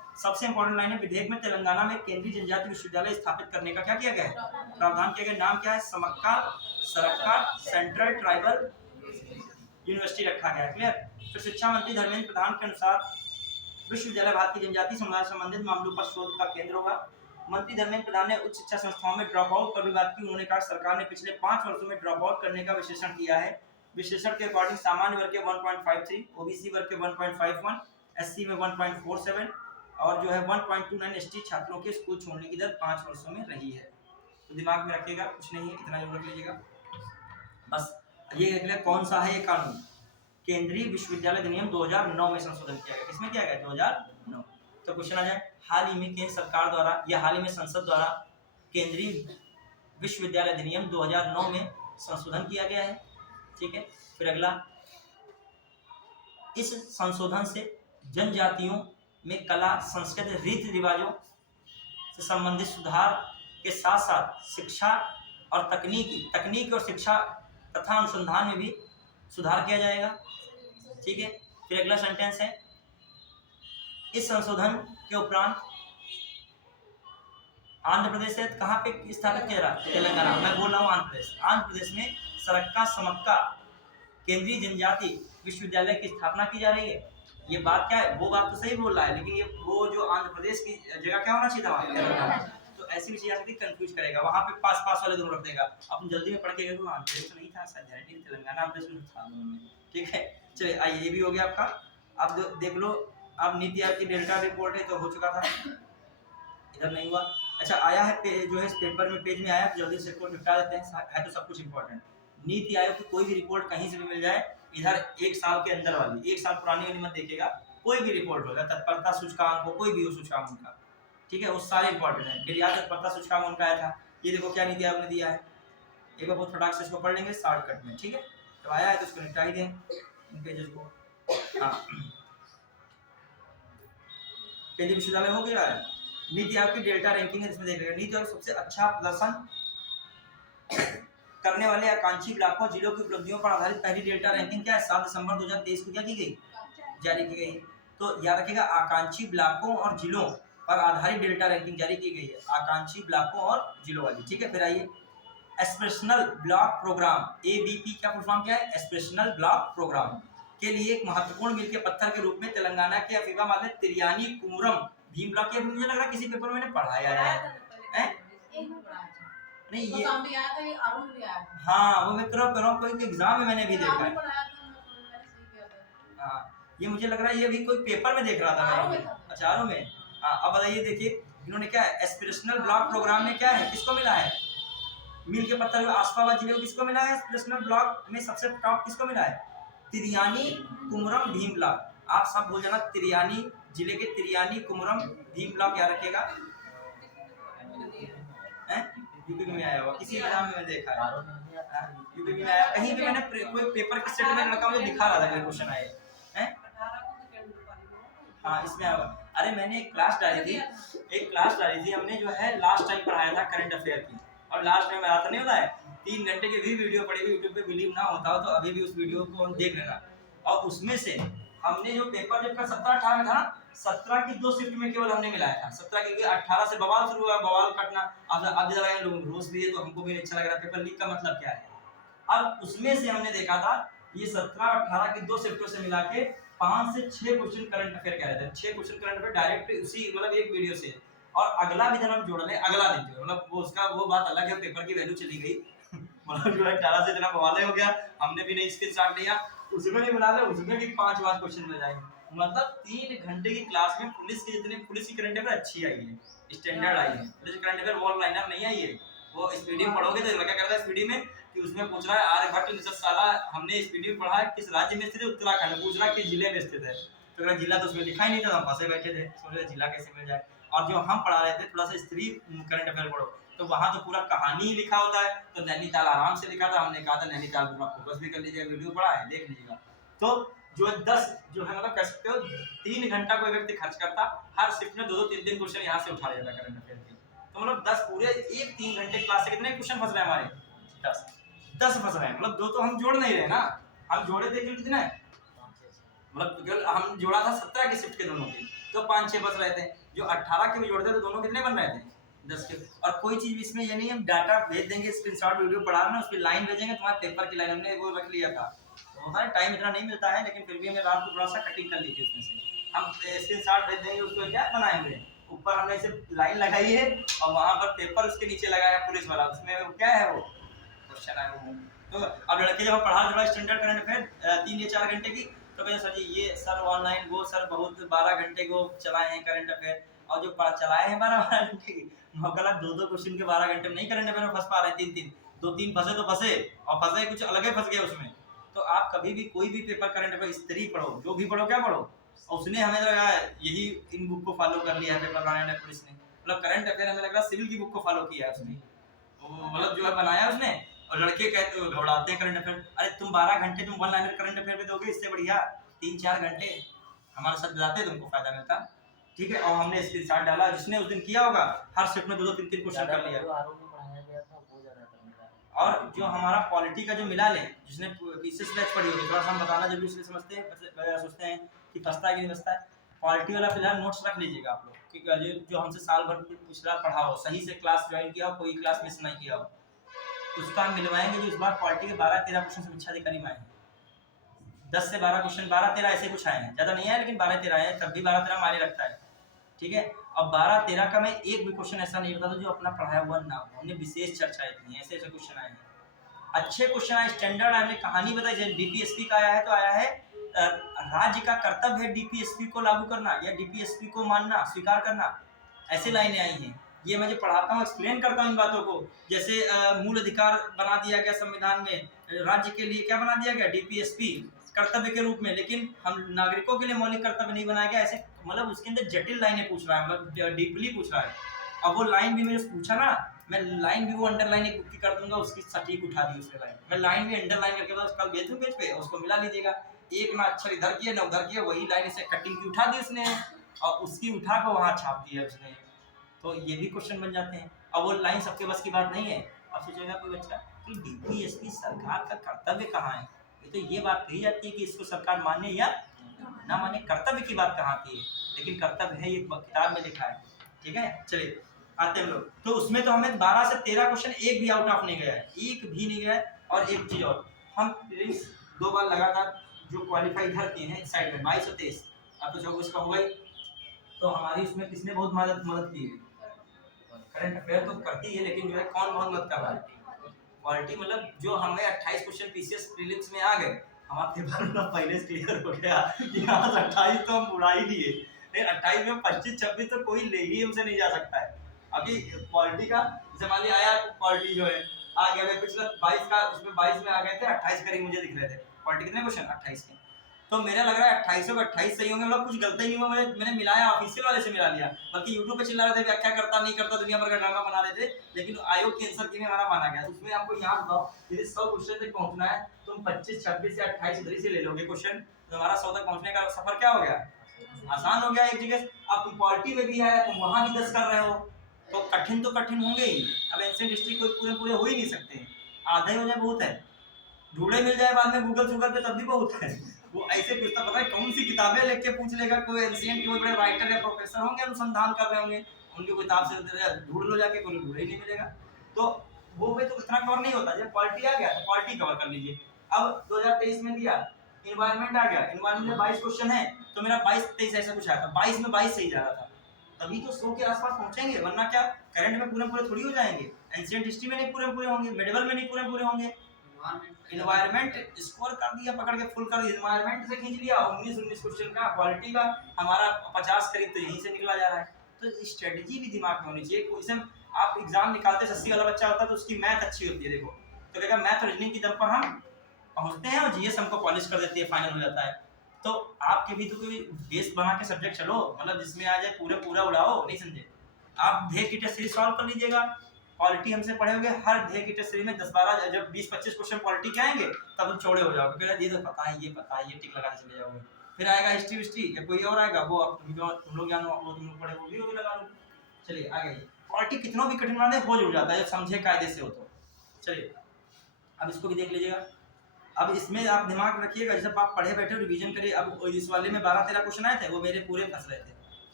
सबसे इंपॉर्टेंट लाइन है, विधेयक में तेलंगाना में केंद्रीय जनजाति विश्वविद्यालय स्थापित करने का क्या किया गया है, प्रावधान किया गया। नाम क्या है, समक्का सरक्का सेंट्रल ट्राइबल यूनिवर्सिटी रखा गया है। क्लियर। फिर शिक्षा मंत्री धर्मेंद्र प्रधान के अनुसार विश्वविद्यालय भारतीय जनजाति समुदाय से संबंधित मामलों पर शोध का केंद्र होगा। मंत्री धर्मेंद्र प्रधान ने उच्च शिक्षा संस्थाओं में ड्रॉप आउट पर भी बात की। उन्होंने कहा सरकार ने पिछले 5 वर्षों में ड्रॉप आउट करने का विश्लेषण किया है। विश्लेषण के अकॉर्डिंग सामान्य वर्ग के 1.53, ओबीसी वर्ग के 1.51, एससी में 1.47 और जो है 1.29 एसटी छात्रों के स्कूल छोड़ने की दर 5 वर्षों में रही है। तो दिमाग में रखिएगा, कुछ नहीं है, इतना जरूर रख लीजिएगा बस। ये देख लें कौन सा है ये कानून, केंद्रीय विश्वविद्यालय अधिनियम 2009 में संशोधन किया गया। किसमें किया गया, 2009। तो क्वेश्चन आ जाए, हाल ही में केंद्र सरकार द्वारा या हाल ही में संसद द्वारा केंद्रीय विश्वविद्यालय अधिनियम 2009 में संशोधन किया गया है। ठीक है। फिर अगला, इस संशोधन से जनजातियों में कला, संस्कृति, रीति रिवाजों से संबंधित सुधार के साथ साथ शिक्षा और तकनीक और शिक्षा तथा अनुसंधान में भी सुधार किया जाएगा। ठीक है। फिर अगला सेंटेंस है, इस संशोधन के उपरांत आंध्र प्रदेश से कहाँ पे स्थापित किया रहा, तेलंगाना। मैं बोल रहा हूँ आंध्र प्रदेश में सरक्का समक्का केंद्रीय जनजाति विश्वविद्यालय की स्थापना की जा रही है। ये बात क्या है, वो बात तो सही बोल रहा है, लेकिन ये वो जो आंध्र प्रदेश की जगह क्या होना चाहिए था, तेलंगाना। तो ऐसी भी चीज आती कंफ्यूज करेगा, वहाँ पे पास वाले दोनों रख देगा। अपन जल्दी में पढ़ के गए आंध्र प्रदेश तो नहीं था, तेलंगाना आंध्र प्रदेश था दोनों में। ठीक है। चलिए आइए, ये भी हो गया आपका। अब देख लो, अब नीति आयोग की डेल्टा रिपोर्ट है तो हो चुका था, इधर नहीं हुआ। अच्छा आया है जो है इस पेपर में पेज में आया, जल्दी से रिपोर्ट निपटा देते हैं, है तो सब कुछ इंपॉर्टेंट। नीति आयोग की कोई भी रिपोर्ट कहीं से भी मिल जाए, इधर 1 साल के अंदर वाली, 1 साल पुरानी वाली मत देखिएगा, कोई भी रिपोर्ट होगा, तत्परता सूचकांक हो, कोई भी हो सूचकांक उनका, ठीक है, वो सारे इंपॉर्टेंट है। फिर याद तत्परता सूचकांक उनका आया था, ये देखो क्या नीति आयोग ने दिया है, एक बार बहुत फटाक से इसको पढ़ लेंगे शॉर्टकट में। ठीक है, तो आया है तो इसको निपटा ही दें इन पेजेस को। हाँ, केंद्रीय विश्वविद्यालय हो गया है। नीति आयोग की डेल्टा रैंकिंग है, इसमें देख लेंगे। नीति आयोग सबसे अच्छा प्रदर्शन करने वाले आकांक्षी ब्लॉकों जिलों की उपलब्धियों पर आधारित पहली डेल्टा रैंकिंग क्या है, 7 दिसंबर 2023 को क्या की गई, जारी की गई। तो याद रखिएगा, आकांक्षी ब्लॉकों और जिलों पर आधारित डेल्टा रैंकिंग जारी की गई है, आकांक्षी ब्लॉकों और जिलों वाली। ठीक है, फिर आइए, एस्पिरेशनल ब्लॉक प्रोग्राम, एबीपी क्या फुल फॉर्म क्या है, एस्पिरेशनल ब्लॉक प्रोग्राम के लिए एक महत्वपूर्ण मील के पत्थर के रूप में तेलंगाना के अफीफाबाद में तिरियानी कुमरम भीम ब्लॉक, ये मुझे लग रहा है किसी पेपर में मैंने पढ़ाया है। नहीं ये हाँ, वो मैं करो कोई एग्जाम में मैंने भी देखा है। हाँ, ये मुझे लग रहा है ये भी कोई पेपर में देख रहा था मैं। अच्छा, आरो में। हाँ, अब बताइए, देखिए इन्होंने क्या है, एस्पिरेशनल ब्लॉक प्रोग्राम में क्या है, किसको मिला है, मील के पत्थर आसपास जिले को किसको मिला है, एस्पिरेशनल ब्लॉक में सबसे टॉप किसको मिला है, तिरियानी कुमरम भीम ब्लॉक। आप सब भूल जाना, तिरियानी जिले के तिरियानी कुमरम भीम ब्लॉक याद रखिएगा। यूपी में आया हुआ, किसी एग्जाम में देखा है, यूपी में आया, कहीं भी मैंने कोई पेपर के सेट में लड़का मुझे दिखा रहा था मेरे क्वेश्चन आए हैं। हाँ, इसमें आया हुआ। अरे मैंने एक क्लास डाली थी, हमने जो है लास्ट टाइम पढ़ाया था करंट अफेयर की, और लास्ट टाइम आता नहीं होता है, 3 घंटे की भी वीडियो पड़ी हुई यूट्यूब पे, बिलीव ना होता हो तो अभी भी उस वीडियो को हम देख लेना। और उसमें से हमने जो पेपर जब 17-18 में था ना, 17 की 2 शिफ्ट में केवल हमने मिलाया था, 17 की 18 से बवाल शुरू हुआ, बवाल कटना। अब जरा लोग रोज भी है तो हमको भी अच्छा लग रहा है, पेपर लीक का मतलब क्या है। अब उसमें से हमने देखा था, ये 17-18 की 2 शिफ्टों से मिला के 5 से 6 क्वेश्चन करंट अफेयर कह रहे थे, 6 क्वेश्चन करंट अफेयर डायरेक्ट उसी मतलब एक वीडियो से, और अगला भी दिन हम जोड़ ले, अगला दिन जो मतलब वो उसका वो बात अलग है, पेपर की वैल्यू चली गई मतलब जो 18 से इतना बवाल हो गया, हमने भी नहीं स्क्रीनशॉट लिया, उसमें भी बना ले, उसमें भी 5 क्वेश्चन मिल जाएंगे। मतलब 3 घंटे की क्लास में पुलिस की करंट अफेयर अच्छी आई है, स्टैंडर्ड आई है, police current affair wall liner नहीं आई है। वो स्पीडी में पढ़ोगे तो लगा करता है स्पीडी में कि उसमें पूछ रहा है आर्यभट्ट निषद साला हमने स्पीडी में पढ़ा है, किस राज्य में स्थित है, उत्तराखंड, पूछ रहा है किस जिले में स्थित है, तो अगर जिला तो उसमें लिखा ही नहीं था, हम फंसे बैठे थे, सोचे जिला कैसे मिल जाए। और जो हम पढ़ा रहे थे थोड़ा सा स्त्री करंट अफेयर पढ़ो, तो वहाँ तो पूरा कहानी ही लिखा होता है, तो नैनीताल आराम से लिखा था, हमने कहा था नैनीताल पूरा फोकस भी कर लीजिएगा, वीडियो पढ़ा है देख लीजिएगा। तो जो 10 जो है मतलब कह सकते हो 3 घंटा कोई व्यक्ति खर्च करता, हर शिफ्ट में 2-3 क्वेश्चन यहाँ से उठा लेता करंट अफेयर की, तो मतलब 10 पूरे एक 3 घंटे क्लास से कितने क्वेश्चन फंस रहे हैं हमारे, 10 फंस रहे हैं। मतलब 2 तो हम जोड़ नहीं रहे ना, हम जोड़े थे कितने, मतलब हम जोड़ा था 17 की शिफ्ट के दोनों की, तो 5-6 फंस रहे थे। जो 18 के भी जोड़ते तो दोनों कितने बन रहे थे 10 के। और कोई चीज़ इसमें ये नहीं, हम डाटा भेज देंगे, स्क्रीनशॉट वीडियो पढ़ा ना, उसकी लाइन भेजेंगे, तुम्हारे पेपर की लाइन हमने वो रख लिया था। तो होता है टाइम इतना नहीं मिलता है, लेकिन फिर भी हमने रात को थोड़ा सा कटिंग कर ली थी उसमें से। हम स्क्रीनशॉट भेज देंगे, उसको क्या बनाए हुए ऊपर हमने इसे लाइन लगाई है और वहाँ पर पेपर उसके नीचे लगाया पुलिस वाला, उसमें वो क्या है वो क्वेश्चन है वो। तो अब लड़के जब पढ़ा थोड़ा स्टैंडर्ड करंट अफेयर 3 या 4 घंटे की, तो कहे सर जी ये सर ऑनलाइन, वो सर बहुत 12 घंटे को चलाए हैं करंट अफेयर, और जो चलाए हैं 12 घंटे की, मौका 2-2 क्वेश्चन के 12 घंटे में नहीं करंट अफेयर में फंस पा रहे, 3-3 2-3 फंसे तो फंसे, और फंसे कुछ अलग ही फंस गए उसमें। तो आप कभी भी कोई भी पेपर करंट अफेयर स्त्री पढ़ो, जो भी पढ़ो, क्या पढ़ो, और उसने हमें लगा यही इन बुक को फॉलो कर लिया है पेपर बनाने पुलिस ने, मतलब करंट अफेयर हमें लग रहा सिविल की बुक को फॉलो किया है उसने, मतलब जो है बनाया उसने। और लड़के कहते घबराते हैं करंट अफेयर, अरे तुम 12 घंटे तुम वन लाइनर करंट अफेयर पे दोगे, इससे बढ़िया 3-4 घंटे हमारे साथ बताते तुमको फायदा मिलता। ठीक है, और हमने स्क्रीनशॉट डाला, जिसने उस दिन किया होगा हर शिफ्ट में 2-2 3-3 क्वेश्चन कर लिया। और जो हमारा पॉलिटी का जो मिला ले, जिसने पीसीएस बैच पढ़ी होगी, थोड़ा सा हम बताना जरूरी इसलिए समझते हैं, सोचते हैं कि फंसता है कि नहीं फंसता है। पॉलिटी वाला फिलहाल नोट्स रख लीजिएगा आप लोग, क्योंकि जो हमसे साल भर पिछला पढ़ा हो, सही से क्लास ज्वाइन किया हो, कोई क्लास मिस नहीं किया हो, उसका हम मिलवाएंगे। जो इस बार पॉलिटी के 12-13 क्वेश्चन समीक्षा के करीब आए हैं, 10 से 12 क्वेश्चन, 12-13 ऐसे कुछ आए हैं, ज़्यादा नहीं आए लेकिन 12-13 आए हैं, तब भी 12-13 मायने रखता है। ठीक है, अब 12-13 का मैं एक भी क्वेश्चन ऐसा नहीं बताता जो अपना पढ़ाया हुआ ना हो, हमने विशेष चर्चाएं की हैं, ऐसे ऐसे क्वेश्चन आए हैं, अच्छे क्वेश्चन आए, स्टैंडर्ड, हमने कहानी बताई। जैसे डीपीएसपी का आया है, तो आया है राज्य का कर्तव्य है डीपीएसपी को लागू करना या डीपीएसपी को मानना, स्वीकार करना, ऐसे लाइनें आई हैं। ये मैं जो पढ़ाता हूँ, एक्सप्लेन करता हूँ इन बातों को। जैसे मूल अधिकार बना दिया गया संविधान में, राज्य के लिए क्या बना दिया गया, डीपीएसपी कर्तव्य के रूप में, लेकिन हम नागरिकों के लिए मौलिक कर्तव्य नहीं बनाया गया। ऐसे मतलब उसके अंदर जटिल लाइनें पूछ रहा है, मतलब डीपली पूछ रहा है। अब वो लाइन भी मैंने पूछा ना, मैं लाइन भी वो अंडरलाइन एक बुक की कर दूंगा, उसकी सटीक उठा दी उसने लाइन, मैं लाइन भी अंडरलाइन करके बस कल भेज दूँ पेज पे, उसको मिला लीजिएगा। एक ना अक्षर इधर किया ना उधर किया, वही लाइन से कटिंग की उठा दी उसने और उसकी उठा कर वहाँ छाप दी है उसने। तो ये भी क्वेश्चन बन जाते हैं। अब वो लाइन सबके बस की बात नहीं है। अब सोचेगा कोई बच्चा कि डीपीएसपी सरकार का कर्तव्य कहाँ है, ये तो ये बात कही जाती है कि इसको सरकार माने या ना माने, कर्तव्य की बात कहाँ आती है, लेकिन कर्तव्य है ये किताब में लिखा है। ठीक है, चलिए आते हैं हम लोग। तो उसमें तो हमें 12 से 13 क्वेश्चन एक भी आउट ऑफ नहीं गया है, एक भी नहीं गया है। और एक चीज़ और, हम प्रीलिम्स 2 बार लगातार जो क्वालिफाई इधर किए हैं इस साइड में 22 और 23, अब तो 24 का हुआ ही, तो हमारी उसमें किसने बहुत मदद की है, करंट अफेयर तो करती है, लेकिन जो है कौन बहुत मदद कर रहा है, क्वालिटी। मतलब जो हमें 28 क्वेश्चन पीसीएस प्रीलिम्स में आ गए, हमारा पेपर पहले से क्लियर हो गया कि यहाँ से 28 तो हम उड़ा ही दिए, लेकिन 28 में 25-26 तो कोई ले ही हमसे नहीं जा सकता है। अभी क्वालिटी का जैसे मान लिया आया, क्वालिटी जो है आ गया, मैं पिछला 22 का उसमें 22 में आ गए थे, 28 करीब मुझे दिख रहे थे। क्वालिटी कितने क्वेश्चन, 28 के, तो मेरा लग रहा है 28 का 28 सही होंगे, मतलब कुछ गलती नहीं हुआ। मैंने मिलाया, ऑफिशियल वाले से मिला लिया, बल्कि यूट्यूब पे चिल्ला रहे थे व्याख्या करता नहीं करता, दुनिया भर का ड्रामा बना रहे थे, लेकिन आयोग के आंसर की में हमारा माना गया। उसमें आपको याद बताओ, यदि 100 क्वेश्चन तक पहुंचना है, तुम 25, 26 या 28 इधर से ले लोगे क्वेश्चन, तो हमारा 100 तक पहुंचने का सफर क्या हो गया, आसान हो गया एक जगह। अब तुम क्वालिटी में भी आया, तुम वहां भी 10 कर रहे हो, तो कठिन होंगे ही। अब एंशिएंट हिस्ट्री कोई पूरे हो ही नहीं सकते, आधे हो जाए बहुत है, ढूंढे मिल जाए बाद में गूगल पे तब भी बहुत है। वो ऐसे पूछता, पता है कौन सी किताबें लेके पूछ लेगा, कोई एंशिएंट के बड़े राइटर या प्रोफेसर होंगे, अनुसंधान कर रहे होंगे, उनकी किताब से ढूंढ लो जाके, कोई ढूंढ ही नहीं मिलेगा। तो वो पे तो इतना कवर नहीं होता। जब क्वालिटी आ गया तो क्वालिटी कवर कर लीजिए। अब 2023 में दिया इन्वायरमेंट आ गया, इन्वायरमेंट में 22 क्वेश्चन है, तो मेरा 22-23 ऐसा कुछ आया था, 22 में 22 सही जा रहा था, तभी तो 100 के आसपास पहुंचेंगे, वरना क्या करंट में पूरे थोड़ी हो जाएंगे, एंशिएंट हिस्ट्री में नहीं पूरे होंगे, मेडिवल में नहीं पूरे होंगे। इन्वायरमेंट स्कोर कर दिया, पकड़ के फुल कर दिया, इन्वायरमेंट से खींच लिया 19 क्वेश्चन का, क्वालिटी का हमारा 50 करीब तो यहीं से निकला जा रहा है। तो स्ट्रेटजी भी दिमाग में होनी चाहिए। क्वेश्चन आप एग्जाम निकालते 80 वाला बच्चा होता है तो उसकी मैथ अच्छी होती है, देखो तो कहेगा मैथ रीजनिंग की दम पर हम पहुंचते हैं और जीएस हमको पॉलिश कर देती है, फाइनल हो जाता है। तो आपके भी तो कोई बेस बना के सब्जेक्ट चलो, मतलब जिसमें आ जाए पूरा उड़ाओ, नहीं समझे। आप ढेर की टेस्ट सीरीज सॉल्व कर लीजिएगा, क्वालिटी हमसे पढ़े होंगे, हर ढेर की टेस्ट सीरीज में 10-12 जब 20-25 क्वेश्चन क्वालिटी के आएंगे तब तुम चौड़े हो जाओगे, फिर ये तो पता है ये टिक लगा के चले जाओगे। फिर आएगा हिस्ट्री या कोई और आएगा, वो तुम लोग जानो, वो तुम लोग पढ़े वो भी लगा लो। चलिए आगे, क्वालिटी कितना भी कठिन बना दे हो जुड़ जाता है जब समझे कायदे से हो तो। चलिए अब इसको भी देख लीजिएगा। अब इसमें आप दिमाग रखिएगा, जैसे आप पढ़े बैठे रिवीजन करिए। अब इस वाले में 12-13 क्वेश्चन आए थे, वो मेरे पूरे फंस रहे थे।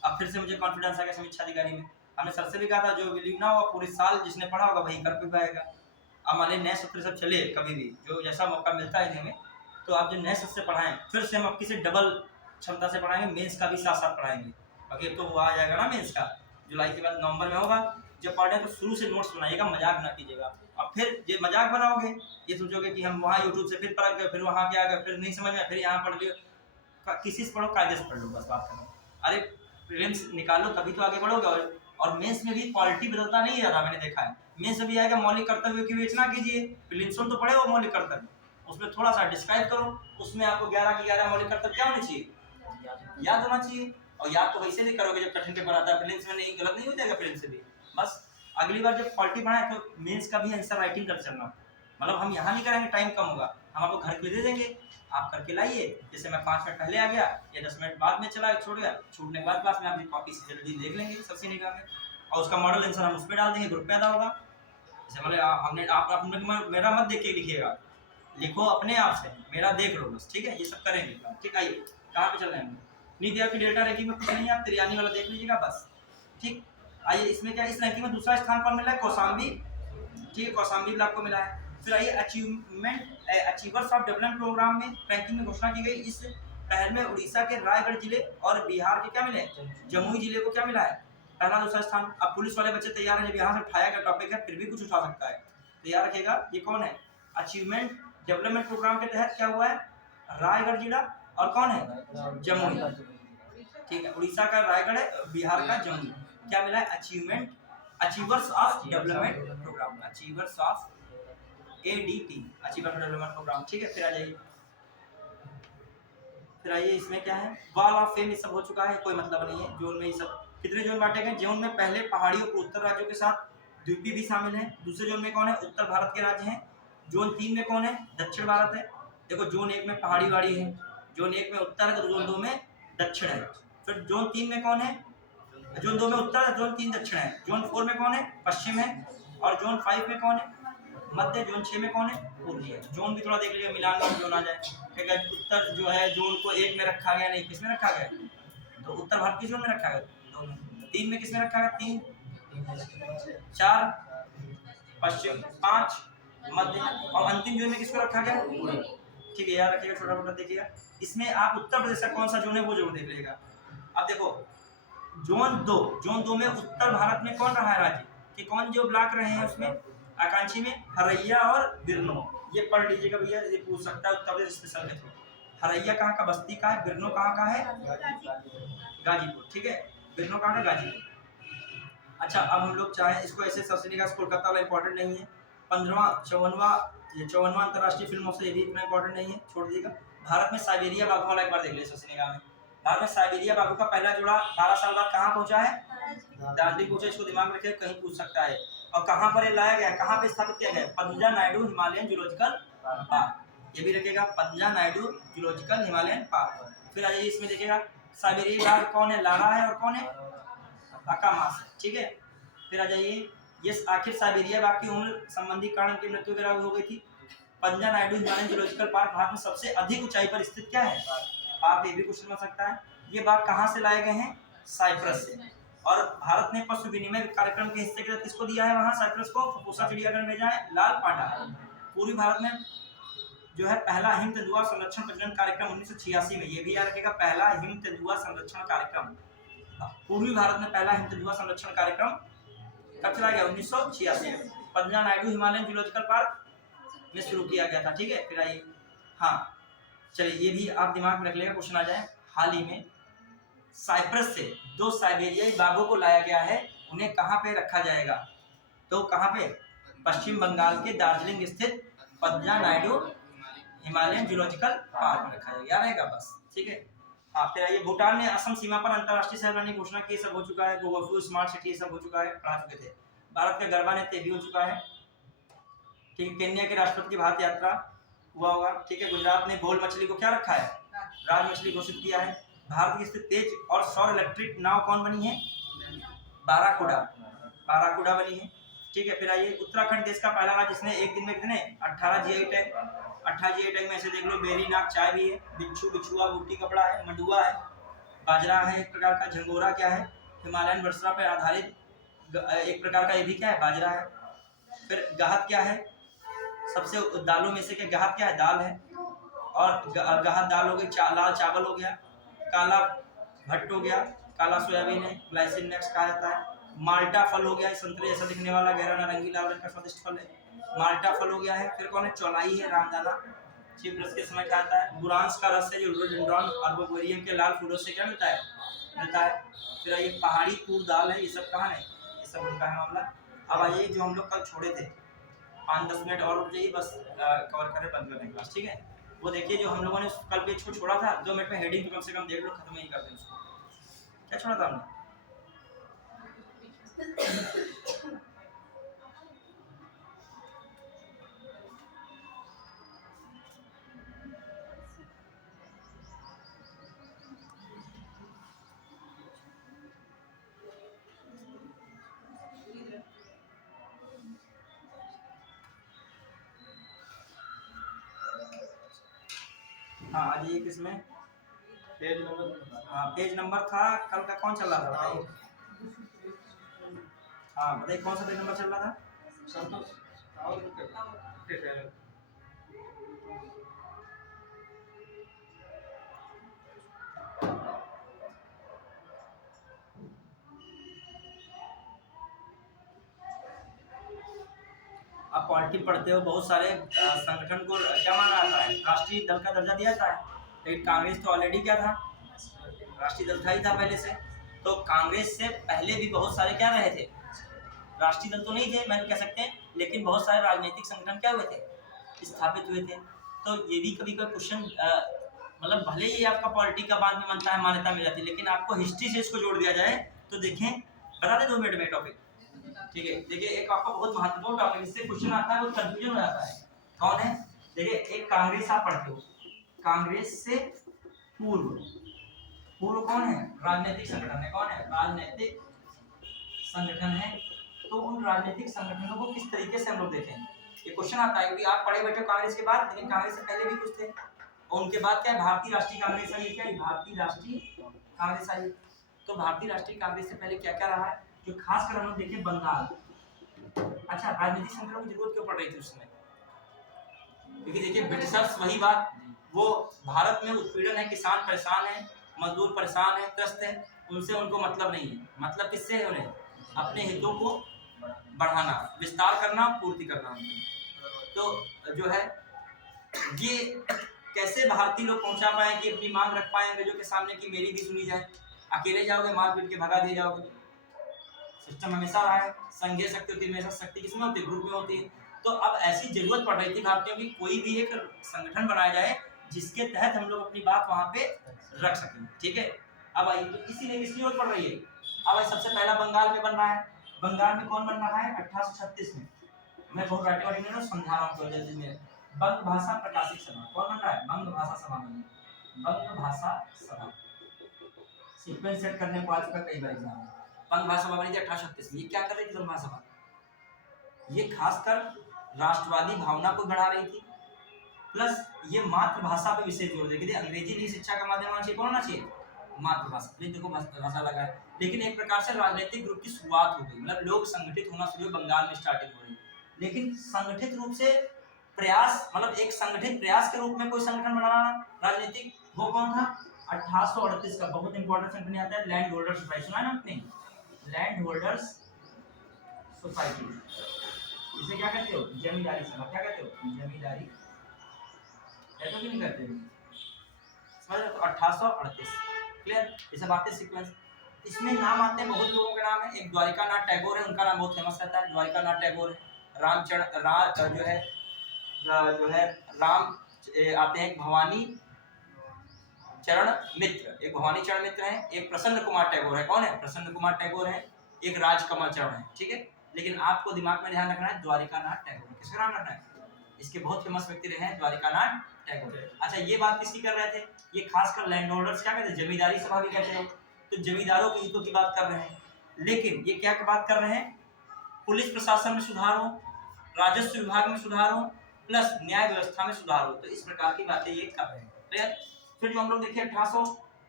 अब फिर से मुझे कॉन्फिडेंस आ गया समीक्षा अधिकारी में। हमने सर से भी कहा था जो बिलीव ना हो पूरे साल जिसने पढ़ा होगा वही कर भी पाएगा। अब मान लीजिए नए सूत्र सब चले कभी भी जो जैसा मौका मिलता है हमें, तो आप जो नए सूत्र से पढ़ाएं फिर से हम आपकी से डबल क्षमता से पढ़ाएंगे, मेंस का भी साथ साथ पढ़ाएंगे। बाकी तो वो आ जाएगा ना मेंस का, जुलाई के बाद नवंबर में होगा। जब पढ़ रहे हैं तो शुरू से नोट्स बनाइएगा, मजाक ना कीजिएगा। अब फिर ये मजाक बनाओगे, ये सोचोगे कि हम वहाँ यूट्यूब से फिर पढ़ गए, फिर वहाँ के आ गए, फिर नहीं समझ में, फिर यहाँ पढ़ लियो। किसी से पढ़ो, कायदे से पढ़ लो, बस बात करो। अरे प्रीलिम्स निकालो तभी तो आगे बढ़ोगे। और मेंस में भी क्वालिटी बदलता नहीं है ज़्यादा, मैंने देखा है। मेंस में भी आएगा मौलिक कर्तव्य की विवेचना कीजिए, प्रीलिम्स में तो पढ़े हो मौलिक कर्तव्य, उसमें थोड़ा सा डिस्क्राइब करो। उसमें आपको 11 की 11 मौलिक कर्तव्य क्या होनी चाहिए, याद होना चाहिए। और याद तो वैसे भी करोगे जब कठिन पेपर आता है, प्रीलिम्स में नहीं, गलत नहीं हो जाएगा प्रीलिम्स से भी। बस अगली बार जब क्वालिटी बढ़ाए तो मेंस का भी आंसर राइटिंग कर चलना। मतलब हम यहाँ नहीं करेंगे, टाइम कम होगा, हम आपको घर पे दे देंगे, आप करके लाइए। जैसे मैं 5 मिनट पहले आ गया या 10 मिनट बाद में चला छूट गया, छूटने के बाद क्लास में आपकी कॉपी से जल्दी देख लेंगे सबसे निकाल के, और उसका मॉडल आंसर हम उसमें डाल देंगे, ग्रुप पे आधा होगा। जैसे मतलब हमने आप मेरा मत देख के लिखिएगा, लिखो अपने आप से, मेरा देख लो बस, ठीक है। ये सब करेंगे, ठीक। आइए कहाँ पे चल रहे हैं, नीति आयोग की डेल्टा रैंकिंग में कुछ नहीं है, आप तिरयानी वाला देख लीजिएगा बस, ठीक। आइए इसमें क्या, इस रैंकिंग में दूसरा स्थान कौन मिला है, कौशाम्बी, ठीक है, कौशाम्बी भी आपको मिला है। फिर आइए अचीवर्स ऑफ डेवलपमेंट प्रोग्राम में रैंकिंग में घोषणा की गई। इस पहल में उड़ीसा के रायगढ़ जिले और बिहार के क्या मिले, जमुई जिले को क्या मिला है, पहला दूसरा स्थान। अब पुलिस वाले बच्चे तैयार हैं, जब यहाँ से उठाया गया टॉपिक है फिर भी कुछ उठा सकता है, तैयार रखिएगा। ये कौन है, अचीवमेंट डेवलपमेंट प्रोग्राम के तहत क्या हुआ है, रायगढ़ जिला और कौन है, जमुई, ठीक है। उड़ीसा का रायगढ़ है, बिहार का जमुई, क्या मिला है, achievement, achievers of development programme, achievers of ADP, achiever development programme, ठीक है। फिर आ जाइए, फिर आइए इसमें क्या है, वॉल ऑफ फेम, ये सब हो चुका है, कोई मतलब नहीं है। जोन में ये सब कितने जोन बांटे गए, जोन में पहले पहाड़ियों को उत्तर राज्यों के साथ द्वीपी भी शामिल है। दूसरे जोन में कौन है, उत्तर भारत के राज्य हैं। जोन 3 में कौन है, दक्षिण भारत है। देखो जोन 1 में पहाड़ी वाड़ी है, जोन 1 में उत्तर है, तो जोन 2 में दक्षिण है। फिर जोन 3 में कौन है, जोन 2 में उत्तर है, जोन 3 दक्षिण है। जोन 4 में कौन है, पश्चिम है। और जोन 5 में कौन है, मध्य। जोन 6 में कौन है, पूर्वी है। जोन भी थोड़ा देख लीजिए, मिलान में जोन आ जाए, ठीक है। उत्तर जो है जोन को 1 में रखा गया, नहीं किस में रखा गया, तो उत्तर भारत किस जोन में रखा गया, 3 में किस में रखा गया, 3, 4 पश्चिम, 5 मध्य, और अंतिम जोन में किसको रखा गया, ठीक है। याद रखिएगा, छोटा मोटा देखिएगा। इसमें आप उत्तर प्रदेश का कौन सा जोन है वो जरूर देख लीजिएगा। अब देखो जोन 2 में उत्तर भारत में कौन रहा है राज्य, कि कौन जो ब्लॉक रहे हैं उसमें आकांक्षी में, हरैया और बिरनो, ये पढ़ लीजिएगा भैया, ये पूछ सकता है उत्तर प्रदेश स्पेशल में। हरैया कहाँ का, बस्ती का है। बिरनो कहाँ का है, गाजीपुर, ठीक है। बिरनो कहाँ का, गाजीपुर। अच्छा अब हम लोग चाहें इसको ऐसे सबसे निकास, कोलकाता वाला इंपॉर्टेंट नहीं है। 54वां अंतर्राष्ट्रीय फिल्म महोत्सव, ये भी इतना इंपॉर्टेंट नहीं है, छोड़ दीजिएगा। भारत में साइबेरिया बाघों वाला एक बार देख लीजिए सबसे निगाह में। भारत में साइबेरिया बाघों का पहला जोड़ा 12 साल बाद कहाँ पहुंचा है, दार्जिलिंग पहुंचा। इसको दिमाग में रखिए, कहीं पूछ सकता है। और कहाँ पर ये लाया गया, कहाँ पे स्थापित किया गया, पंजा नायडू हिमालयन जूलॉजिकल पार्क, ये भी रखिएगा, पंजा नायडू जूलॉजिकल हिमालयन पार्क। फिर आ जाइए इसमें देखिएगा, साइबेरिया बाघ कौन है, लारा है, और कौन है, अकामास, ठीक है। फिर आ जाइए, ये आखिर साइबेरिया बाघ की उम्र संबंधी कारण की मृत्यु वगैरह हो गई थी। पंजा Naidu Himalayan zoological park Bharat में सबसे अधिक ऊंचाई पर स्थित क्या है, आप ये भी क्वेश्चन बन सकता है। ये बाघ कहाँ से लाए गए हैं, साइप्रस से। और भारत ने पशु विनिमय कार्यक्रम के हिस्से के तहत किसको दिया है, वहाँ साइप्रस को फफूसा चिड़ियाघर में भेजा है, लाल पांडा। पूर्वी भारत में जो है पहला हिम तेंदुआ संरक्षण प्रजनन कार्यक्रम 1986 में, ये भी याद रखिएगा, पहला हिम तेंदुआ संरक्षण कार्यक्रम, पूर्वी भारत में पहला हिम तेंदुआ संरक्षण कार्यक्रम कब चला गया, 1986 में, पंजा नायडू हिमालयन जूलॉजिकल पार्क में शुरू किया गया था, ठीक है। फिर आइए, हाँ चलिए ये भी आप दिमाग में रख लेगा, क्वेश्चन आ जाए। हाल ही में साइप्रस से 2 साइबेरियाई बाघों को लाया गया है, उन्हें कहाँ पे रखा जाएगा, तो कहाँ पे, पश्चिम बंगाल के दार्जिलिंग स्थित पंजा नायडू हिमालयन जूलॉजिकल पार्क में रखा जाएगा, याद रहेगा बस, ठीक है। हाँ फिर आइए, भूटान ने असम सीमा पर अंतर्राष्ट्रीय शहर बनाने की घोषणा की, सब हो चुका है। गोवाफू स्मार्ट सिटी सब हो चुका है, पढ़ा चुके थे। भारत का गरबा नृत्य भी हो चुका है, ठीक है। केन्या के राष्ट्रपति की भारत यात्रा हुआ होगा, ठीक है। गुजरात ने घोल मछली को क्या रखा है, राज मछली घोषित किया है। भारत की स्थित तेज और सौर इलेक्ट्रिक नाव कौन बनी है, बाराकूडा बनी है, ठीक है। फिर आइए, उत्तराखंड देश का पहला राज्य जिसने एक दिन में कितने 18 GI टैग, 18 GI टैग में ऐसे देख लो, बेरी नाग चाय भी है, बिच्छू बिछुआ बूटी कपड़ा है, मंडुआ है, बाजरा है एक प्रकार का। झंगोरा क्या है? हिमालयन वर्षा पर आधारित एक प्रकार का, ये भी क्या है? बाजरा है। फिर गहत क्या है? सबसे दालों में से क्या गहत क्या है? दाल है। और गहत दाल हो गई, लाल चावल हो गया, काला भट्ट हो गया, काला सोयाबीन है, ग्लाइसिन नेक्स्ट कहा जाता है। माल्टा फल हो गया, संतरे जैसा दिखने वाला गहरा नारंगी लाल रंग का स्वादिष्ट फल है, माल्टा फल हो गया है। फिर कौन है? चौलाई है, रामदाना चिपरस के समय क्या आता है? बुरांस का रस है जो रोडोडेंड्रॉन आर्बोरेरियम के लाल फूलों से क्या मिलता है? मिलता है। फिर ये पहाड़ी तूर दाल है, ये सब कहाँ है? ये सब उनका है मामला। अब आइए जो हम लोग कल छोड़े थे, 5-10 मिनट और रुक जाइए, बस कवर करें, बंद करने क्लास, ठीक है? वो देखिए जो हम लोगों ने कल पेज को छोड़ा था, 2 मिनट में हेडिंग तो कम से कम देख लो, खत्म ही कर दें उसको। क्या छोड़ा था हमने? हाँ आ जाइए किसमें? Page number. हाँ पेज नंबर था कल का, कौन चल रहा था बताइए? हाँ बताइए कौन सा पेज नंबर चल रहा था? आप पॉलिटी पढ़ते हो, बहुत सारे संगठन को क्या माना जाता है? राष्ट्रीय दल का दर्जा दिया जाता है। लेकिन कांग्रेस तो ऑलरेडी क्या था? राष्ट्रीय दल था ही था पहले से। तो कांग्रेस से पहले भी बहुत सारे क्या रहे थे? राष्ट्रीय दल तो नहीं थे, मैं कह सकते हैं, लेकिन बहुत सारे राजनीतिक संगठन क्या हुए थे? स्थापित हुए थे। तो ये भी कभी कोई क्वेश्चन, मतलब भले ही आपका पॉलिटी का बाद में बनता है, मान्यता मिल जाती है, लेकिन आपको हिस्ट्री से इसको जोड़ दिया जाए तो देखें, बता दें 2 मिनट में टॉपिक, ठीक है? देखिए एक आपका बहुत महत्वपूर्ण टॉपिक, इससे क्वेश्चन आता है, वो कंफ्यूजन हो जाता है। कौन है? देखिए एक कांग्रेस आप पढ़ते हो, कांग्रेस से पूर्व, पूर्व कौन है? राजनीतिक संगठन है। कौन है? राजनीतिक संगठन है। तो उन राजनीतिक संगठनों को किस तरीके से हम लोग देखें, ये क्वेश्चन आता है, क्योंकि आप पढ़े बैठे कांग्रेस के बाद, लेकिन कांग्रेस से पहले भी कुछ थे, और उनके बाद क्या है? भारतीय राष्ट्रीय कांग्रेस आई। क्या है? भारतीय राष्ट्रीय कांग्रेस आई। तो भारतीय राष्ट्रीय कांग्रेस से पहले क्या क्या रहा है, जो खासकर हम लोग देखें बंगाल। अच्छा, राजनीतिक संगठनों की जरूरत क्यों पड़ रही थी उस समय? क्योंकि देखिए ब्रिटिशर्स, वही बात, वो भारत में उत्पीड़न है, किसान परेशान है, मजदूर परेशान है, त्रस्त है, उनसे उनको मतलब नहीं है। मतलब किससे है? उन्हें अपने हितों को बढ़ाना, विस्तार करना, पूर्ति करना। तो जो है ये कैसे भारतीय लोग पहुंचा पाए कि अपनी मांग रख पाए अंग्रेजों के सामने कि मेरी भी सुनी जाए? अकेले जाओगे, मार पीट के भगा दिए जाओगे। सिस्टम हमेशा रहा है, संघीय शक्ति होती है, हमेशा शक्ति किसमें होती है? ग्रुप में होती है। तो अब ऐसी जरूरत पड़ रही थी भारतीयों की, कोई भी एक संगठन बनाया जाए जिसके तहत हम लोग अपनी बात वहां पे रख सकें, ठीक है? अब आइए, तो इसीलिए किसकी जरूरत पड़ रही है? अब सबसे पहला बंगाल में बन रहा है। बंगाल में कौन बन रहा है? 1836 में। मैं बहुत राइटिंग वाइटिंग नहीं समझा रहा हूँ जल्दी में। बंग भाषा प्रकाशित सभा कौन बन रहा है? बंग भाषा सभा बनी। बंग भाषा सभा, सीक्वेंस सेट करने को आज का कई बार एग्जाम है। बंग भाषा सभा बनी थी 1836 में। ये क्या कर रही थी बंग भाषा सभा? ये खासकर राष्ट्रवादी भावना को बढ़ा रही थी, प्लस ये मातृभाषा पे विशेष जोर देती थी। अंग्रेजी नहीं शिक्षा का माध्यम होना चाहिए, कौन होना चाहिए? मातृभाषा। लेकिन देखो भाषा लगा है, लेकिन एक प्रकार से राजनीतिक ग्रुप की शुरुआत हो गई, मतलब लोग संगठित होना शुरू हुए, बंगाल में स्टार्टिंग हो रही। लेकिन संगठित रूप से प्रयास, मतलब एक संगठित प्रयास के रूप में कोई संगठन बनाना राजनीतिक, वो कौन था? 1838 का बहुत इंपॉर्टेंट संगठन आता है, लैंड होल्डर्स सोसाइटी। सुना है ना आपने? लैंड होल्डर्स सोसाइटी, इसे क्या कहते हो? जमींदारी सभा। क्या कहते हो? जमींदारी। कहते हो कि नहीं कहते? समझ रहे हो? 1838, क्लियर? ये सब आते सीक्वेंस। इसमें नाम आते हैं बहुत लोगों के नाम है। एक द्वारिका नाथ टैगोर है, उनका नाम बहुत फेमस रहता है, द्वारिका नाथ टैगोर है। रामचरण जो है राम आते हैं, भवानी चरण मित्र, एक भवानी चरण मित्र है, एक प्रसन्न कुमार टैगोर है। कौन है? प्रसन्न कुमार टैगोर है। एक राजकमल चरण है, ठीक है? लेकिन आपको दिमाग में ध्यान रखना है द्वारिका नाथ टैगोर। किसका नाम रखना है? इसके बहुत फेमस व्यक्ति रहे हैं द्वारिका नाथ टैगोर। अच्छा, ये बात किसकी कर रहे थे? ये खासकर लैंड होल्डर्स, क्या कहते हैं? जमींदारी सभा भी कहते हैं। तो जमींदारों के हितों की बात कर रहे हैं। लेकिन ये क्या बात कर रहे हैं? पुलिस प्रशासन में सुधार हो, राजस्व विभाग में सुधार हो, प्लस न्याय व्यवस्था में सुधार हो। तो इस प्रकार की बातें ये कर रहे हैं। फिर जो हम लोग देखिए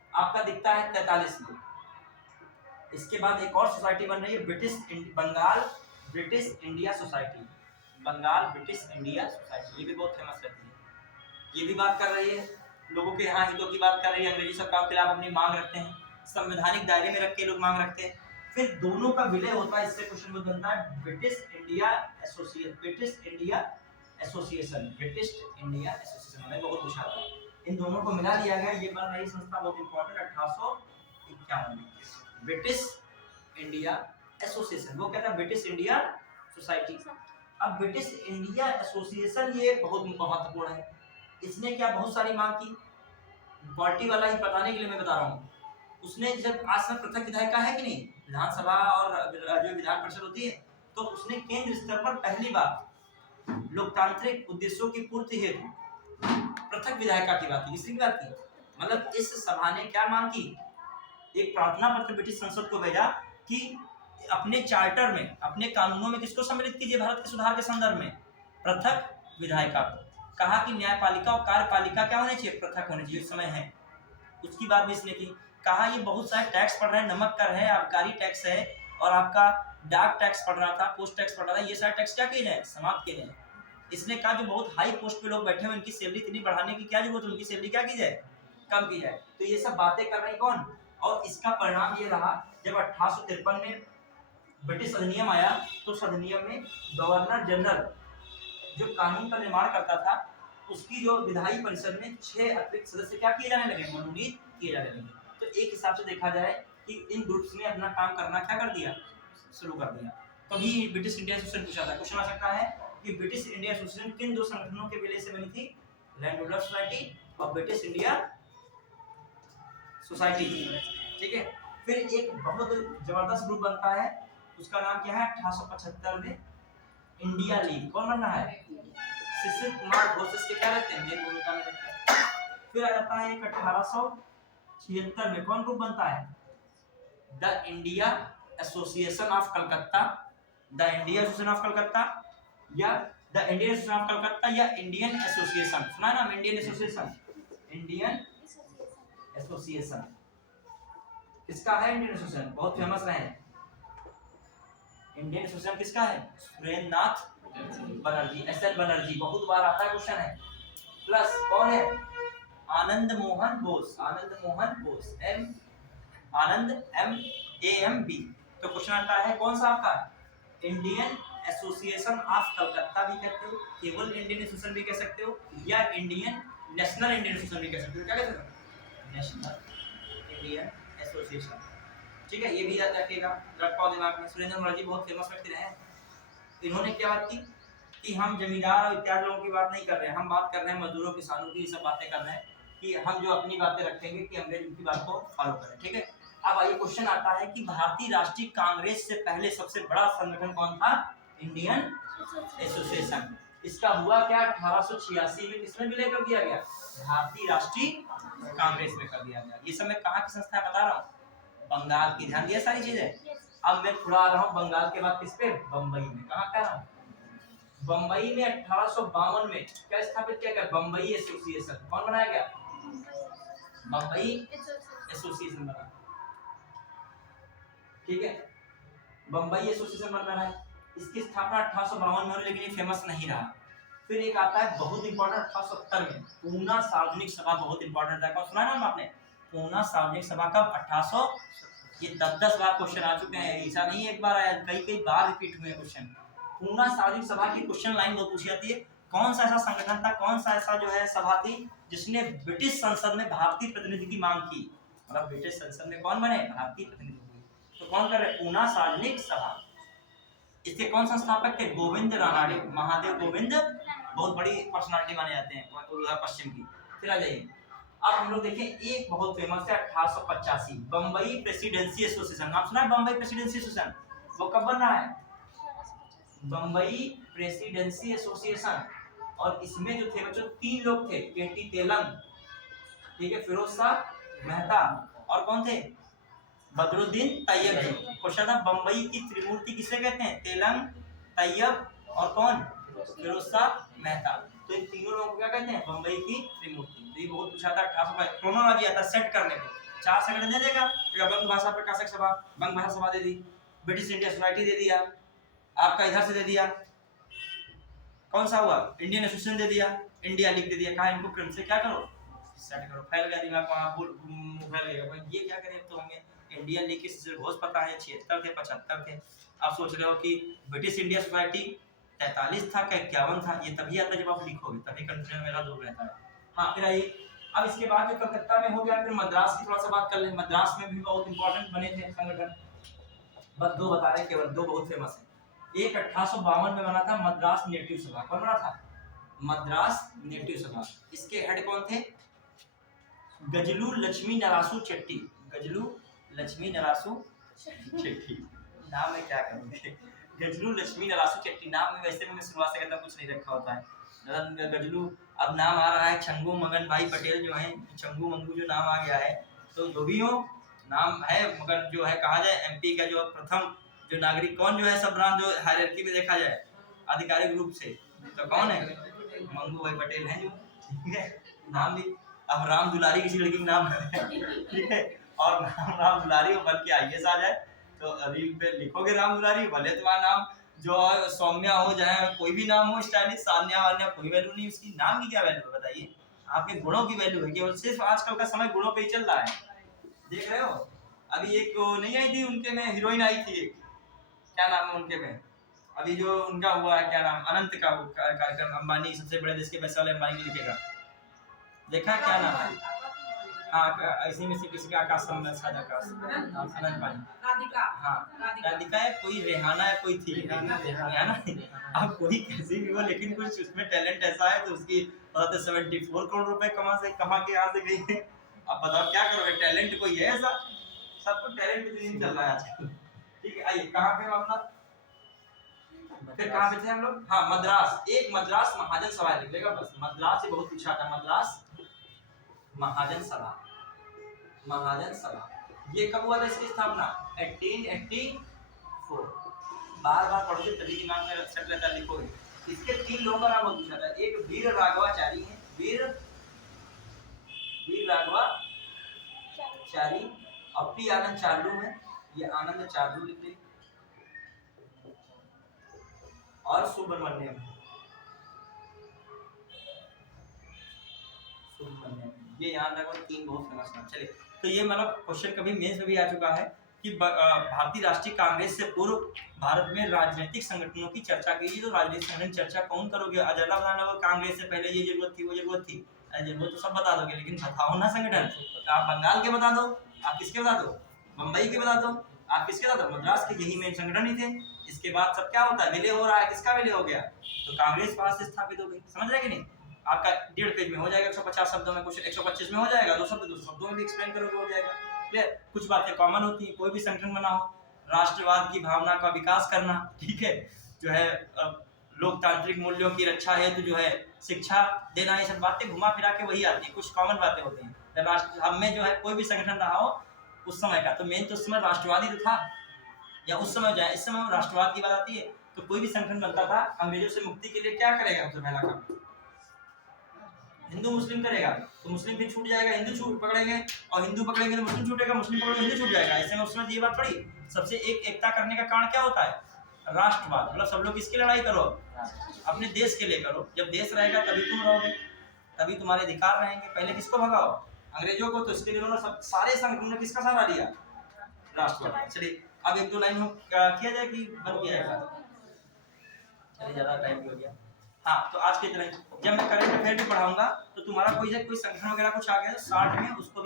आपका दिखता है 43 में। इसके बाद एक और सोसाइटी बन रही है Bengal British India society. Bengal British India society, ये भी बहुत फेमस रहती है। ये भी बात कर रही है लोगों के यहाँ हितों की बात कर रही है, अंग्रेजी सरकार के खिलाफ अपनी मांग रखते हैं, संवैधानिक दायरे में रख के लोग मांग रखते हैं। फिर दोनों का विलय होता है, इससे क्वेश्चन बनता है ब्रिटिश इंडिया एसोसिएशन मैंने बहुत पूछा था। इन दोनों को मिला दिया गया, ये बन रही संस्था बहुत इंपॉर्टेंट 1851 में, ब्रिटिश इंडिया एसोसिएशन। वो कहता है ब्रिटिश इंडिया सोसाइटी। अब ब्रिटिश इंडिया एसोसिएशन ये बहुत महत्वपूर्ण है। इसने क्या बहुत सारी मांग की, पार्टी वाला ही बताने के लिए मैं बता रहा हूँ। उसने जब आज तक पृथक विधायिका है कि नहीं, विधानसभा और जो विधान परिषद होती है, तो उसने केंद्र स्तर पर पहली बार लोकतांत्रिक उद्देश्यों की पूर्ति हेतु पृथक विधायिका की बात की। किसकी बात की? मतलब इस सभा ने क्या मांग की, एक प्रार्थना पत्र ब्रिटिश संसद को भेजा कि अपने चार्टर में, अपने कानूनों में किसको सम्मिलित कीजिए, भारत के सुधार के संदर्भ में पृथक विधायिका को। कहा कि न्यायपालिका और कार्यपालिका क्या होने चाहिए, पृथक होने चाहिए, समय है। उसकी बात भी इसने की। कहा ये बहुत सारे टैक्स पड़ रहे हैं, नमक कर है, आबकारी टैक्स है, और आपका डाक टैक्स पड़ रहा था, पोस्ट टैक्स पड़ रहा था, ये सारे टैक्स क्या किए जाए, समाप्त किए जाए। इसने कहा जो बहुत हाई पोस्ट पे लोग बैठे हुए, उनकी सैलरी इतनी बढ़ाने की क्या जरूरत है, उनकी सैलरी क्या की जाए, कम की जाए। तो ये सब बातें कर रही कौन, और इसका परिणाम ये रहा जब 1853 में ब्रिटिश अधिनियम आया, तो उस अधिनियम में गवर्नर जनरल जो कानून का निर्माण करता था, उसकी जो विधायी परिषद में 6 अतिरिक्त सदस्य क्या किए जाने लगे, मनोनीत किए जाने लगे। तो एक हिसाब से देखा जाए कि इन ग्रुप्स ने अपना काम करना क्या कर दिया, शुरू कर दिया। कभी ब्रिटिश इंडिया एसोसिएशन पूछा था, क्वेश्चन आ सकता है कि ब्रिटिश इंडिया एसोसिएशन किन दो संगठनों के विलय से बनी थी, लैंड होल्डर सोसाइटी और ब्रिटिश इंडिया सोसाइटी थी, ठीक है। फिर एक बहुत जबरदस्त ग्रुप बनता है, उसका नाम क्या है, 1875 में इंडिया लीग। कौन बन रहा है, शिशिर कुमार घोष इसके क्या रहते हैं, मेन भूमिका में रहते हैं। फिर आ जाता है एक 1876 में कौन ग्रुप बनता है, the India association of Calcutta, the India association of Calcutta या the Indian association of Calcutta या इंडियन एसोसिएशन, सुना नाम, इंडियन एसोसिएशन, इंडियन एसोसिएशन किसका है, इंडियन एसोसिएशन बहुत फेमस रहे हैं। इंडियन एसोसिएशन किसका है, सुरेंद्र नाथ बनर्जी, एसएल बनर्जी, बहुत बार आता है क्वेश्चन है। प्लस कौन है, आनंद मोहन बोस, आनंद MAMB। तो क्वेश्चन आता है कौन सा आपका, इंडियन एसोसिएशन ऑफ कलकत्ता भी कहते हो, केवल इंडियन एसोसिएशन भी कह सकते हो, या इंडियन नेशनल इंडियन एसोसिएशन भी कह सकते हो। क्या कहते हो, नेशनल इंडियन एसोसिएशन, ठीक है। ये भी याद रखिएगा, रखो दिमाग में। सुरेंद्र बनर्जी बहुत फेमस व्यक्ति रहे। इन्होंने क्या बात की कि हम जमींदार और इत्यादि लोगों की बात नहीं कर रहे हैं, हम बात कर रहे हैं मजदूरों किसानों की, ये सब बातें कर रहे हैं कि हम जो अपनी बातें रखेंगे कि अंग्रेज उनकी बात को फॉलो करें, ठीक है। अब आइए क्वेश्चन आता है कि भारतीय राष्ट्रीय कांग्रेस से पहले सबसे बड़ा संगठन कौन था, इंडियन एसोसिएशन। इसका हुआ क्या, 1886 में किसमें विलय कर दिया गया, भारतीय राष्ट्रीय कांग्रेस में कर दिया गया। ये सब मैं कहाँ की संस्था बता रहा हूँ, बंगाल की, ध्यान दिया सारी चीजें। अब मैं थोड़ा आ रहा हूँ बंगाल के बाद किस पे, बम्बई में। कहाँ कह रहा हूँ, बम्बई में 1852 में क्या स्थापित किया गया, बम्बई एसोसिएशन। कौन बनाया गया, बम्बई एसोसिएशन बना, ठीक है। बम्बई एसोसिएशन बन रहा है, इसकी स्थापना 1852 में हुई, लेकिन ये फेमस नहीं रहा। फिर एक आता है बहुत इंपॉर्टेंट 1870 में पूना सार्वजनिक सभा, बहुत इंपॉर्टेंट था। कौन सुना नाम आपने, पूना सार्वजनिक सभा कब, 1800, ये 10 बार क्वेश्चन आ चुके हैं, ऐसा नहीं एक बार आया, कई बार रिपीट हुए क्वेश्चन। पूना सार्वजनिक सभा की क्वेश्चन लाइन बहुत पूछी जाती है, कौन सा ऐसा संगठन था, कौन सा ऐसा जो है सभा थी जिसने ब्रिटिश संसद में भारतीय प्रतिनिधि की मांग की, मतलब ब्रिटिश संसद में कौन बने, भारतीय प्रतिनिधि हुए, तो कौन कर रहे, पूना सार्वजनिक सभा। इसके कौन संस्थापक थे, गोविंद रानाडे, महादेव गोविंद, बहुत बड़ी पर्सनालिटी माने जाते हैं पश्चिम की। फिर आ जाइए, अब हम लोग देखें एक बहुत फेमस है 1885 बम्बई प्रेसिडेंसी एसोसिएशन। नाम सुना है बम्बई प्रेसिडेंसी एसोसिएशन, वो कब बन रहा है, बम्बई प्रेसिडेंसी एसोसिएशन। और इसमें जो थे बच्चों 3 लोग थे, केटी तेलंग, ठीक है, फिरोज शाह मेहता, और कौन थे, बदरुद्दीन तैयब जी। क्वेश्चन था बम्बई की त्रिमूर्ति किसे कहते हैं, तेलंग, तैयब और कौन, फिरोज शाह मेहता। तो इन तीनों लोगों को क्या कहते हैं, बम्बई की त्रिमूर्ति। तो ये बहुत पूछा था 1800 का, क्रोनोलॉजी आता सेट करने को, 4 संगठन दे देगा। बंग भाषा प्रकाशक सभा, बंग भाषा सभा दे दी, ब्रिटिश इंडिया सोसाइटी दे दिया, आपका इधर से दे दिया, कौन सा हुआ, इंडियन एसोसिएशन दे दिया, इंडिया लीग दे दिया। कहा इनको क्रम से क्या करो, सेट करो। फैल गया दिमाग, वहाँ फैल गया भाई ये क्या करें। तो हमें इंडियन लीग के सिलेबस पता है, 76 थे 75 थे। आप सोच रहे हो कि ब्रिटिश इंडिया सोसाइटी 43 था क्या 51 था, ये तभी आता है जब आप लिखोगे, तभी कंफ्यूजन मेरा दूर रहता है। हाँ फिर आइए, अब इसके बाद जो कलकत्ता में हो गया, फिर मद्रास की थोड़ा सा बात कर लें। मद्रास में भी बहुत इंपॉर्टेंट बने थे संगठन, बस 2 बता रहे, केवल 2 बहुत फेमस है। एक 1852 में बना था मद्रास नेटिव सभा। कौन बना था, मद्रास नेटिव सभा। इसके हेड कौन थे, गजलू लक्ष्मी नरासू चेट्टी, गजलू लक्ष्मी नरासू चेट्टी। नाम में क्या करूँगे, गजलू लक्ष्मी नरासू चेट्टी। नाम में वैसे मैं शुरुआत से कहता कुछ नहीं रखा होता है गजलू। अब नाम आ रहा है छंगू मगन भाई पटेल जो है, छंगू मंगू जो नाम आ गया है, तो जो भी हो नाम है, मगर जो है कहा जाए एमपी का जो प्रथम जो नागरिक कौन जो है, सब ब्रांच जो हायरार्की में देखा जाए आधिकारिक रूप से, तो कौन है, मंगू भाई पटेल हैं जो, ठीक है। नाम भी अब राम दुलारी किसी लड़की का नाम है, ठीक है, और राम दुलारी बन के आईएएस आ जाए तो रील पे लिखोगे राम दुलारी, भले तुम्हारा नाम जो सौम्या हो जाए, कोई भी नाम हो स्टाइलिश, सान्या वान्या, कोई वैल्यू नहीं उसकी। नाम की क्या वैल्यू है बताइए, आपके गुणों की वैल्यू है। केवल सिर्फ आजकल का समय गुणों पे ही चल रहा है, देख रहे हो। अभी एक नहीं आई थी उनके में, हीरोइन आई थी एक, क्या नाम है उनके में, अभी जो उनका हुआ है क्या नाम, अनंत का कार्यक्रम, अंबानी सबसे बड़े देश के पैसे वाले अंबानी लिखेगा, देखा क्या नाम है, हाँ इसी में से किसी का आकाश में साझा आकाश अनंत पानी, राधिका, हाँ राधिका है, कोई रेहाना है, कोई थी रेहाना, अब कोई कैसी भी हो, लेकिन कुछ उसमें टैलेंट ऐसा है तो उसकी 74 करोड़ रुपए कमा के यहाँ से गई है। अब बताओ क्या करोगे, टैलेंट कोई है ऐसा, सबको टैलेंट चल रहा है आजकल, ठीक है। आइए कहाँ पे अपना, फिर कहाँ पे थे हम लोग, हाँ मद्रास। एक मद्रास महाजन सभा लिख लेगा बस, मद्रास से बहुत पूछा था, मद्रास महाजन सभा, महाजन सभा। ये कब हुआ था इसकी स्थापना, 1884। बार बार पढ़ोगे तभी दिमाग में सेट रहता, लिखोगे। इसके 3 लोगों का नाम पूछा था, एक वीर राघवाचारी है, वीर राघवाचारी, और पी आनंद चार्लू है, ये आनंद चार्लू लिख ले, और सुब्रमण्यम, ये याद रखो, 3 बहुत फेमस नाम। चलिए तो ये मतलब क्वेश्चन कभी मेंस में भी आ चुका है कि भारतीय राष्ट्रीय कांग्रेस से पूर्व भारत में राजनीतिक संगठनों की चर्चा कीजिए, तो राजनीतिक संगठन चर्चा कौन करोगे, अजला बताना होगा कांग्रेस से पहले ये जरूरत थी वो जरूरत थी, जरूरत तो सब बता दोगे, लेकिन बताओ ना संगठन, आप बंगाल के बता दो, आप किसके बता दो, मुंबई के बता दो, आप किसके बता दो, मद्रास के, यही मेन संगठन ही थे। इसके बाद सब क्या होता है, विलय हो रहा है, किसका विलय हो गया, तो कांग्रेस पास से स्थापित हो गई, समझ रहे कि नहीं। आपका 1.5 पेज में हो जाएगा, 150 शब्दों में, कुछ 125 में हो जाएगा, 2 शब्दों में भी एक्सप्लेन करोगे हो जाएगा, क्लियर। कुछ बातें कॉमन होती हैं, कोई भी संगठन बनाओ, राष्ट्रवाद की भावना का विकास करना, ठीक है, जो है लोकतांत्रिक मूल्यों की रक्षा हेतु जो है शिक्षा देना, ये सब बातें घुमा फिरा के वही आती है, कुछ कॉमन बातें होती हैं। राष्ट्र हमें जो है कोई भी संगठन रहा हो उस समय का, तो मेन तो उस समय राष्ट्रवादी तो था, या उस समय जो है, इस समय राष्ट्रवाद की बात आती है, तो कोई भी संगठन बनता था अंग्रेजों से मुक्ति के लिए क्या करेगा, सबसे पहला काम हिंदू मुस्लिम करेगा, तो मुस्लिम भी छूट जाएगा, हिंदू छूट पकड़ेंगे, और हिंदू पकड़ेंगे तो मुस्लिम छूटेगा, मुस्लिम पकड़ेंगे हिंदू छूट जाएगा। ऐसे में उस समय ये बात पड़ी, सबसे एकता करने का कारण क्या होता है, राष्ट्रवाद, मतलब सब लोग किसकी लड़ाई करो, अपने देश के लिए करो, जब देश रहेगा तभी तुम रहोगे, तभी तुम्हारे अधिकार रहेंगे। पहले किसको भगाओ, अंग्रेजों को, तो इसके लिए उन्होंने सारे संगठनों ने किसका सहारा लिया, राष्ट्रवाद। चलिए अब 1-2 लाइन किया जाए कि बन गया है, चलिए ज़्यादा टाइम भी हो गया। हाँ तो आज की तरह जब मैं करंट अफेयर भी पढ़ाऊंगा तो तुम्हारा कोई संगठन वगैरह कुछ आ गया तो 60 में उसको